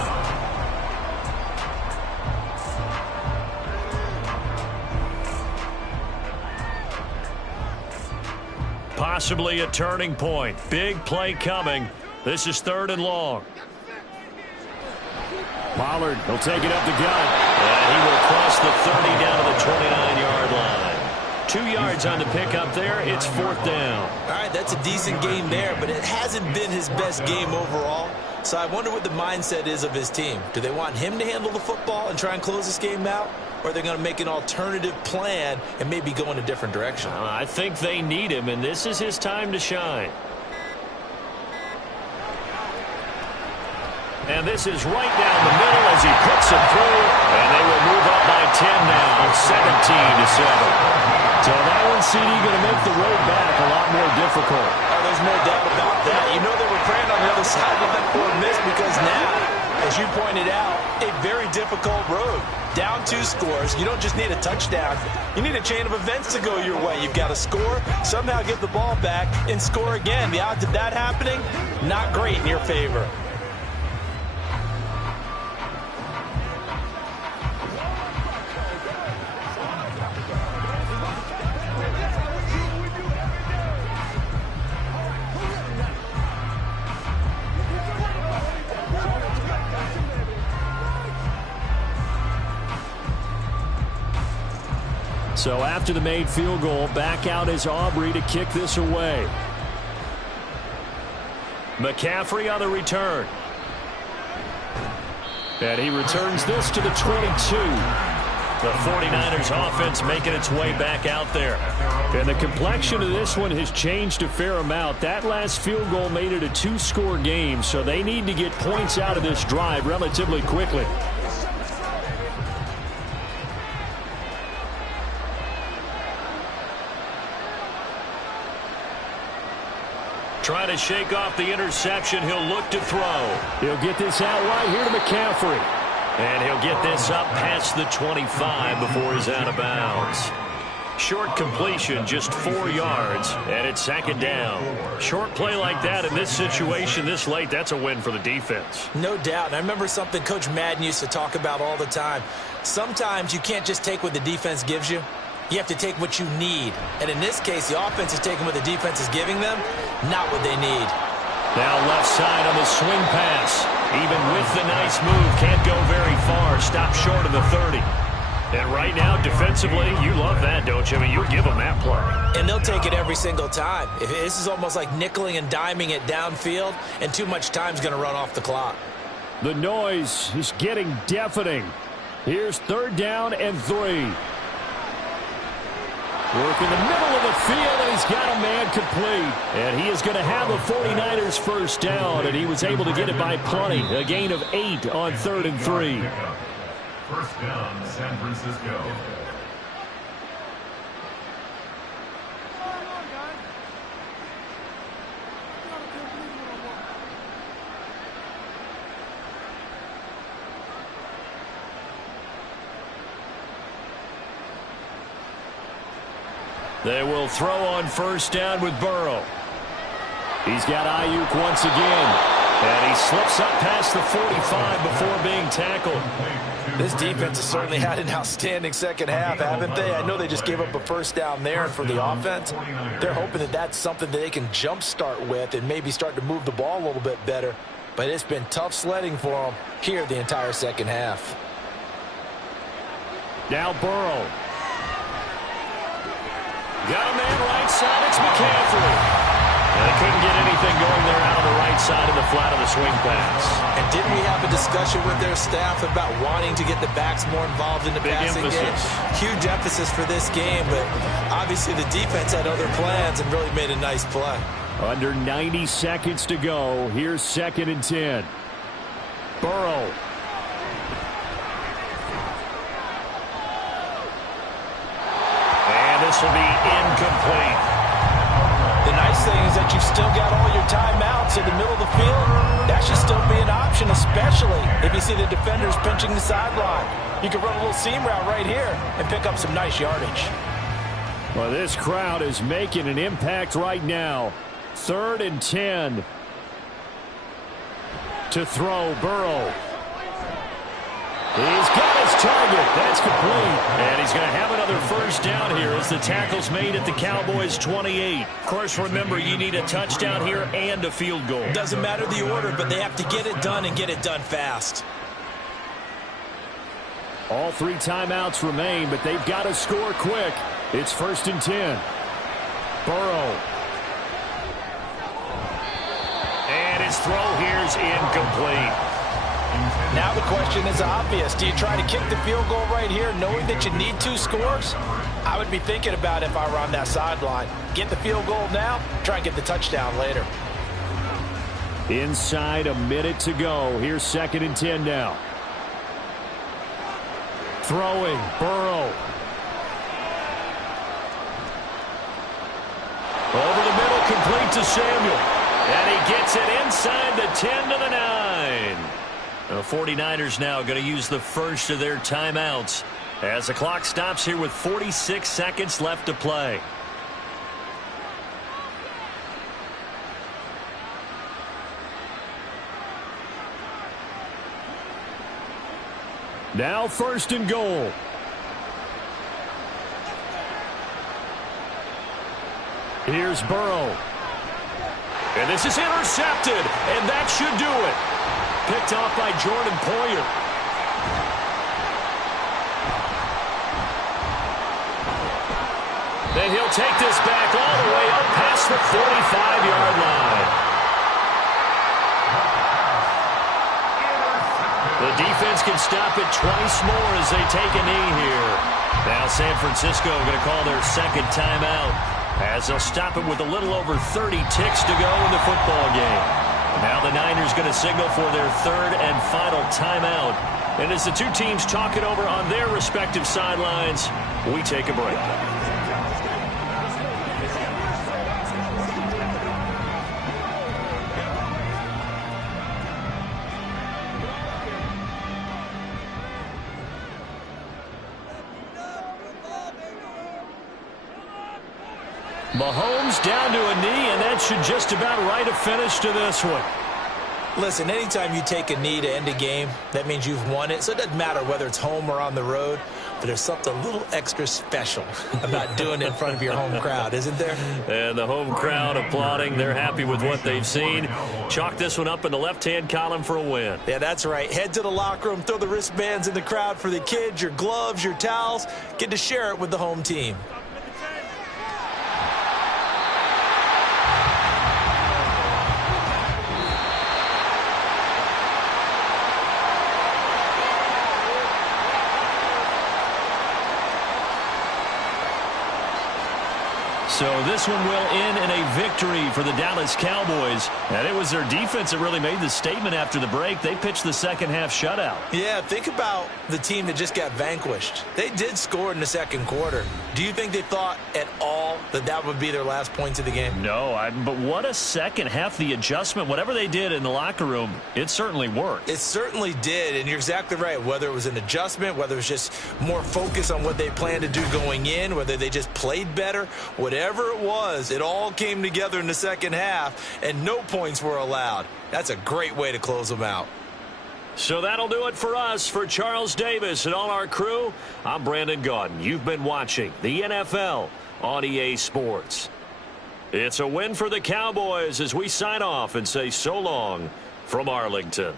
Possibly a turning point. Big play coming. This is 3rd and long. Pollard, he'll take it up the gut. And he will cross the 30 down to the 29-yard line. 2 yards on the pickup there. It's 4th down. All right, that's a decent game there, but it hasn't been his best game overall. So I wonder what the mindset is of his team. Do they want him to handle the football and try and close this game out? Or are they going to make an alternative plan and maybe go in a different direction? I think they need him, and this is his time to shine. And this is right down the middle as he puts it through, and they will move up by 10 now, 17-7. So that one, CD, going to make the road back a lot more difficult. Oh, there's no doubt about that. You know they were praying on the other side of that poor miss because now, as you pointed out, a very difficult road. Down 2 scores. You don't just need a touchdown. You need a chain of events to go your way. You've got to score, somehow get the ball back, and score again. The odds of that happening, not great in your favor. So after the made field goal, back out is Aubrey to kick this away. McCaffrey on the return. And he returns this to the 22. The 49ers offense making its way back out there. And the complexion of this one has changed a fair amount. That last field goal made it a 2-score game, so they need to get points out of this drive relatively quickly. Trying to shake off the interception. He'll look to throw. He'll get this out right here to McCaffrey. And he'll get this up past the 25 before he's out of bounds. Short completion, just 4 yards, and it's 2nd down. Short play like that in this situation this late, that's a win for the defense. No doubt. And I remember something Coach Madden used to talk about all the time. Sometimes you can't just take what the defense gives you. You have to take what you need. And in this case, the offense is taking what the defense is giving them, not what they need. Now left side on the swing pass. Even with the nice move, can't go very far. Stop short of the 30. And right now, defensively, you love that, don't you? I mean, you'll give them that play. And they'll take it every single time. This is almost like nickeling and diming it downfield, and too much time's going to run off the clock. The noise is getting deafening. Here's 3rd down and 3. Work in the middle of the field, and he's got a man complete. And he is going to have the 49ers first down, and he was able to get it by plenty. A gain of 8 on 3rd and 3. First down, San Francisco. They will throw on first down with Burrow. He's got Ayuk once again. And he slips up past the 45 before being tackled. This defense has certainly had an outstanding second half, haven't they? I know they just gave up a first down there, and for the offense, they're hoping that that's something that they can jumpstart with and maybe start to move the ball a little bit better. But it's been tough sledding for them here the entire second half. Now Burrow. Got a man right side. It's McCaffrey. And they couldn't get anything going there out on the right side of the flat of the swing pass. And didn't we have a discussion with their staff about wanting to get the backs more involved in the passing game? Huge emphasis for this game, but obviously the defense had other plans and really made a nice play. Under 90 seconds to go. Here's 2nd and 10. Burrow. And this will be incomplete. The nice thing is that you've still got all your timeouts in the middle of the field. That should still be an option, especially if you see the defenders pinching the sideline. You can run a little seam route right here and pick up some nice yardage. Well, this crowd is making an impact right now. 3rd and 10. To throw, Burrow. He's got his target. That's complete. And he's going to have another first down here as the tackle's made at the Cowboys' 28. Of course, remember, you need a touchdown here and a field goal. Doesn't matter the order, but they have to get it done and get it done fast. All 3 timeouts remain, but they've got to score quick. It's 1st and 10. Burrow. And his throw here's incomplete. Now the question is obvious. Do you try to kick the field goal right here knowing that you need 2 scores? I would be thinking about it if I were on that sideline. Get the field goal now, try and get the touchdown later. Inside a minute to go. Here's 2nd and 10 now. Throwing, Burrow. Over the middle, complete to Samuel. And he gets it inside the 10 to the 9. The 49ers now going to use the first of their timeouts as the clock stops here with 46 seconds left to play. Now 1st and goal. Here's Burrow. And this is intercepted, and that should do it. Picked off by Jordan Poyer. Then he'll take this back all the way up past the 45-yard line. The defense can stop it twice more as they take a knee here. Now San Francisco going to call their 2nd timeout as they'll stop it with a little over 30 ticks to go in the football game. Now the Niners going to signal for their 3rd and final timeout. And as the 2 teams talk it over on their respective sidelines, we take a break. Mahomes down to a knee, and that should just about write a finish to this one. Listen, anytime you take a knee to end a game, that means you've won it. So it doesn't matter whether it's home or on the road. but there's something a little extra special about doing it in front of your home crowd, isn't there? And the home crowd applauding. They're happy with what they've seen. Chalk this one up in the left-hand column for a win. Yeah, that's right. Head to the locker room, throw the wristbands in the crowd for the kids, your gloves, your towels. Get to share it with the home team. So this one will end in a victory for the Dallas Cowboys. And it was their defense that really made the statement after the break. They pitched the second half shutout. Yeah, think about the team that just got vanquished. They did score in the second quarter. Do you think they thought at all that that would be their last points of the game? No, but what a second half. The adjustment, whatever they did in the locker room, it certainly worked. It certainly did, and you're exactly right. Whether it was an adjustment, whether it was just more focus on what they planned to do going in, whether they just played better, whatever it was, it all came together in the second half, and no points were allowed. That's a great way to close them out. So that'll do it for us. For Charles Davis and all our crew, I'm Brandon Gaudin. You've been watching the NFL on EA Sports. It's a win for the Cowboys as we sign off and say so long from Arlington.